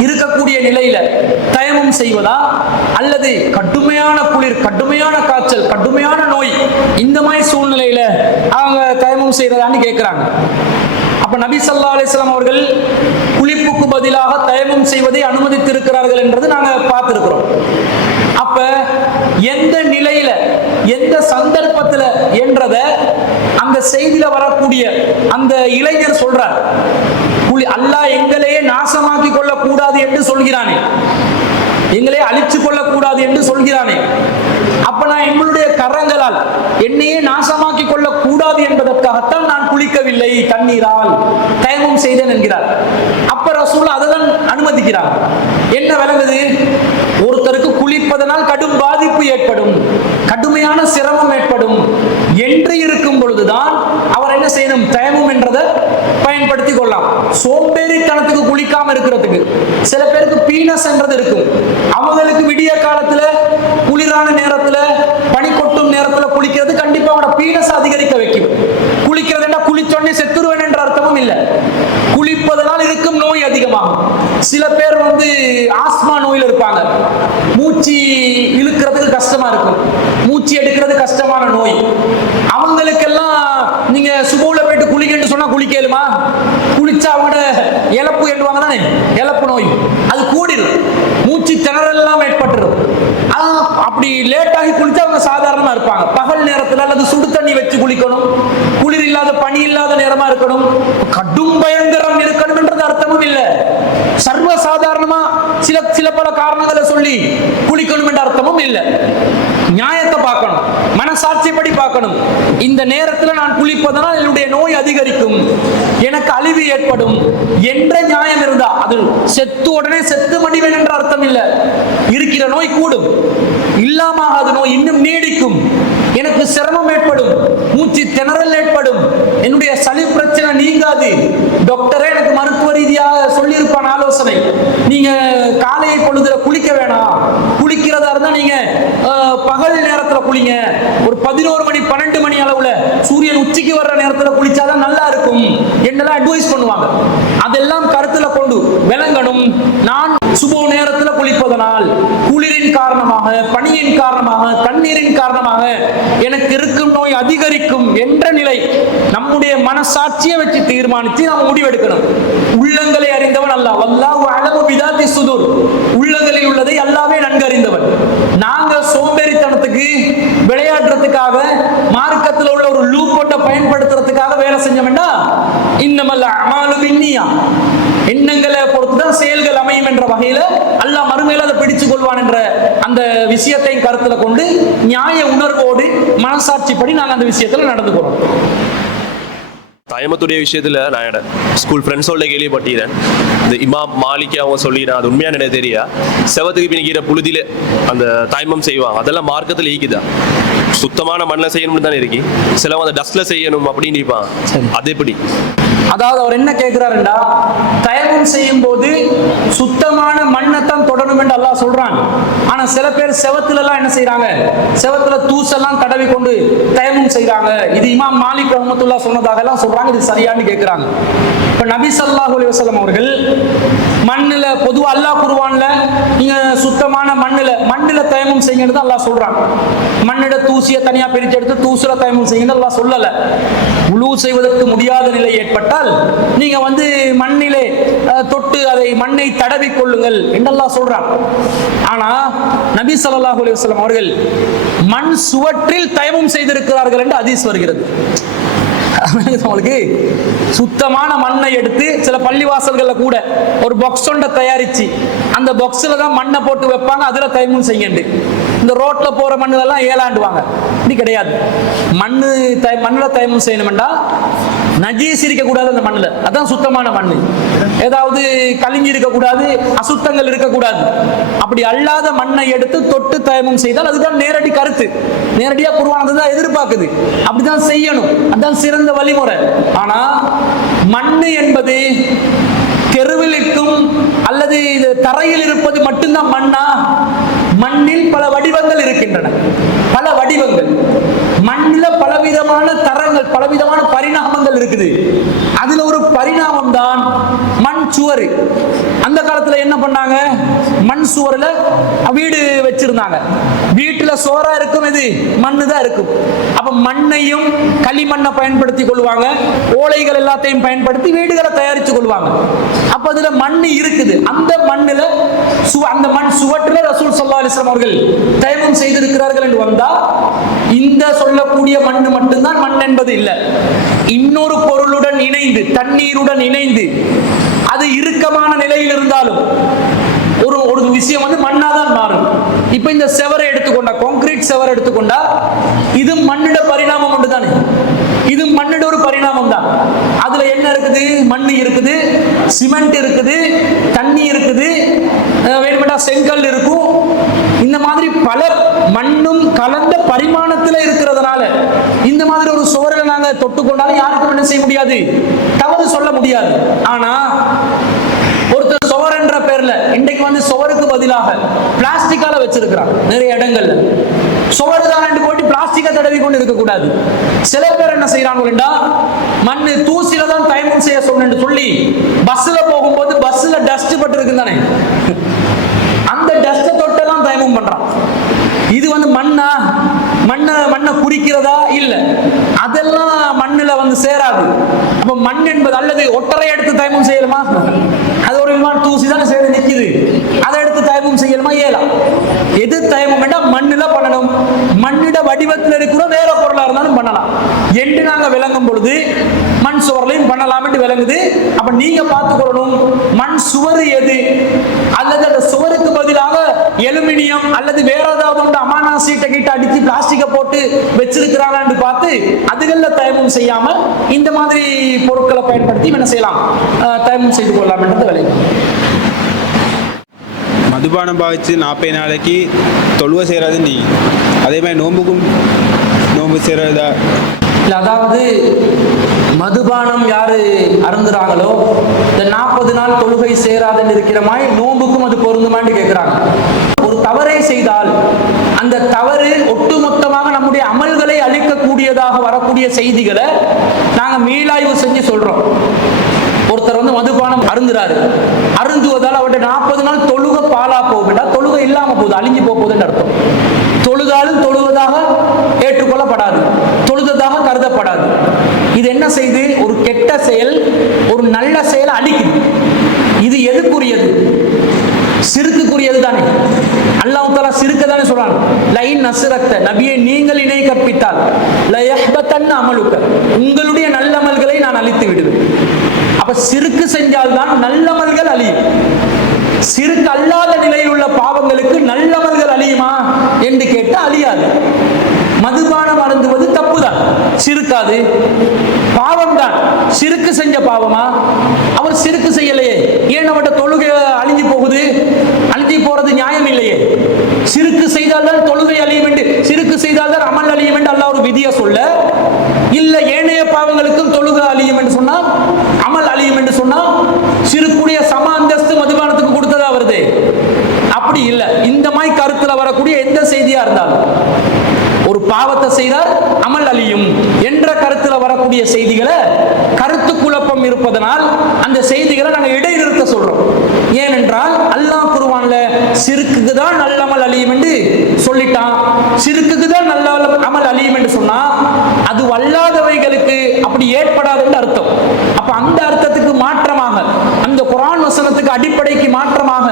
இருக்கக்கூடிய நிலையில தயமம் செய்வதா, அல்லது கடுமையான குளிர், கடுமையான காய்ச்சல், கடுமையான நோய், இந்த மாதிரி சூழ்நிலையில அவங்க தயமம் செய்யறதான்னு கேட்கிறாங்க. அப்ப நபி ஸல்லல்லாஹு அலைஹி வஸல்லம் அவர்கள் குளிப்புக்கு பதிலாக தயமம் செய்வதை அனுமதித்திருக்கிறார்கள் என்றது நாங்க பார்த்திருக்கிறோம். அப்ப எந்த நிலையில எந்த சந்தர்ப்பத்துல என்றத அந்த செய்தியில வரக்கூடிய அந்த இளைஞர் சொல்றார். அல்லாஹ் எங்களையே நாசமாக்கி கொள்ள கூடாது என்று சொல்கிறானே, எங்களே அழிச்சு கொள்ள கூடாது என்று சொல்கிறானே, அப்ப நான் எங்களுடைய கரங்களால் என்னையே நாசமாக்கி கொள்ள கூடாது என்பதற்காகத்தான் நான் குளிக்கவில்லை, தண்ணீரால் தயமம் செய்தேன் என்கிறார். அப்ப ரசூல் அதைதான் அனுமதிக்கிறார். என்ன விளங்குது? ஒருத்தருக்கு குளிப்பதனால் கடும் பாதிப்பு ஏற்படும், கடுமையான சிரமம் ஏற்படும் என்று இருக்கும் பொழுதுதான் அவர் என்ன செய்யணும்? தயமம் என்றதை பயன்படுத்தி கொள்ளலாம். சோம்பேறித்தனத்துக்கு குளிக்காம இருக்கிறதுக்கு சில பேருக்கு பீனஸ் என்றது இருக்கும். அவங்களுக்கு விடிய காலத்துல குளிரான நேரத்துல பனி கொட்டும் நேரத்துல குளிக்கிறது கண்டிப்பா அவனோட பீனஸ் அதிகரிக்க வைக்கும். குளிக்கிறது என்ன குளிச்சோடனே செத்துருவேன் என்ற அர்த்தமும் இல்லை. குளிப்பதனால் இருக்கும் நோய் அதிகமாகும். சில பேர் வந்து ஆஸ்மா நோயில் இருப்பாங்க, மூச்சு இழுக்கிறதுக்கு கஷ்டமா இருக்கும், மூச்சு எடுக்கிறது கஷ்டமா விதமான நோய். அவங்களுக்கெல்லாம் நீங்க சுபோல போயிட்டு குளிக்கன்னு சொன்னா குளிக்கலுமா? குளிச்சா அவங்களோட இழப்பு எண்ணுவாங்க தானே, இழப்பு நோய் அது கூடிடும், மூச்சு திணறல் எல்லாம் ஏற்பட்டுரும். அப்படி லேட்டாகி குளிச்சா அவங்க சாதாரணமா இருப்பாங்க. பகல் நேரத்தில் அல்லது சுடு தண்ணி வச்சு குளிக்கணும், குளிர் இல்லாத பனி இல்லாத நேரமா இருக்கணும், கடும் பயங்கரம் இருக்கணும் என்றது அர்த்தமும் இல்லை. சர்வ சாதாரணமா சில பல காரணங்களை சொல்லி குளிக்கணும் என்ற அர்த்தமும் இல்லை. நியாயத்தை பார்க்கணும், மனசாட்சிப்படி பார்க்கணும். இந்த நேரத்தில் நான் குளிப்பதனால் என்னுடைய நோய் அதிகரிக்கும், எனக்கு அழிவு ஏற்படும் என்ற நியாயம் இருந்தா அது செத்து உடனே செத்து மடிவேன் என்ற அர்த்தம் இல்லை. இருக்கிற நோய் கூடும், இல்லாம அது நோய் இன்னும் நீடிக்கும், எனக்கு சிரமம் ஏற்படும், மூச்சு திணறல் ஏற்படும், என்னுடைய சளி பிரச்சனை நீங்காது. டாக்டரே எனக்கு மருத்துவ ரீதியாக சொல்லியிருப்பான் ஆலோசனை, நீங்க காலை பொழுதுல குளிக்க வேணாம், குளிக்கிறதா இருந்தா நீங்க பகல் நேரத்துல குளிங்க, ஒரு 11 மணி 12 மணி அளவுல சூரியன் உச்சிக்கு வர்ற நேரத்துல குளிச்சாதான் நல்லா இருக்கும் என்னெல்லாம் அட்வைஸ் பண்ணுவாங்க. அதெல்லாம் கருத்துல கொண்டு விளங்கணும். நான் சுப நேரத்துல குளிப்பதனால் குளிரின் காரணமாக, பனியின் காரணமாக, தண்ணீரின் காரணமாக எனக்கு இருக்கும் நோய் அதிகரிக்கும் என்ற நிலை நம்முடைய மனசாட்சியை வச்சு தீர்மானித்து நாம் முடிவெடுக்கணும். உள்ளங்களை அறிந்தவன் அல்லாஹ், வல்லாஹு அலமு பிதாத்தி சுதூர், உள்ளங்களில் உள்ளதை அல்லாஹ்வே நன்கு அறிந்தவன். நாங்க சோம்பேறித்தனத்துக்கு விளையாடுறதுக்காக மார்க்கத்தில் உள்ள ஒரு லூப் போட்ட பயன்படுத்துறதுக்காக வேலை செஞ்சோம்னா இன்னமல் அமாலு பின்னியா, எண்ணங்களை பொறுத்துதான் செயல்கள் அமையும் என்ற வகையில அல்லாஹ் மறுமையில அதை பிடிச்சு கொள்வான் என்ற அந்த விஷயத்தை கருத்துல கொண்டு நியாய உணர்வோடு மனசாட்சிப்படி நாங்கள் அந்த விஷயத்துல நடந்துக்கிறோம். தயமத்துடைய விஷயத்துல நான் ஸ்கூல் ஃப்ரெண்ட்ஸோட கேள்விப்பட்டேன். இந்த இமாம் மாலிக் அவங்க சொல்லிடுறேன், அது உண்மையான எனக்கு தெரியா, செவத்துக்கு பின்னிக்கிற புழுதியில அந்த தயமம் செய்வாங்க. அதெல்லாம் மார்க்கத்தில் ஈக்குதா? சுத்தமான மண்ணில் செய்யணும்னு தானே இருக்கு, சிலவங்க அந்த டஸ்ட்ல செய்யணும் அப்படின்னு இருப்பாங்க, அது எப்படி? அதாவது அவர் என்ன கேட்கிறாருண்டா, தயமம் செய்யும் போது சுத்தமான மண்ணைத்தான் தொடணும் என்று அல்லாஹ் சொல்றாங்க. ஆனா சில பேர் செவத்துல எல்லாம் என்ன செய்யறாங்க, செவத்துல தூசெல்லாம் தடவி கொண்டு தயமம் செய்யறாங்க. இது இமாம் மாலிக் ரஹ்மத்துல்லாஹ் சொன்னதாக எல்லாம் சொல்றாங்க, இது சரியான்னு கேட்கிறாங்க. இப்ப நபி ஸல்லல்லாஹு அலைஹி வஸல்லம் அவர்கள் மண்ணுல பொதுவா அல்லாஹ் குர்ஆன்ல நீங்க சுத்தமான மண்ணுல தயமம் செய்யுங்கன்னு அல்லாஹ் சொல்றாங்க. மண்ணிட தூசியை தனியா பிரிச்சு எடுத்து தூசுல தயமம் செய்யுங்கன்னு அல்லாஹ் சொல்லல. உலு செய்வதற்கு முடியாத நிலை ஏற்பட்டால் நீங்க மண்ணிலே தொட்டு அதை மண்ணை தடவி கொள்ளுங்கள் என்று அல்லாஹ் சொல்றாங்க. ஆனா நபி ஸல்லல்லாஹு அலைஹி வஸல்லம் அவர்கள் மண் சுவற்றில் தயமம் செய்திருக்கிறார்கள் என்று ஹதீஸ் வருகிறது. சுத்தமான மண்ணை எடுத்து சில பள்ளிவாசல்கள்ல கூட ஒரு பாக்ஸ் ஒன்றை தயாரிச்சு அந்த பாக்ஸ்ல தான் மண்ணை போட்டு வைப்பாங்க, அதுல தயமம் செய்யுங்க. இந்த ரோட்ல போற மண்ணெல்லாம் ஏலாண்டுவாங்க, இப்படி கிடையாது. மண்ணுல தயமம் செய்யணும்டா நஜீஸ் இருக்க கூடாது அந்த மண்ணுல, அதான் சுத்தமான மண்ணு. ஏதாவது கலிஞ்சி இருக்கக்கூடாது, அசுத்தங்கள் இருக்கக்கூடாது. அப்படி அல்லாத மண்ணை எடுத்து தொட்டு தயமம் செய்தால் அதுதான் நேரடி கருத்து, நேரடியா குர்ஆன் தான் எதிர்பார்க்குது, அப்படிதான் செய்யணும், அதான் சிறந்த வழிமுறை. ஆனா மண்ணு என்பது தெருவில் இருக்கும் அல்லது தரையில் இருப்பது மட்டும்தான் மண்ணா? மண்ணில் பல வடிவங்கள் இருக்கின்றன, பல வடிவங்கள். மண்ணில் பலவிதமான தரங்கள், பலவிதமான பரிணாமங்கள் இருக்குது. அதுல ஒரு பரிணாமம் தான் மண் சுவர். அந்த காலத்துல என்ன பண்ணாங்க, மண் சுவர்ல வீடு வச்சிருந்தாங்க. வீட்டுல சோறா இருக்கும், இது மண்ணு தான் இருக்கும். அப்ப மண்ணையும் களிமண்ணை பயன்படுத்தி கொள்வாங்க, ஓலைகள் எல்லாத்தையும் பயன்படுத்தி வீடுகளை தயாரித்து கொள்வாங்க. அப்ப அதுல மண்ணு இருக்குது. அந்த மண்ணுல அந்த மண் சுவற்றில ரசூல் ஸல்லல்லாஹு அலைஹி வஸல்லம் அவர்கள் தயமம் செய்திருக்கிறார்கள் என்று வந்தா, இந்த சொல்லக்கூடிய மண்ணு மட்டும்தான் மண் என்பது இல்லை. இன்னொரு பொருளுடன் இணைந்து, தண்ணீருடன் இணைந்து, அது இறுக்கமான நிலையில் இருந்தாலும் ஒரு விஷயம் மண்ணாதான் மாறும். இப்ப இந்த செவரை எடுத்துக்கொண்டா, கான்கிரீட் செவரை எடுத்துக்கொண்டா, இது மண்ணிட பரிணாமம் ஒன்று தானே, இது மண்ணிட ஒரு பரிணாமம் தான். அதுல என்ன இருக்குது, மண் இருக்குது, சிமெண்ட் இருக்குது, தண்ணி இருக்குது, வேணுமெண்டா செங்கல் இருக்கும். இந்த மாதிரி பல மண்ணும் கலந்த பரிமாணத்துல இருக்கிறதுனால இந்த மாதிரி ஒரு சுவரை நாங்க தொட்டுக்கொண்டாலும் யாருக்கும் என்ன செய்ய முடியாது, தவறு சொல்ல முடியாது. ஆனா ஒருத்தர் சுவர் என்ற பேர்ல இன்றைக்கு சுவருக்கு பதிலாக பிளாஸ்டிக்கால வச்சிருக்கிறான் நிறைய இடங்கள்ல. சுவர் தான் போட்டு பிளாஸ்டிக்கை தடவி கொண்டு இருக்கக்கூடாது. சில பேர் என்ன செய்யறாங்கன்னா, மண்ணு தூசில தான் தயமம் செய்ய சொன்னு சொல்லி பஸ்ல போகும்போது பஸ்ல டஸ்ட் பட்டு இருக்கு தானே, அந்த டஸ்ட தொட்டெல்லாம் தயமம் பண்றான். இது மண்ணை குறி குடிக்கிறதா இல்ல, அதெல்லாம் மண்ணுல வந்து சேராது. அப்ப மண் என்பது அல்லது ஒட்டரை எடுத்து தயமம் செய்யலுமா? அது ஒரு விமான தூசி தானே சேர்ந்து நிக்குது, அதை எடுத்து தயமம் செய்யலுமா? இயலாம். எது தயமம் வேண்டாம் மண்ணுல பண்ணணும். மண்ணிட வடிவத்தில் இருக்கிற வேற பொருளா இருந்தாலும் பண்ணலாம் என்று நாங்க விளங்கும் பொழுது மண் சுவர்லையும் பண்ணலாம் என்று விளங்குது. அப்ப நீங்க பார்த்துக்கொள்ளணும் மண் சுவர் எது, அல்லது அந்த சுவருக்கு பதிலாக எலுமினியம் அல்லது வேற ஏதாவது ஒன்று அமானா சீட்டை கிட்ட அடிச்சு பிளாஸ்டிக்கை போட்டு வச்சிருக்கிறாங்கன்னு பார்த்து அதுகள்ல தயமம் செய்யாம இந்த மாதிரி பொருட்களை பயன்படுத்தி என்ன செய்யலாம், தயமம் செய்து கொள்ளலாம் என்றது விளைவு. மதுபானம் பாவிச்சு 40 நாளைக்கு தொழுவை செய்கிறது நீ, அதே மாதிரி நோம்பு செய்கிறதா இல்லை? அதாவது மதுபானம் யாரு அருந்துறாங்களோ இந்த 40 நாள் தொழுகை சேராதுன்னு இருக்கிற மாதிரி நோம்புக்கும் அது பொருந்துமான்னு கேட்கிறாங்க. ஒரு தவறை செய்தால் அந்த தவறு ஒட்டுமொத்தமாக நம்முடைய அமல்களை அழிக்கக்கூடியதாக வரக்கூடிய செய்திகளை நாங்க மீளாய்வு செஞ்சு சொல்றோம். ஒருத்தர் வந்து மதுபானம் அருந்துறாரு, அருந்துவதால் அவருடைய 40 நாள் தொழுகை பாலா போகுதுன்னா தொழுகை இல்லாம போகுது, அழிஞ்சு போகுதுன்னு அர்த்தம். தொழுதாலும் தொழுவதாக ஏற்றுக்கொள்ளப்படாது, தொழுததாக கருதப்படாது. இது என்ன செய்து ஒரு கெட்ட செயல் ஒரு நல்ல செயலை அழிக்குது. இது எதுக்குரியது? சிறுக்குரியது தானே. அல்லாஹ் தஆலா சிறுக்க தானே சொல்றாங்க, லைன் நஸ்ரக்த, நபியை நீங்கள் இணை கற்பித்தால் லயஹ்பதன் அமலுக்க, உங்களுடைய நல்லமல்களை நான் அழித்து விடுவேன். அப்ப சிறுக்கு செஞ்சால்தான் நல்லமல்கள் அழியும். சிறுக்கு அல்லாத நிலையில் உள்ள பாவங்களுக்கு நல்லமல்கள் அழியுமா என்று கேட்டு அழியாது. மதுபானம் அருந்துவது தப்புதான், சிறுக்காது, பாவம் தான். சிறுக்கு செஞ்ச பாவமா? அவர் சிறுக்கு செய்யலையே, ஏன் அவட்ட தொழுகை அழிஞ்சு போகுது? அழிஞ்சு போறது நியாயம் இல்லையே. சிறுக்கு செய்தால்தான் தொழுகை அழியும் என்று, சிறுக்கு செய்தால்தான் அமல் அழியும் என்று அல்லாஹ் ஒரு விதியை சொல்ல, இல்ல ஏனைய பாவங்களுக்கும் தொழுகை அழியும் என்று சொன்னா, அமல் அழியும் என்று சொன்னா, சிறுக்குடைய சம அந்தஸ்து மதுபானத்துக்கு கொடுத்ததா வருது? அப்படி இல்லை. இந்த மாதிரி கருத்துல வரக்கூடிய எந்த செய்தியா இருந்தாலும் ஒரு பாவத்தை செய்தால் அமல் அழியும் என்ற கருத்துல வரக்கூடிய செய்திகளை, கருத்து குழப்பம் இருப்பதனால் அந்த செய்திகளை நாங்கள் இடைநிறுத்த சொல்றோம். ஏனென்றால் அல்லாஹ் குர்ஆன்ல சிறுக்குக்கு தான் நல்ல அமல் அழியும் என்று சொல்லிட்டான். சிறுக்குக்கு தான் நல்ல அமல் அழியும் என்று சொன்னா அது வல்லாதவைகளுக்கு அப்படி ஏற்படாது என்று அர்த்தம். அப்ப அந்த அர்த்தத்துக்கு மாற்றமாக, அந்த குர்ஆன் வசனத்துக்கு அடிப்படைக்கு மாற்றமாக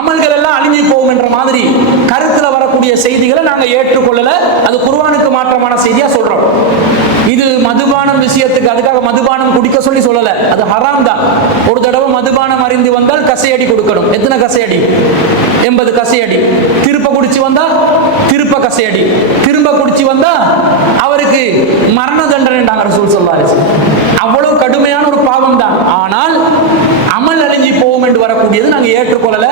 அமல்கள் எல்லாம் அழிஞ்சு போகும் என்ற மாதிரி கருத்துல வரக்கூடிய செய்திகளை நாங்க ஏற்றுக்கொள்ளல. அது குர்ஆனுக்கு மாற்றமான செய்தியா சொல்றோம். இது மதுபானம் விஷயத்துக்கு அதுக்காக மதுபானம் குடிக்க சொல்லி சொல்லல, அது ஹராம் தான். ஒரு தடவை மதுபானம் அறிந்து வந்தால் கசையடி கொடுக்கணும். எத்தனை கசையடி? 80 கசையடி. திருப்ப குடிச்சு வந்தா திருப்ப கசையடி. திரும்ப குடிச்சு வந்தா அவருக்கு மரண தண்டனை ரசூல் ஸல்லல்லாஹு அலைஹி வஸல்லம். அவ்வளவு கடுமையான ஒரு பாவம் தான். ஆனால் அமல் அழிஞ்சி போகும் என்று வரக்கூடியது நாங்க ஏற்றுக்கொள்ளல.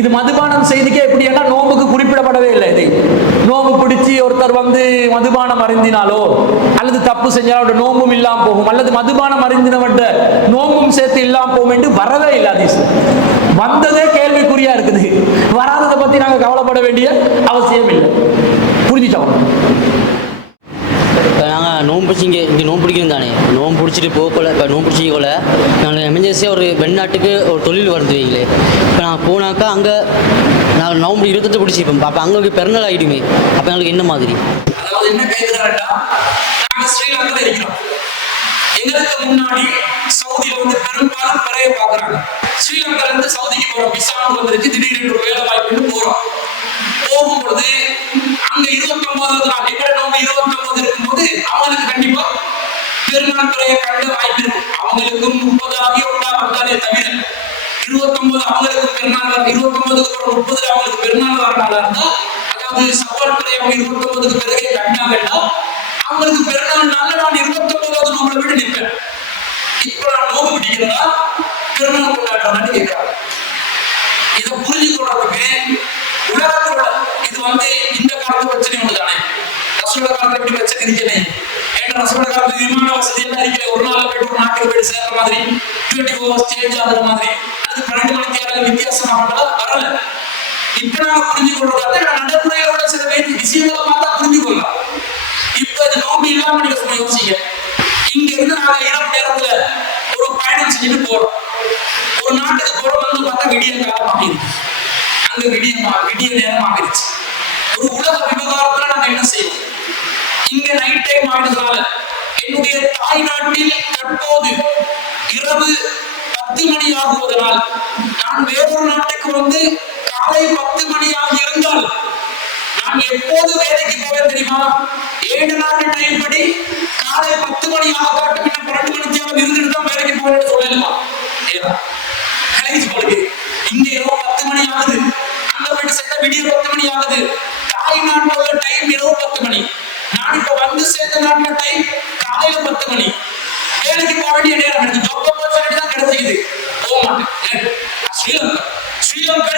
இது மதுபானம் செய்திக்கே எப்படி ஏன்னா நோம்புக்கு குறிப்பிடப்படவே இல்லை. இது நோம்பு பிடிச்சி ஒருத்தர் வந்து மதுபானம் அருந்தினாலோ அல்லது தப்பு செஞ்சாலோ நோம்பும் இல்லாம போகும், அல்லது மதுபானம் அருந்தினவற்ற நோம்பும் சேர்த்து இல்லாம போகும் என்று வரவே இல்லை. ஹதீஸ் வந்ததே கேள்விக்குறியா இருக்குது. வராததை பத்தி நாங்க கவலைப்பட வேண்டிய அவசியம் இல்லை. புரிஞ்சுட்டோம்? நாங்கள் நோம்பு பிடிச்சி இங்கே நோம்பு பிடிக்கணும் தானே, நோம்பு பிடிச்சிட்டு போகல. இப்போ நோம்பு பிடிச்சிக்கல நாங்கள் எமர்ஜென்சியாக ஒரு வெளிநாட்டுக்கு ஒரு தொழில் வந்து வைங்களே. இப்போ நாங்கள் போனாக்கா அங்கே நாங்கள் நோம்பு 28 பிடிச்சிப்போம். அப்போ அங்கே பிறநாள் ஆகிடுமே. அப்போ எங்களுக்கு என்ன மாதிரி? அதாவது என்ன கேட்கிறாருன்னா, நாங்க ஸ்ரீலங்கால இருக்கிறோம். எங்களுக்கு முன்னாடி சவுதியில வந்து பெரும்பாலும் பிறைய பாக்குறாங்க. ஸ்ரீலங்கால இருந்து சவுதிக்கு போறோம், விசா வந்துருச்சு, திடீர்னு ஒரு வேலை வாய்ப்புன்னு போறோம். போகும்பொழுது அங்க 29வது நாள் எங்கட நோம்பு 29 இருக்கும்போது அவங்களுக்கு கண்டிப்பா பெருநாள் பிறைய கண்ட வாய்ப்பு இருக்கும். அவங்களுக்கும் 30 ஆகிய ஒன்றா வந்தாலே தவிர 29 அவங்களுக்கு பெருநாள், 29க்கு அப்புறம் 30 அவங்களுக்கு பெருநாள் வர நாளா இருந்தா, அதாவது சவால் பிறைய 29க்கு பிறகு கண்டாங்கன்னா அவங்களுக்கு பெருநாள் நாள்ல நான் 29வது நோம்புல விட்டு நிற்பேன். இப்ப நான் நோம்பு பிடிக்கிறதா பெருநாள் கொண்டாடுறேன்னு கேட்கிறாங்க. இதை புரிஞ்சுக்கொள்றதுக்கு உலகத்தோட இது வந்து இந்த காலத்து பிரச்சனை ஒன்று தானே. ரசூல காலத்துல எப்படி பிரச்சனை இருக்கனே, ஏன்னா ரசூல காலத்துல விமான வசதி எல்லாம் இருக்கல. ஒரு நாள் போயிட்டு ஒரு நாட்டுக்கு போயிட்டு சேர்ற மாதிரி 24 hours சேஞ்ச் ஆகுற மாதிரி அது 12 மணி நேரம் வித்தியாசமானதா வரல. இப்ப நாங்க புரிஞ்சுக்கொள்றதா நடைமுறையோட சில விஷயங்களை பார்த்தா புரிஞ்சுக்கொள்ளலாம். இப்ப இது நோம்பு இல்லாம நீங்க சும்மா யோசிங்க. இங்க இருந்து நாங்க இரவு நேரத்துல ஒரு பயணம் செஞ்சுட்டு போறோம். ஒரு நாட்டுக்கு போறோம் வந்து பார்த்தா விடிய காலம் ஆகிடுச்சு. அங்க விடிய நேரம் ஆகிடுச்சு. ஒரு உலக விவகாரத்துல நாங்க என்ன செய்வோம்? இங்க நைட் டைம் ஆயிடுறதால என்னுடைய தாய் நாட்டில் தற்போது இரவு 10 மணி ஆகுவதனால் நான் வேறொரு நாட்டுக்கு வந்து காலை 10 மணியாக இருந்தால் நான் எப்போது வேலைக்கு போவேன் தெரியுமா? 7 நாட்டு டைம் படி காலை 10 மணியாக காட்டும், இன்னும் 12 மணிக்காக இருந்துட்டு தான் வேலைக்கு போவேன்னு சொல்லலாம். இங்க இரவு 10 மணி ஆகுது, அங்க போயிட்டு சேர்ந்த விடிய 10 மணி ஆகுது. தாய் நாட்டில் உள்ள டைம் இரவு 10 மணி, நான் இப்ப வந்து சேர்ந்த நாட்டுல டைம் காலையில 10 மணி. வேலைக்கு போக வேண்டிய நேரம் எனக்கு ஜாப் ஆப்பர்ச்சுனிட்டி தான் கிடைச்சிக்குது, போக மாட்டேன். ஸ்ரீலங்கா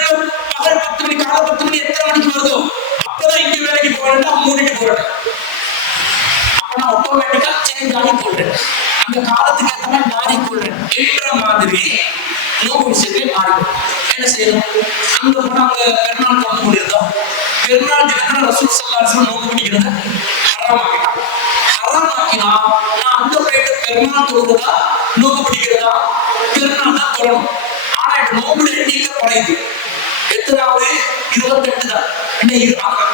பகல் 10 மணி காலை 10 மணி எத்தனை மணிக்கு வருதோ அப்பதான் இங்க வேலைக்கு போறேன், மூடிட்டு போறேன். அப்ப நான் ஆட்டோமேட்டிக்கா சேஞ்ச் ஆகி போடுறேன், அந்த காலத்துக்கு ஏற்ற மாதிரி மாறிக்கொள்றேன் என்ற மாதிரி நோக்கு விஷயத்தை மாறிடும். என்ன செய்யணும்? அங்க போனா அங்க பெருநாள் வந்து கொண்டிருந்தோம். பெருநாள் தினத்துல ரசூல் ஸல்லல்லாஹு அலைஹி வஸல்லம் நோக்கு பிடிக்கிறத ஹராம் ஆக்கிட்டாங்க. ஹராம் ஆக்கினா நான் அங்க போயிட்டு பெருநாள் தொழுகிறதா நோக்கு பிடிக்கிறதா? பெருநாள் தான் தொழணும். ஆனா இப்ப நோம்புல எண்ணிக்கை குறையுது. எத்தனாவது? 28 தான்.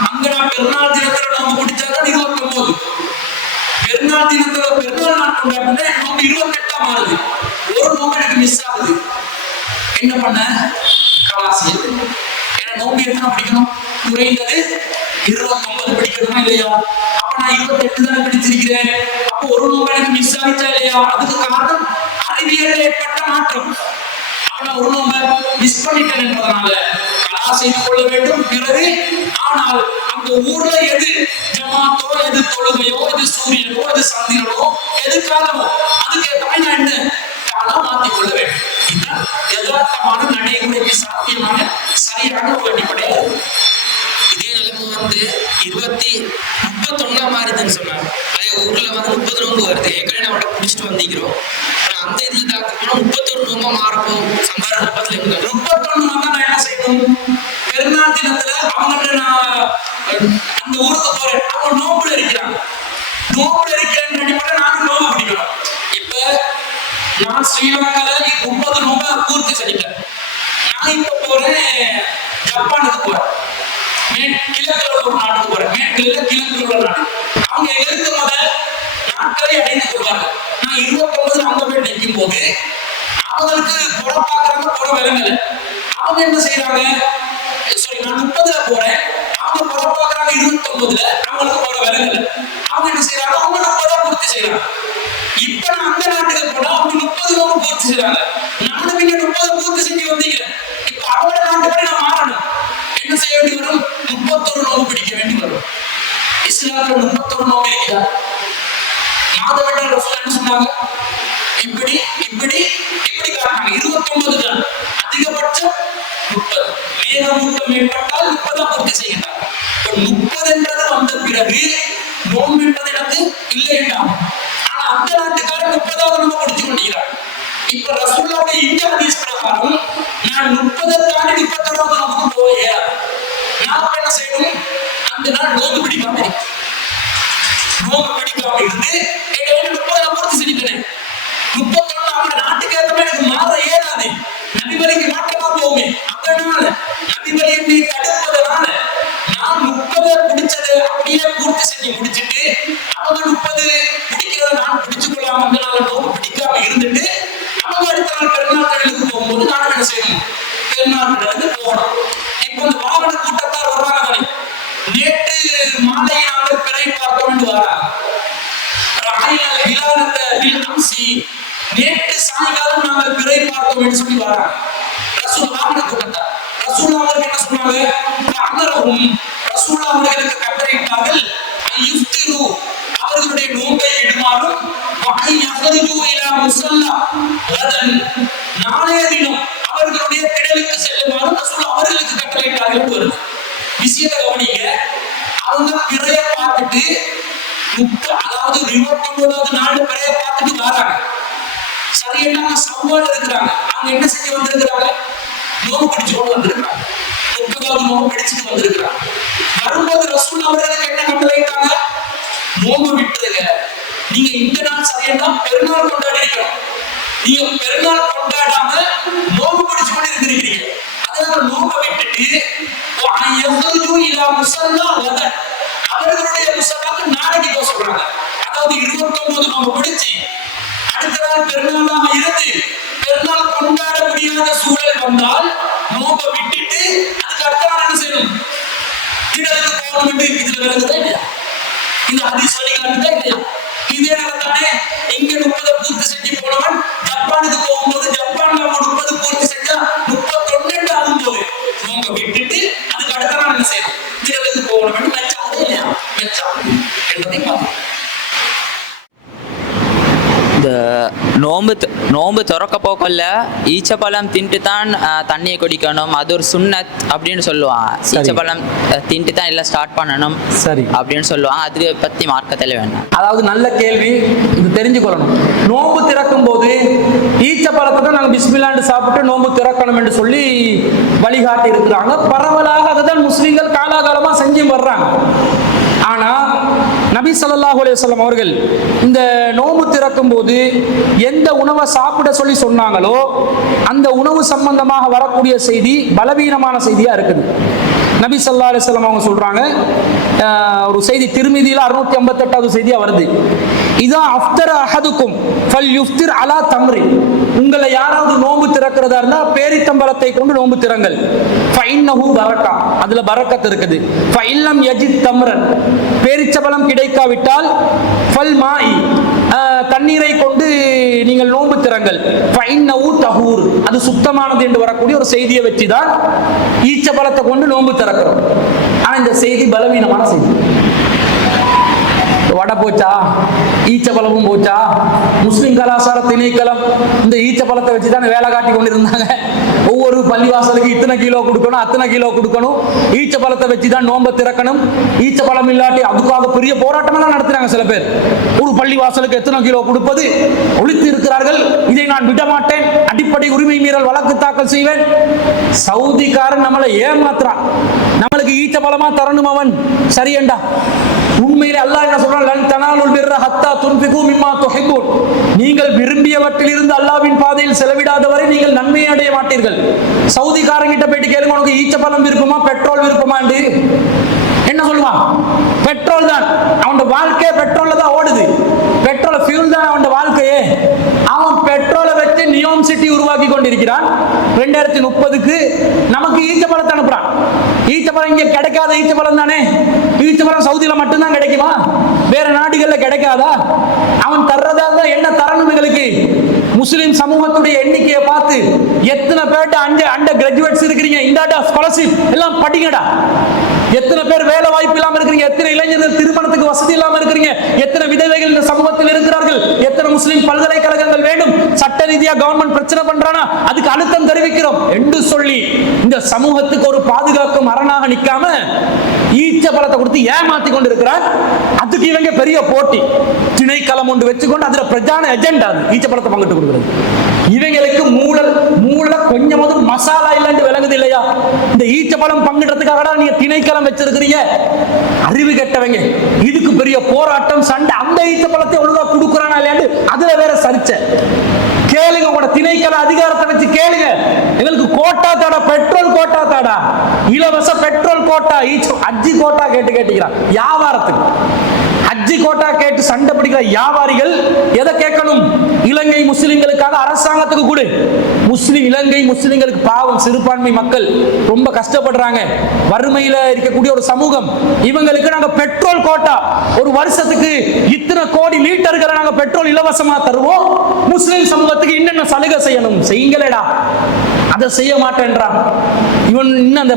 அங்க நான் பெருநாள் தினத்துல நோம்பு பிடிச்சாதான் 29. பெருநாள் தினத்துல பெருநாள் நாள் கொண்டாடுனா நோம்பு 28 மாறுது. ஒரு நோம்பு எனக்கு மிஸ் ஆகுது. என்ன பண்ண? கலாசி. ஏன்னா நோம்பு எத்தனை பிடிக்கணும்? குறைந்தது 29 பிடிக்கணுமா இல்லையா? அப்ப நான் 28 தானே பிடிச்சிருக்கிறேன். அப்போ ஒரு நோம்பு எனக்கு மிஸ் ஆகிச்சா இல்லையா? அதுக்கு காரணம் அறிவியல் ஏற்பட்ட மாற்றம். அப்ப நான் ஒரு நோம்பை மிஸ் பண்ணிட்டேன் என்பதனால கலா செய்து கொள்ள வேண்டும். பிறகு ஆனால் அந்த ஊர்ல எது ஜமாத்தோ, எது தொழுகையோ, எது சூரியனோ, எது சந்திரனோ, எது காலமோ அதுக்கேற்ற மாதிரி நான் என்ன காலம் மாற்றிக் கொள்ள வேண்டும். இதுதான் யதார்த்தமான நடைமுறைக்கு சாத்தியமான சரியான ஒரு அடிப்படையாக. இதே நிலைமை வந்து 31 மாறிதுன்னு சொன்னாங்க. அதே ஊர்ல வந்து 30 நோம்பு வருது. ஏற்கனவே நம்ம பிடிச்சிட்டு வந்திக்கிறோம். அந்த இதுல தாக்கணும் 31 நோம்பா மாறப்போம். சம்பாரம் 31 நோம்பா நான் என்ன செய்யணும்? பெருநாள் தினத்துல அவங்கள்ட்ட நான் அந்த ஊருக்கு போறேன், அவங்க நோம்புல இருக்கிறாங்க. நோம்புல இருக்கிறேன்னு அடிப்படை நான் நோம்பு பிடிக்கணும். இப்ப நான் ஸ்ரீலங்கால 30 நோம்பை பூர்த்தி செஞ்சிட்டேன். நான் இப்ப போறேன் ஜப்பானுக்கு போறேன், கிழக்குல ஒரு நாட்டுக்கு போறேன். மேற்குல கிழக்குல உள்ள நாடு. அவங்க எங்களுக்கு முதல் நாட்களை அடைந்து கொள்வார்கள். நான் 29 அங்க போய் நிற்கும் போது அவங்களுக்கு புற பாக்குறாங்க, புற விலங்கல. அவங்க என்ன செய்யறாங்க? நான் 30ல போறேன், அவங்க புற பாக்குறாங்க 29ல, அவங்களுக்கு புற விலங்கல. அவங்க என்ன செய்யறாங்க? அவங்க 30 பூர்த்தி செய்யறாங்க. இப்ப நான் அந்த நாட்டுக்கு போனா அவங்க 30 பூர்த்தி செய்யறாங்க. நானும் இங்க 30 பூர்த்தி செஞ்சு வந்தீங்க. இப்ப அவங்க நாட்டுப்படி நான் மாறணும். என்ன செய்ய வேண்டி வரும்? 31 நோம்பு பிடிக்க வேண்டி வரும். இஸ்லாத்துல 31 நோம்பு இருக்குதா? மாதவெட்டால் ரசூல் என்ன சொன்னாங்க? இப்படி இப்படி இப்படி காட்டினாங்க. 29 தான் அதிகபட்சம் 30. மேகமூட்டம் ஏற்பட்டால் 30 பூர்த்தி செய்கிறாங்க. 30 என்றது வந்த பிறகு நோம்பு என்பது எனக்கு இல்லை என்றாங்க. ஆனா அந்த நாட்டுக்காரர் 30வது நோம்பு முடிச்சு கொண்டிருக்கிறார். இப்ப ரசூலுல்லாஹ்வுடைய இந்த ஹதீஸ் பிரகாரம் நான் 30 தாண்டி 31வது நோம்புக்கு போயே நான் என்ன செய்யணும்? அந்த நாள் நோம்பு பிடிக்காம இருந்து எங்க 30 பூர்த்தி செஞ்சுட்டேன். 31 அவங்க நாட்டுக்கு ஏற்ற மாதிரி எனக்கு மாற ஏறாது. நபிவழிக்கு மாற்றமா போகுமே. அதனால நபிவழியை தடுப்பதனால நான் 30 பிடிச்சது அப்படியே பூர்த்தி செஞ்சு முடிச்சுட்டு அவங்க 30 பிடிக்கிறத நான் பிடிச்சு கொள்ளாம அந்த நாள் நோம்பு பிடிக்காம இருந்துட்டு அவங்க அடுத்த நாள் பெருநாள் கடலுக்கு போகும்போது நான் என்ன செய்யணும்? பெருநாள் கடலுக்கு போகணும். இப்ப இந்த வாகன கூட்டத்தார் வர்றாங்க தானே. நேற்று மாலை நாங்கள் பிறை பார்த்தோம் என்று வராங்க. நேற்று சாயங்காலம் நாங்கள் பிறை பார்த்தோம் என்று சொல்லி வராங்க. ரசூல் வாகன கூட்டத்தார் ரசூல் அவர்கள் என்ன சொன்னாங்க? ரசூல் அவர்களுக்கு கட்டளையிட்டார்கள் அவர்களுடைய நோன்பை விடுமாறும் நாளைய தினம் அவர்களுடைய திடலுக்கு செல்லுமாறும் ரசூல் அவர்களுக்கு கட்டளையிட்டார்கள் வருது. விஷயத்தை கவனிங்க. அவங்க பிறைய பார்த்துட்டு அதாவது 29வது நாள் பிறைய பார்த்துட்டு வராங்க. சரியான சவால் இருக்கிறாங்க. அவங்க என்ன செஞ்சு வந்திருக்கிறாங்க? நோம்பு பிடிச்சு கொண்டு வந்திருக்கிறாங்க. 30வது நோம்பு பிடிச்சிட்டு வந்திருக்கிறாங்க. வரும்போது ரசூல் அவர்களுக்கு என்ன கட்டளையிட்டாங்க? நோம்பு விட்டுருங்க. நீங்க இந்த நாள் சரியா பெருநாள் கொண்டாடி இருக்கணும். நீங்க பெருநாள் கொண்டாடாம நோம்பு பிடிச்சு கொண்டு இருந்திருக்கிறீங்க. அதனால நோம்பை விட்டுட்டு அவர்களுடைய முசல்லாக்கு நாளைக்கு தோசை கொண்டு இதுல விளங்குதா இல்லையா? இந்த ஹதீஸ் வழிகாட்டுதா இல்லையா? இதே தானே இங்க 30 பூர்த்தி செஞ்சு போனவன் ஜப்பானுக்கு போகும்போது ஜப்பான்ல அவன் 30 பூர்த்தி செஞ்சா 31 ஆகும்போது அவங்க விட்டுட்டு அதுக்கு அடுத்த நாள் என்ன செய்யணும்? திரளுக்கு போகணும். மெச்சாது இல்லையா? மெச்சாது என்பதை பார்க்கணும். இந்த நோம்பு திறக்க போக்கல்ல ஈச்சப்பழம் தின்ட்டு தான் தண்ணியை குடிக்கணும், அது ஒரு சுன்னத் அப்படின்னு சொல்லுவாங்க. ஈச்சப்பழம் தின்ட்டு தான் எல்லாம் ஸ்டார்ட் பண்ணணும் சரி அப்படின்னு சொல்லுவாங்க. அது பற்றி மார்க்கத்தில் வேண்டாம். அதாவது நல்ல கேள்வி, இது தெரிஞ்சுக்கொள்ளணும். நோன்பு திறக்கும் போது ஈச்சப்பழத்தை தான் நாங்கள் பிஸ்மில்லாண்டு சாப்பிட்டு நோன்பு திறக்கணும் என்று சொல்லி வழிகாட்டி இருக்கிறாங்க. பரவலாக அதை தான் முஸ்லீம்கள் காலாகாலமாக செஞ்சு வர்றாங்க. ஆனா நபி ஸல்லல்லாஹு அலைஹி வஸல்லம் அவர்கள் இந்த நோன்பு திறக்கும் போது எந்த உணவை சாப்பிட சொல்லி சொன்னாங்களோ அந்த உணவு சம்பந்தமாக வரக்கூடிய செய்தி பலவீனமான செய்தியா இருக்குது. நபி ஸல்லல்லாஹு அலைஹி வஸல்லம் அவங்க சொல்றாங்க, ஒரு செய்தி திர்மிதியில 658வது செய்தியா வருது. இதா அஃப்தர அஹதுக்கும் ஃபல்யுஃப்திர் அலா தம்ரி, உங்களை யாராவது நோன்பு திறக்கிறதா இருந்தா பேரித்தம்பழத்தை கொண்டு நோன்பு திறங்கள். ஃபஇன்னஹு பரக்கா, அதுல பரக்கத் இருக்குது. ஃபஇல்லம் யஜித் தம்ரன், பேரிச்சம்பழம் கிடைக்காவிட்டால் ஃபல் மாஇ, தண்ணீரை கொண்டு நீங்கள் நோன்பு திறங்கள். ஃபஇன்னஹு தஹூர், அது சுத்தமானது என்று வரக்கூடிய ஒரு செய்தியை வச்சு தான் ஈச்சப்பழத்தை கொண்டு நோன்பு திறக்கிறோம். ஆனா இந்த செய்தி பலவீனமான செய்தி. வடை போச்சா, ஈச்சப்பழமும் போச்சா, முஸ்லிம் கலாச்சார திணைக்களம் இந்த ஈச்சப்பழத்தை வச்சு தான் வேலை காட்டி கொண்டு இருந்தாங்க. ஒவ்வொரு பள்ளிவாசலுக்கு இத்தனை கிலோ கொடுக்கணும், அத்தனை கிலோ கொடுக்கணும், ஈச்சப்பழத்தை வச்சு தான் நோன்பை திறக்கணும். ஈச்சப்பழம் இல்லாட்டி அதுக்காக பெரிய போராட்டமெல்லாம் நடத்துறாங்க சில பேர். ஒரு பள்ளிவாசலுக்கு எத்தனை கிலோ கொடுப்பது ஒழித்து இருக்கிறார்கள். இதை நான் விட மாட்டேன், அடிப்படை உரிமை மீறல் வழக்கு தாக்கல் செய்வேன். சவுதிக்காரன் நம்மளை ஏமாத்துறான். நம்மளுக்கு ஈச்சப்பழமா தரணும் அவன், சரியண்டா. உண்மையிலே அல்லாஹ் என்ன சொல்றான்? லன் தனாலுல் பிர்ர ஹத்தா துன்ஃபிகு மிம்மா துஹிப்பூன், நீங்கள் விரும்பியவற்றில் இருந்து அல்லாஹ்வின் பாதையில் செலவிடாத வரை நீங்கள் நன்மையை அடைய மாட்டீர்கள். சவுதிக்காரங்கிட்ட போயிட்டு கேளுங்க, உனக்கு ஈச்சப்பழம் விருப்பமா பெட்ரோல் விருப்பமாண்டு என்ன சொல்லுவான்? பெட்ரோல் தான். அவன் வாழ்க்கையே பெட்ரோல்ல தான் ஓடுது. பெட்ரோல் ஃபியூல் தான் அவன் வாழ்க்கையே. அவன் பெட்ரோலை வச்சு நியோம் சிட்டி உருவாக்கி கொண்டிருக்கிறான். 2030க்கு நமக்கு ஈச்சப்பழத்தை அனுப்புறான். ஈச்சப்பழம் இங்க கிடைக்காத ஈச்சப்பழம் தானே. ஈச்சப்பழம் சவுதியில மட்டும்தான் கிடைக்குமா? வேற நாடுகள்ல கிடைக்காதா? அவன் தர்றதால என்ன தரணும் எங்களுக்கு? முஸ்லிம் சமூகத்துடைய எண்ணிக்கையை பார்த்து எத்தனை பேர்ட்ட அண்டர் கிராஜுவேட்ஸ் இருக்கிறீங்க, இந்தாடா ஸ்காலர்ஷிப் எல்லாம் படிங்கடா. எத்தனை பேர் வேலை வாய்ப்பு இல்லாம இருக்கிறீங்க, எத்தனை இளைஞர்கள் திருமணத்துக்கு வசதி இல்லாம இருக்கிறீங்க, எத்தனை விதவைகள் இந்த சமூகத்தில் இருக்கிறார்கள், எத்தனை முஸ்லிம் பல்கலைக்கழகங்கள் வேண்டும், சட்ட ரீதியா கவர்மெண்ட் பிரச்சனை பண்றானா அதுக்கு அழுத்தம் தெரிவிக்கிறோம் என்று சொல்லி இந்த சமூகத்துக்கு ஒரு பாதுகாக்கும் அரணாக நிக்காம ஈச்ச பழத்தை கொடுத்து ஏமாத்தி கொண்டு இருக்கிறார். அதுக்கு இவங்க பெரிய போட்டி திணைக்களம் ஒன்று வச்சுக்கொண்டு அதுல பிரதான எஜெண்டா ஈச்ச பழத்தை பங்கிட்டு கொடுக்கிறது. இவங்களுக்கு மூளை கொஞ்சமாவது மசாலா இல்லைன்னு விளங்குது இல்லையா? இந்த ஈச்சப்பழம் பங்கிடுறதுக்காக நீங்க திணைக்களம் வச்சிருக்கிறீங்க. அறிவு கெட்டவங்க. இதுக்கு பெரிய போராட்டம் சண்டை. அந்த ஈச்சப்பழத்தை ஒழுங்கா கொடுக்குறானா இல்லையாண்டு அதுல வேற சரிச்ச கேளுங்க. உங்களோட திணைக்கள அதிகாரத்தை வச்சு கேளுங்க. எங்களுக்கு கோட்டா தாடா, பெட்ரோல் கோட்டா தாடா, இலவச பெட்ரோல் கோட்டா, அஜி கோட்டா கேட்டுக்கிறான் வியாபாரத்துக்கு. அஜி கோட்டா கேட்டு சண்டை பிடிக்கிற வியாபாரிகள் எதை கேட்கணும்? இலங்கை முஸ்லிம்களுக்காக அரசாங்கத்துக்கு கொடு. இலங்கை முஸ்லிம்களுக்கு பாவம், சிறுபான்மை மக்கள் ரொம்ப கஷ்டப்படுறாங்க, வறுமையில இருக்கக்கூடிய ஒரு சமூகம். இவங்களுக்கு நாங்க பெட்ரோல் கோட்டா ஒரு வருஷத்துக்கு இத்தனை கோடி லிட்டர்களை நாங்க பெட்ரோல் இலவசமா தருவோம். முஸ்லிம் சமூகத்துக்கு என்னென்ன சலுகை செய்யணும் செய்யுங்களேடா. அதை செய்ய மாட்டேன்றான் இவன். இன்னும் அந்த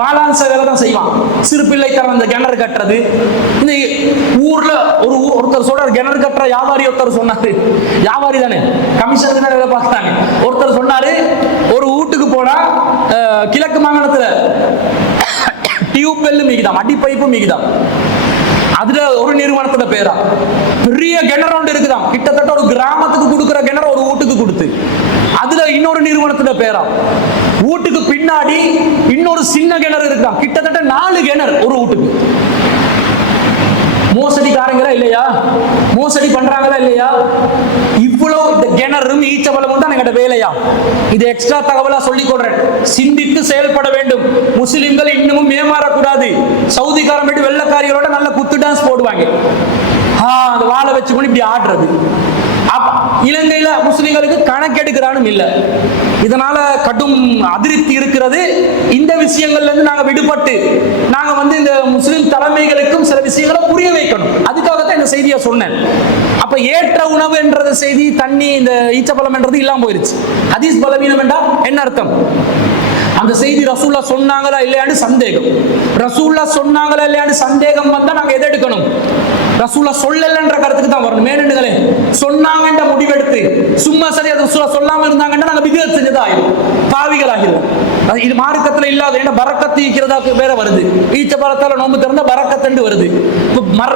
பாலான்ஸ் வேலை தான் செய்வான். சிறு பிள்ளைக்காரன் அந்த கிணறு கட்டுறது. இந்த ஊர்ல ஒருத்தர் சொல்றாரு, கிணறு கட்டுற வியாபாரி ஒருத்தர் சொன்னாரு. வியாபாரி தானே, கமிஷனுக்கு தான் வேலை பார்த்தாங்க. ஒருத்தர் சொன்னாரு, ஒரு வீட்டுக்கு போனா கிழக்கு மாகாணத்துல டியூப் வெல் மிகுதாம், அடி பைப்பு மிகுதாம். அதுல ஒரு நிறுவனத்தோட பேரா பெரிய கிணறு ஒன்று இருக்குதாம். கிட்டத்தட்ட ஒரு கிராமத்துக்கு கொடுக்குற கிணறு ஒரு வீட்டுக்கு கொடுத்து அதுல இன்னொரு நிறுவனத்தோட பேரா. வீட்டுக்கு பின்னாடி இன்னொரு சின்ன கிணறு இருக்குதாம். கிட்டத்தட்ட 4 கிணறு ஒரு வீட்டுக்கு. மோசடிக்காரங்களா இல்லையா? மோசடி பண்றாங்களா இல்லையா? இவ்வளவு இந்த கிணறும் ஈச்சபலமும் தான் எங்கட வேலையா? இது எக்ஸ்ட்ரா தகவலா சொல்லிக் கொள்றேன். சிந்தித்து செயல்பட வேண்டும். முஸ்லிம்கள் இன்னமும் ஏமாறக்கூடாது. சவுதிக்காரன் போயிட்டு வெள்ளக்காரிகளோட நல்ல குத்து டான்ஸ் போடுவாங்க. அந்த வாழை வச்சு கொண்டு இப்படி ஆடுறது. இலங்கையில முஸ்லிம்களுக்கு கணக்கெடுக்கிறானும் இல்ல. இதனால கடும் அதிருப்தி இருக்கிறது. இந்த விஷயங்கள்ல இருந்து நாங்க விடுபட்டு நாங்க வந்து இந்த முஸ்லிம் தலைமைகளுக்கும் சில விஷயங்களை புரிய வைக்கணும். அதுக்காகத்தான் இந்த செய்தியை சொன்னேன். அப்ப ஏற்ற உணவு என்றது செய்தி, தண்ணி, இந்த ஈச்சப்பழம் என்றது இல்லாம போயிருச்சு. ஹதீஸ் பலவீனம் என்றா என்ன அர்த்தம்? அந்த செய்தி ரசூல்லா சொன்னாங்களா இல்லையான்னு சந்தேகம். ரசூல்லா சொன்னாங்களா இல்லையான்னு சந்தேகம் வந்தா நாங்க எதை எடுக்கணும்? ரசூல்லா சொல்லலன்ற கருத்துக்கு தான் வரணும். மேனண்டுகளே, சொன்னாங்கன்ற முடிவெடுத்து சும்மா சரி அது ரசூல்லா சொல்லாம இருந்தாங்கன்னா நாங்க பிதஅத் செஞ்சதா ஆயிடும், பாவிகள் ஆகிடும். இது மார்க்கத்துல இல்லாத என்ன பரக்கத்து ஈக்கிறதா வேற வருது. ஈச்ச பழத்தால நோன்பு திறந்தா பரக்கத்து வருது.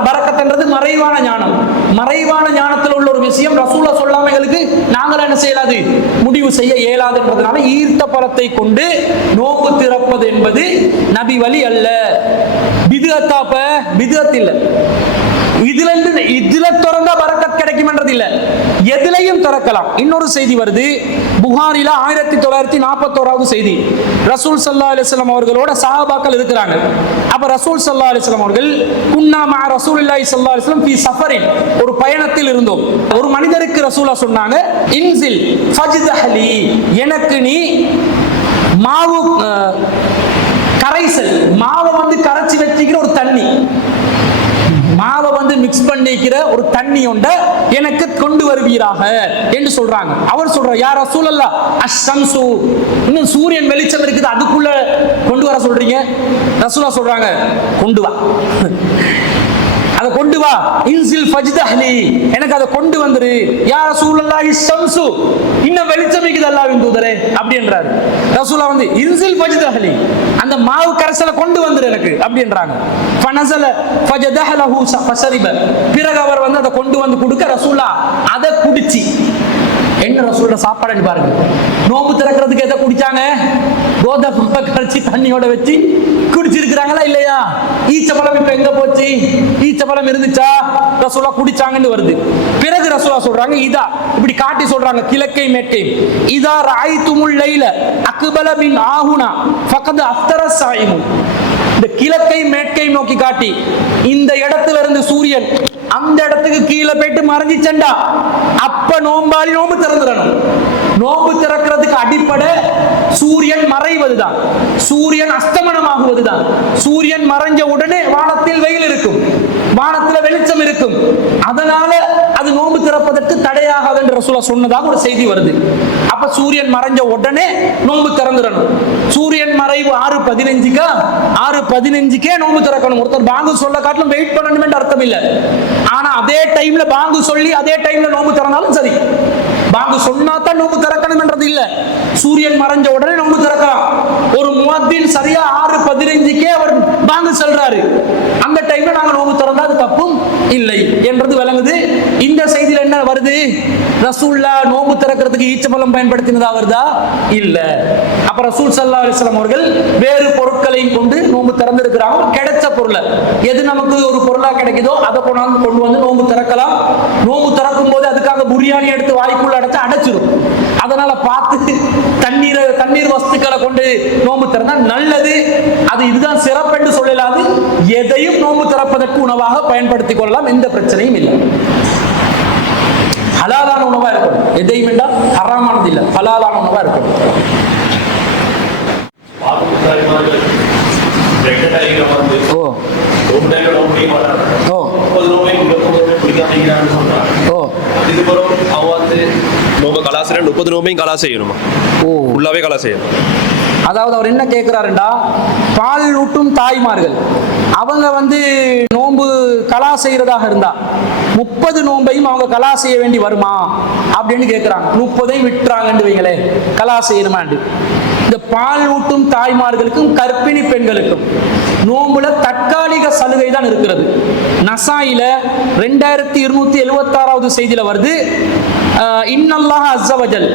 பரக்கத்துன்றது மறைவான ஞானம். மறைவான ஞானத்தில் உள்ள ஒரு விஷயம் ரசூல்லா சொல்லாம எங்களுக்கு நாங்கள என்ன செய்யலாது, முடிவு செய்ய இயலாதுன்றதுனால ஈர்த்த பழத்தை கொண்டு நோன்பு திறப்பது என்பது நபி வழி அல்ல. பிதுஅத்தாப்ப பிதுஅத் இல்ல. இதுல திறந்தா பரக்கத் கிடைக்கும்ன்றது இல்ல, எதிலையும் திறக்கலாம். இன்னொரு செய்தி வருது புகாரில 1941 செய்தி. ரசூல் ஸல்லல்லாஹு அலைஹி வஸல்லம் அவர்களோட சஹாபாக்கள் இருக்கிறாங்க. அப்ப ரசூல் ஸல்லல்லாஹு அலைஹி வஸல்லம் அவர்கள் குன்னா மஅ ரசூலில்லாஹி ஸல்லல்லாஹு அலைஹி வஸல்லம் ஃபீ சஃபரின், ஒரு பயணத்தில் இருந்தோம். ஒரு மனிதருக்கு ரசூலா சொன்னாங்க, இன்சில் ஃபஜ்தஹலி, எனக்கு நீ மாவு கரைசல், மாவை வந்து கரைச்சி வச்சுக்கிற ஒரு தண்ணி, மாவை வந்து மிக்ஸ் பண்ணிக்கிற ஒரு தண்ணி ஒண்ட எனக்கு கொண்டு வருவீராக என்று சொல்றாங்க. அவர் சொல்றார், யா ரசூலல்லாஹ் அஷம்சு, இன்னும் சூரியன் வெளிச்சம் இருக்குது, அதுக்குள்ள கொண்டு வர சொல்றீங்க? ரசூலா சொல்றாங்க, கொண்டு வா, அதை கொண்டு வா. இன்சில் ஃபஜ்தஹலி, எனக்கு அதை கொண்டு வந்துரு. யா ரசூலல்லாஹி ஷம்சு, இன்னும் வெளிச்சம் இருக்குது அல்லாஹ்வின் தூதரே அப்படின்றாரு. ரசூலா வந்து இன்சில் ஃபஜ்தஹலி, அந்த மாவு கரைசலை கொண்டு வந்துரு எனக்கு அப்படின்றாங்க. ஃபனஸல ஃபஜதஹலஹு ஃபஷரிப, பிறகு அவர் வந்து அதை கொண்டு வந்து கொடுக்க ரசூலா அதை குடிச்சி. என்ன ரசூலோட சாப்பாடுன்னு பாருங்க. நோம்பு திறக்கிறதுக்கு எதை குடிச்சாங்க? கோதமை கரைச்சி தண்ணியோட வச்சு குடிச்சிருக்கிறாங்களா இல்லையா? ஈச்சப்பழம் இப்ப எங்க போச்சு? ஈச்சப்பழம் இருந்துச்சா? ரசூலா குடிச்சாங்கன்னு வருது. பிறகு ரசூலா சொல்றாங்க, இதா இப்படி காட்டி சொல்றாங்க, கிழக்கை மேற்கை, இதா ராய்துமுல் லைல அக்பல பின் ஆஹுனா ஃபகத் அஃப்தர ஸாயிமு, இந்த கிழக்கை மேற்கை நோக்கி காட்டி, இந்த இடத்துல இருந்து சூரியன் அந்த இடத்துக்கு கீழே போயிட்டு மறைஞ்சிச்சண்டா அப்ப நோம்பாளி நோம்பு திறந்துடணும். நோம்பு திறக்கிறதுக்கு அடிப்படை சூரியன் மறைவதுதான், சூரியன் அஸ்தமனமாகுவதுதான். சூரியன் மறைஞ்ச உடனே வானத்தில் வெயில் இருக்கும், வானத்துல வெளிச்சம் இருக்கும். அதனால அது நோம்பு திறப்பதற்கு தடையாகாது என்று ரசூலா சொன்னதாக ஒரு செய்தி வருது. அப்ப சூரியன் மறைஞ்ச உடனே நோம்பு திறந்துடணும். சூரியன் மறைவு 6:15 6:15 நோம்பு திறக்கணும். ஒருத்தர் பாங்கு சொல்ல காட்டிலும் வெயிட் பண்ணணும் என்று அர்த்தம் இல்லை. ஆனா அதே டைம்ல பாங்கு சொல்லி அதே டைம்ல நோம்பு திறந்தாலும் சரி, பாங்கு சொன்னாதான் நோம்பு திறக்கணும் என்றது இல்ல. சூரியன் மறைஞ்ச உடனே நோம்பு திறக்கலாம். ஒரு முஅத்தின் சரியா 6:15 அவர் பாங்கு சொல்றாரு, அந்த டைம்ல நாங்க நோம்பு திறந்தா அது தப்பும் இல்லை என்றது விளங்குது. இந்த செய்தியில என்ன வருது? ரசூல்லா நோம்பு திறக்கிறதுக்கு ஈச்சப்பழம் பயன்படுத்தினதா வருதா? இல்ல. அப்ப ரசூல் ஸல்லல்லாஹு அலைஹி வஸல்லம் அவர்கள் வேறு பொருட்களையும் கொண்டு நோம்பு திறந்திருக்கிறாங்க. கிடைச்ச பொருளை, எது நமக்கு ஒரு பொருளா கிடைக்குதோ அதை கொண்டு வந்து நோம்பு திறக்கலாம். நோம்பு திறக்கும் போது அதுக்காக புரியாணி எடுத்து வாய்க்குள்ள அடைச்சு அடைச்சிடும். அதனால பார்த்து தண்ணீர் வஸ்துக்களை கொண்டு நோம்பு திறந்தா நல்லது. அது இதுதான் சிறப்பு என்று சொல்லலாது. எதையும் நோம்பு திறப்பதற்கு உணவாக பயன்படுத்திக் கொள்ளலாம், எந்த பிரச்சனையும் இல்லை. ஹலாலான உணவா இருக்கணும். எதையும் வேண்டாம், ஹராமானது இல்லை, ஹலாலான உணவா இருக்கணும். ஓ கலாசிரியர் 30 நோம்பையும் கலா செய்யணுமா? ஓ, உள்ளாவே கலா செய்யணும். அதாவது அவர் என்ன கேட்கிறாருண்டா, பால் ஊட்டும் தாய்மார்கள் அவங்க வந்து நோன்பு கலா செய்யறதாக இருந்தா 30 நோன்பையும் அவங்க கலா செய்ய வேண்டி வருமா அப்படின்னு கேட்கிறாங்க. 30ஐயும் விட்டுறாங்கன்னு வைங்களே, கலா செய்யணுமாண்டு. இந்த பால் ஊட்டும் தாய்மார்களுக்கும் கர்ப்பிணி பெண்களுக்கும் நோம்புல தற்காலிக சலுகை தான் இருக்கிறது. நசாயில 2276வது செய்தியில வருது, இன்னல்லாஹ் அஸ்ஸ வஜல்,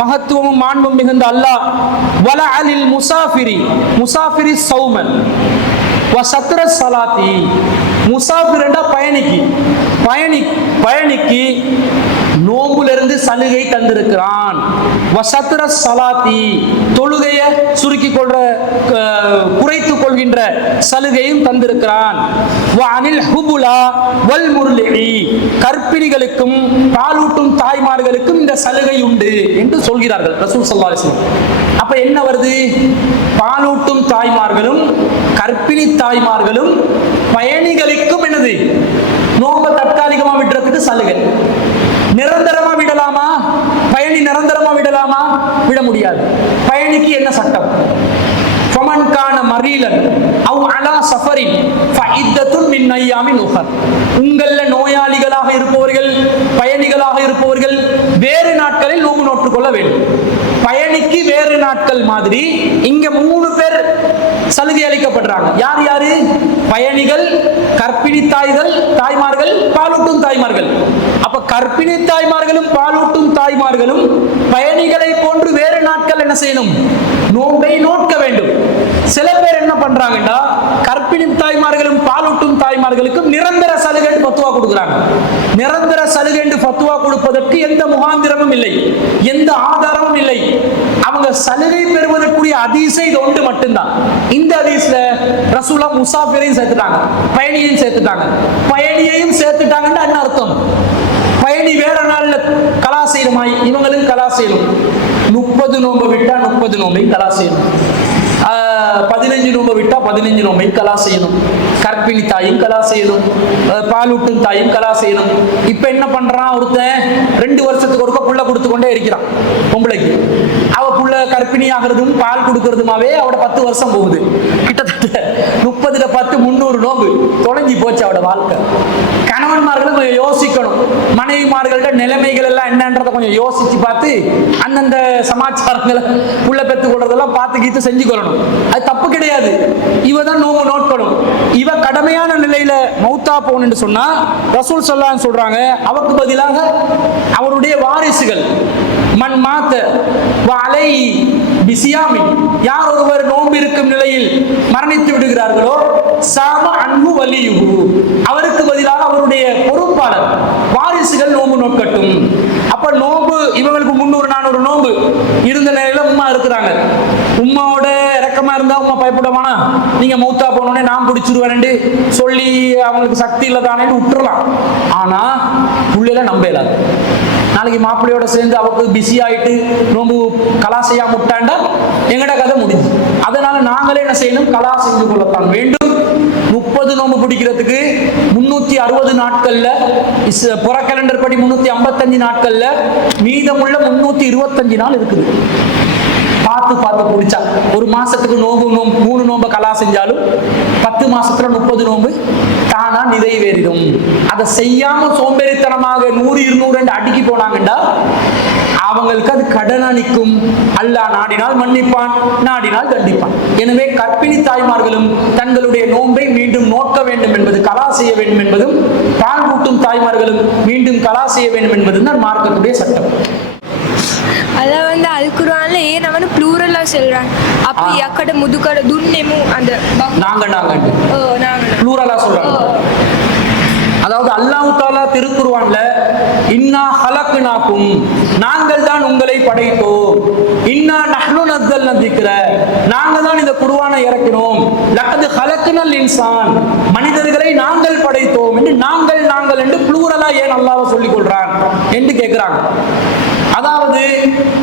மகத்துவமும் மாண்பும் மிகுந்த அல்லாஹ், வலஅலில் முசாஃபிரி ஸௌமன் வ சத்ர ஸலாத்தி, முசாஃபிர்ண்டா பயணிக்கு நோம்பு நோம்பிலிருந்து சலுகை தந்திருக்கிறான். வசத்ர ஸலாத்தி, தொழுகைய சுருக்கி கொள்ற குறைத்துக் கொள்கின்ற சலுகையும் தந்திருக்கிறான். வஅனில் ஹுபுலா வல் முர்லிஇ, கர்ப்பிணிகளுக்கும் பாலூட்டும் தாய்மார்களுக்கும் இந்த சலுகை உண்டு என்று சொல்கிறார்கள் ரசூல் ஸல்லல்லாஹு அலைஹி வஸல்லம். அப்ப என்ன வருது? பாலூட்டும் தாய்மார்களும் கர்ப்பிணி தாய்மார்களும் பயணிகளுக்கும் என்னது? நோன்பை தற்காலிகமா விடுறதுக்கு சலுகை. நிரந்தரமா விடலாமா? பயணி நிரந்தரமா விடலாமா? விட முடியாது. பயணிக்கு என்ன சட்டம்? ஃபமன் கான மரீலன் அவ் அலா சஃபரின் ஃபஇத்தத்துன் மின் அய்யாமின் உஹர். உங்கள நோயாளிகளாக இருப்பவர்கள், பயணிகளாக இருப்பவர்கள் வேறு நாட்களில் நோன்பு நோற்றுக்கொள்ள வேண்டும். பயணிக்கு வேறு நாட்கள் மாதிரி இங்க 3 பேர் சலுகை அளிக்கப்படுறாங்க. யார் யாரு? பயணிகள், கர்ப்பிணி தாய்மார்கள், பாலூட்டும் தாய்மார்கள். அப்ப கர்ப்பிணி தாய்மார்களும் பாலூட்டும் தாய்மார்களும் பயணிகளை போன்று வேறு நாட்கள் என்ன செய்யணும்? நோன்பை நோக்க வேண்டும். சில பேர் என்ன பண்றாங்கன்னா, கர்ப்பிணி தாய்மார்களும் பாலூட்டும் தாய்மார்களுக்கும் நிரந்தர சலுகை பத்துவா கொடுக்குறாங்க. நிரந்தர சலுகை பத்துவா கொடுப்பதற்கு எந்த முகாந்திரமும் இல்லை, எந்த ஆதாரமும் இல்லை. அவங்க சலுகை பெறுவதற்குரிய ஹதீஸே இது ஒன்று மட்டும்தான். இந்த ஹதீஸ்ல ரசூலா முசாஃபிரையும் சேர்த்துட்டாங்க, பயணியையும் சேர்த்துட்டாங்க. பயணியையும் சேர்த்துட்டாங்கன்னு என்ன அர்த்தம்? பயணி வேற நாள்ல கலா செய்யணுமாய், இவங்களும் கலா செய்யணும். 30 நோன்பை விட்டா 30 நோன்பை கலா செய்யணும். 15 நோன்பை விட்டா 15 நோன்பை கலா செய்யணும். கர்ப்பிணி தாயும் கலா செய்யணும், பாலூட்டும் தாயும் கலா செய்யணும். இப்ப என்ன பண்றான்? ஒருத்தன் 2 வருஷத்துக்கு ஒருக்க புள்ள கொடுத்து கொண்டே இருக்கிறான் பொம்பளைக்கு. அவ புள்ள கர்ப்பிணி ஆகிறதும் பால் கொடுக்கறதுமாவே அவட 10 வருஷம் போகுது. கிட்டத்தட்ட 30 10 300 நோன்பு தொலைஞ்சி போச்சு அவட வாழ்க்கை. கணவன்மார்களும் கொஞ்சம் யோசிக்கணும். மனைவிமார்கள்ட்ட நிலைமைகள் எல்லாம் என்னன்றதை கொஞ்சம் யோசிச்சு பார்த்து அந்தந்த சமாச்சாரங்களை புள்ள பெற்று கொள்றதெல்லாம் பார்த்து கீத்து செஞ்சுக்கொள்ளணும். அது தப்பு கிடையாது. இவ தான் நோம்பு நோட்கணும். இவ கடமையான நிலையில மௌத்தா போன்னு சொன்னா ரசூல் ஸல்லல்லாஹு அலைஹி சொல்றாங்க, அவருக்கு பதிலாக அவருடைய வாரிசுகள் மன் மாத்த வலை பிசியாமி, யார் ஒருவர் நோன்பு இருக்கும் நிலையில் மரணித்து விடுகிறார்களோ சாம அன்பு வலியுகு, அவருக்கு பதிலாக அவருடைய பொறுப்பாளர் வாரிசுகள் நோன்பு நோக்கட்டும். அப்ப நோன்பு இவங்களுக்கு 300 400 நோன்பு இருந்த நிலையில உம்மா இருக்கிறாங்க. உம்மாவோட இறக்கமா இருந்தா உம்மா பயப்படமானா, நீங்க மௌத்தா போனோடனே நான் பிடிச்சிருவேன் சொல்லி அவங்களுக்கு சக்தி இல்லதானே விட்டுறலாம். ஆனா புள்ளையில நம்ப இயலாது. நாளைக்கு மாப்பிள்ளையோட சேர்ந்து அவருக்கு பிஸி ஆயிட்டு நோம்பு கலா செய்யாம விட்டாண்டா எங்கட கதை முடிஞ்சு. அதனால நாங்களே என்ன செய்யணும்? கலா செஞ்சு கொள்ளத்தான் வேண்டும். 30 நோம்பு பிடிக்கிறதுக்கு 360 நாட்கள்ல, புற கேலண்டர் படி 355 நாட்கள்ல மீதமுள்ள 325 நாள் இருக்குது. பார்த்து பார்த்து பிடிச்சா ஒரு மாசத்துக்கு நோம்பு 3 நோம்பை கலா செஞ்சாலும் 10 மாசத்துல 30 நோம்பு தானா நிறைவேறிடும். அதை செய்யாம சோம்பேறித்தனமாக 100 200 அடிக்கி போனாங்கண்டா அவங்களுக்கு அது கடனா நிற்கும். அல்லாஹ் நாடினால் மன்னிப்பான், நாடினால் தண்டிப்பான். எனவே கர்ப்பிணி தாய்மார்களும் தங்களுடைய நோன்பை மீண்டும் நோக்க வேண்டும் என்பது, கலா செய்ய வேண்டும் என்பதும், பால் ஊட்டும் தாய்மார்களும் மீண்டும் கலா செய்ய வேண்டும் என்பதும் தான் மார்க்கத்துடைய சட்டம். అలా வந்து అల్ ఖురాన్లో ఏ నమను ప్లూరల్ లా சொல்றாங்க. அப்ப యక్కడ ముదుకడ దున్నేము அந்த நாங்க ப்ளூரலா சொல்றாங்க. அதாவது அல்லாஹ் தஆலா திருக்குர்ஆன்ல இன்னா ஹலக்னாக்கும், நாங்கள் தான் உங்களை படைத்தோம், இன்னா நஹ்னு நஸ்ஸல்னா திக்ர, நாங்கள் தான் இந்த குர்ஆனை இறக்கினோம், லக்கத் ஹலக்னல் இன்சான், மனிதர்களை நாங்கள் படைத்தோம் என்று நாங்கள் என்று ப்ளூரலா ஏன் அல்லாஹ் சொல்லிக் கொள்றான் என்று கேட்கிறாங்க. அதாவது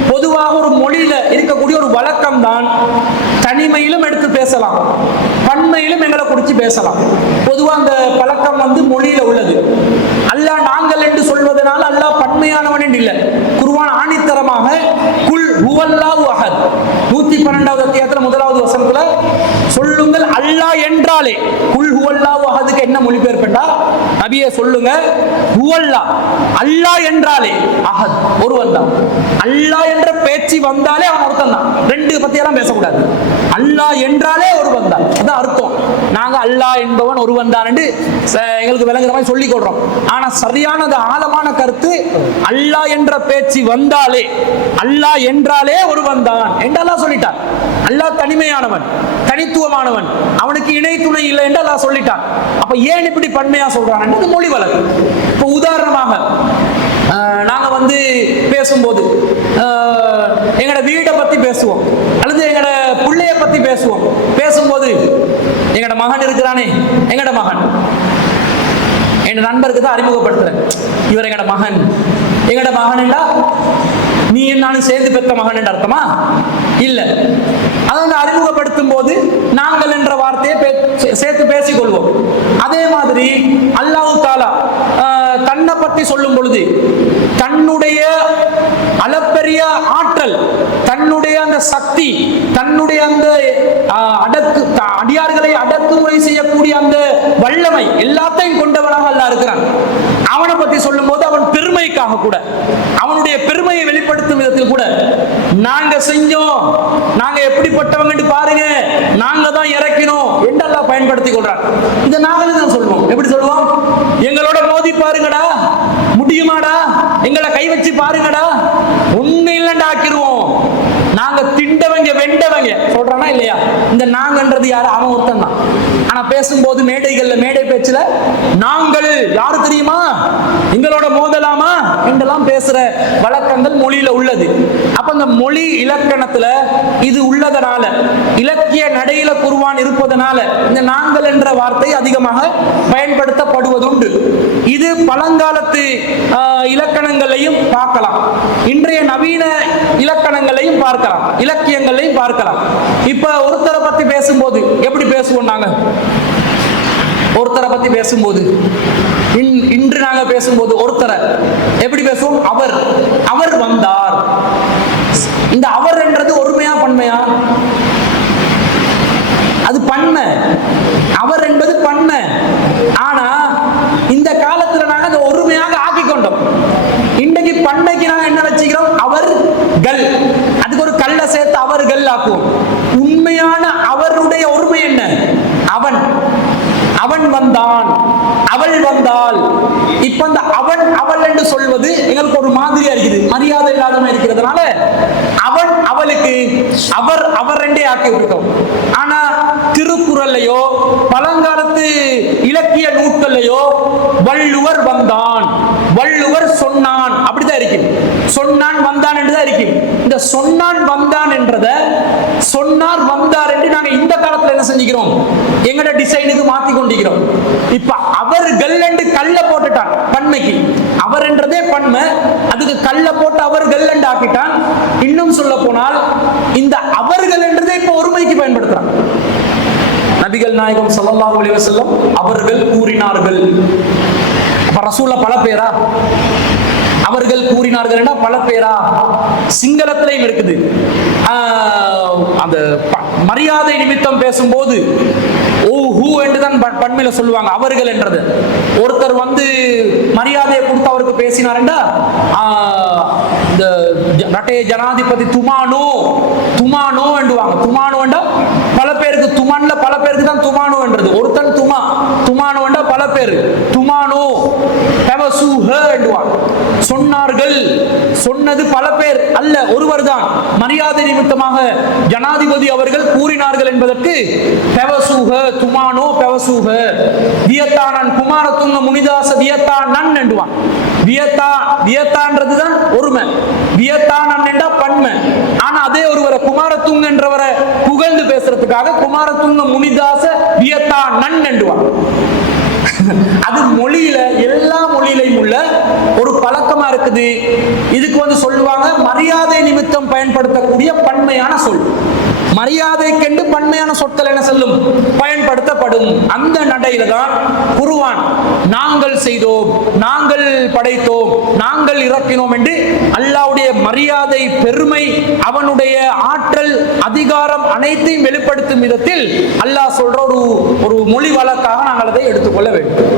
பொதுவாக ஒரு மொழியில இருக்கக்கூடிய ஒரு வழக்கம் தான், தனிமையிலும் எடுத்து பேசலாம், பன்மையிலும் எங்களை குறித்து பேசலாம். பொதுவாக அந்த பழக்கம் வந்து மொழியில உள்ளது. அல்லாஹ் நாங்கள் என்று சொல்வதனால அல்லாஹ் பன்மையானவன் என்று இல்லை. குர்ஆன் ஆணித்தரமாக குல் ஹுவல்லாஹு அஹத் 112வது அத்தியாயத்துல 1வது வசனத்துல சொல்லுங்கள் அல்லாஹ் என்றாலே, குல் ஹுவல்லாஹு அஹதுக்கு என்ன மொழிபெயர்ப்பா நபியே சொல்லுங்க, ஹுவல்லாஹ் அல்லாஹ் என்றாலே அஹத் ஒருவன் தான். அல்லாஹ் என்ற பேச்சு வந்தாலே அவன் ஒருத்தன் தான். 2 பத்தியெல்லாம் பேசக்கூடாது. அல்லாஹ் என்றாலே ஒருவன் தான், அதான் அர்த்தம். நாங்க அல்லாஹ் என்பவன் ஒருவன் தான் என்று எங்களுக்கு விளங்குற மாதிரி சொல்லிக் கொள்றோம். ஆனா சரியானது ஆழமான கருத்து, அல்லாஹ் என்ற பேச்சு வந்தாலே, அல்லாஹ் என்றாலே ஒருவன் தான் என்று அல்லாஹ் சொல்லிட்டான். அல்லாஹ் தனிமையானவன், தனித்துவமானவன், அவனுக்கு இணை துணை இல்லை என்று அல்லாஹ் சொல்லிட்டான். அப்ப ஏன் இப்படி பன்மையா சொல்றான்? மொழி வழக்கு. இப்ப உதாரணமாக நாங்க வந்து பேசும்போது எங்களோட வீட்டை பத்தி பேசுவோம், அல்லது எங்களோட பிள்ளைய பத்தி பேசுவோம். பேசும்போது எங்களோட மகன் இருக்கிறானே, எங்களோட மகன் என் நண்பருக்கு தான் அறிமுகப்படுத்துறேன், இவர் எங்களோட மகன். எங்களோட மகன்டா நீ நானும் சேர்ந்து பெற்ற மகன் என்ற அர்த்தமா? இல்ல. அதை வந்து அறிமுகப்படுத்தும் போது நாங்கள் என்ற வார்த்தையை சேர்த்து பேசிக்கொள்வோம். அதே மாதிரி அல்லாஹ் தஆலா தன்னை பற்றி சொல்லும் பொழுது தன்னுடைய அளப்பெரிய ஆற்றல், தன்னுடைய அந்த சக்தி, தன்னுடைய அந்த அடியார்களை அடக்குமுறை செய்யக்கூடிய அந்த வல்லமை எல்லாத்தையும் கொண்டவனாக அல்லாஹ் இருக்கிறான். அவனை பற்றி சொல்லும் போது அவன் பெருமைக்காக கூட, அவனுடைய பெருமையை வெளிப்படுத்தும் விதத்தில் கூட, நாங்க செஞ்சோம், நாங்க எப்படிப்பட்டவங்க பாருங்க, நாங்க தான் இறக்கினோம் என்று அல்லாஹ் பயன்படுத்திக் கொள்றான். இதை நாங்களும் தான் சொல்லுவோம். எப்படி சொல்லுவோம்? எங்களோட மோதி பாருங்கடா, முடியுமாடா, எங்களை கை வச்சு பாருங்கடா, ஒண்ணு இல்லைண்டா ஆக்கிடுவோம், நாங்க திண்டவங்க வெண்டவங்க சொல்றானா இல்லையா? இந்த நாங்கன்றது யாரு? அவன் ஒருத்தன் தான். ஆனா பேசும்போது மேடைகள்ல, மேடை பேச்சுல நாங்கள் யாரு தெரியுமா, எங்களோட மோதலாமா என்றெல்லாம் பேசுற வழக்கங்கள் மொழியில உள்ளது. அப்ப அந்த மொழி இலக்கணத்துல இது உள்ளதனால, இலக்கிய நடையில குர்ஆன் இருப்பதனால இந்த நாங்கள் என்ற வார்த்தை அதிகமாக பயன்படுத்தப்படுவதுண்டு. இது பழங்காலத்து இலக்கணங்களையும் பார்க்கலாம், இன்றைய நவீன இலக்கணங்களையும் பார்க்கலாம், இலக்கியங்களையும் பார்க்கலாம். இப்ப ஒருத்தரை பத்தி பேசும்போது எப்படி பேசுவோம்? நாங்க ஒருத்தரை பத்தி பேசும்போது, இன்று நாங்க பேசும்போது ஒருத்தரை எப்படி பேசுவோம்? அவர், அவர் வந்தார். இந்த அவர் என்றது ஒருமையா பன்மையா? அது பன்மை. அவர் என்பது பன்மை. ஆனா இந்த காலத்துல நாங்க அதை ஒருமையாக ஆக்கி கொண்டோம். இன்றைக்கு பன்மைக்கு நாங்க என்ன வச்சுக்கிறோம்? அவர்கள். அதுக்கு ஒரு கல்ல சேர்த்து அவர்கள் ஆக்குவோம். உண்மையான அவருடைய ஒருமை என்ன? அவன், அவன் வந்தான், அவள் வந்தாள். இப்ப அந்த அவன் அவள் என்று சொல்வது எங்களுக்கு ஒரு மாதிரியா இருக்குது, மரியாதை இல்லாதமா இருக்கிறதுனால அவன் அவளுக்கு அவர் அவர் என்றே ஆக்கி விட்டோம். ஆனா திருக்குறள்லையோ பழங்காலத்து இலக்கிய நூல்கள்லையோ வள்ளுவர் வந்தான், வள்ளுவர் சொன்னான் அப்படிதான் இருக்கு. சொன்னான் வந்தான் என்றுதான் இருக்கு. இந்த சொன்னான் வந்தான் என்றத சொன்னார் வந்தார் என்று நாங்க இந்த காலத்துல என்ன செஞ்சுக்கிறோம்? எங்கட டிசைனுக்கு மாத்தி கொண்டிருக்கிறோம். இப்ப அவர்கள் என்று கல்ல போட்டுட்டான் பன்மைக்கு. அவர் என்றதே பன்மை, அதுக்கு கல்ல போட்டு அவர்கள் என்று ஆக்கிட்டான். இன்னும் சொல்ல போனால் இந்த அவர்கள் என்றதே இப்ப ஒருமைக்கு பயன்படுத்துறான். நபிகள் நாயகம் ஸல்லல்லாஹு அலைஹி வஸல்லம் அவர்கள் கூறினார்கள். அப்ப ரசூல்ல பல பேரா? அவர்கள் கூறினார்கள் என்ற பல பேரா? சிங்களத்திலையும் இருக்குது. அந்த மரியாதை நிமித்தம் பேசும்போது ஓ ஹூ என்றுதான் பன்மையில சொல்லுவாங்க அவர்கள் என்றது. ஒருத்தர் வந்து மரியாதையை கொடுத்து அவருக்கு பேசினார்டா, இந்த ரட்டே ஜனாதிபதி துமானோ துமானோ என்றுவாங்க. துமானோ என்றா பல பேருக்கு, துமான்ல பல பேருக்கு தான் துமானோ என்றது. ஒருத்தன் துமா, துமானோ என்றா பல பேர், துமானோ சொன்னார்கள். சொன்னது பல பேர் அல்ல, ஒருவர் தான். மரியாதை நிமித்தமாக ஜனாதிபதி அவர்கள் கூறினார்கள் என்பதற்கு பெவசூக துமானோ பெவசூக வியத்தானன் குமாரத்துங்க முனிதாச வியத்தானன் என்றுவான். வியத்தா வியத்தான்றதுதான் ஒருமை, வியத்தானன் என்றா பன்மை. ஆனா அதே ஒருவரை குமாரத்துங்க என்றவரை புகழ்ந்து பேசுறதுக்காக குமாரத்துங்க முனிதாச வியத்தானன் என்றுவான். அது மொழியில, எல்லா மொழியிலையும் உள்ள ஒரு பழக்கமா இருக்குது. இதுக்கு வந்து சொல்லுவாங்க மரியாதை நிமித்தம் பயன்படுத்தக்கூடிய பன்மையான சொல். மரியாதைக்கென்று பன்மையான சொற்கள் என்ன சொல்லும்? பயன்படுத்தப்படும். அந்த நடையில தான் குர்ஆன் நாங்கள் செய்தோம், நாங்கள் படைத்தோம், நாங்கள் இறக்கினோம் என்று அல்லாஹ்வுடைய மரியாதை, பெருமை, அவனுடைய ஆற்றல், அதிகாரம் அனைத்தையும் வெளிப்படுத்தும் விதத்தில் அல்லாஹ் சொல்ற ஒரு மொழி வழக்காக நாங்கள் அதை எடுத்துக்கொள்ள வேண்டும்.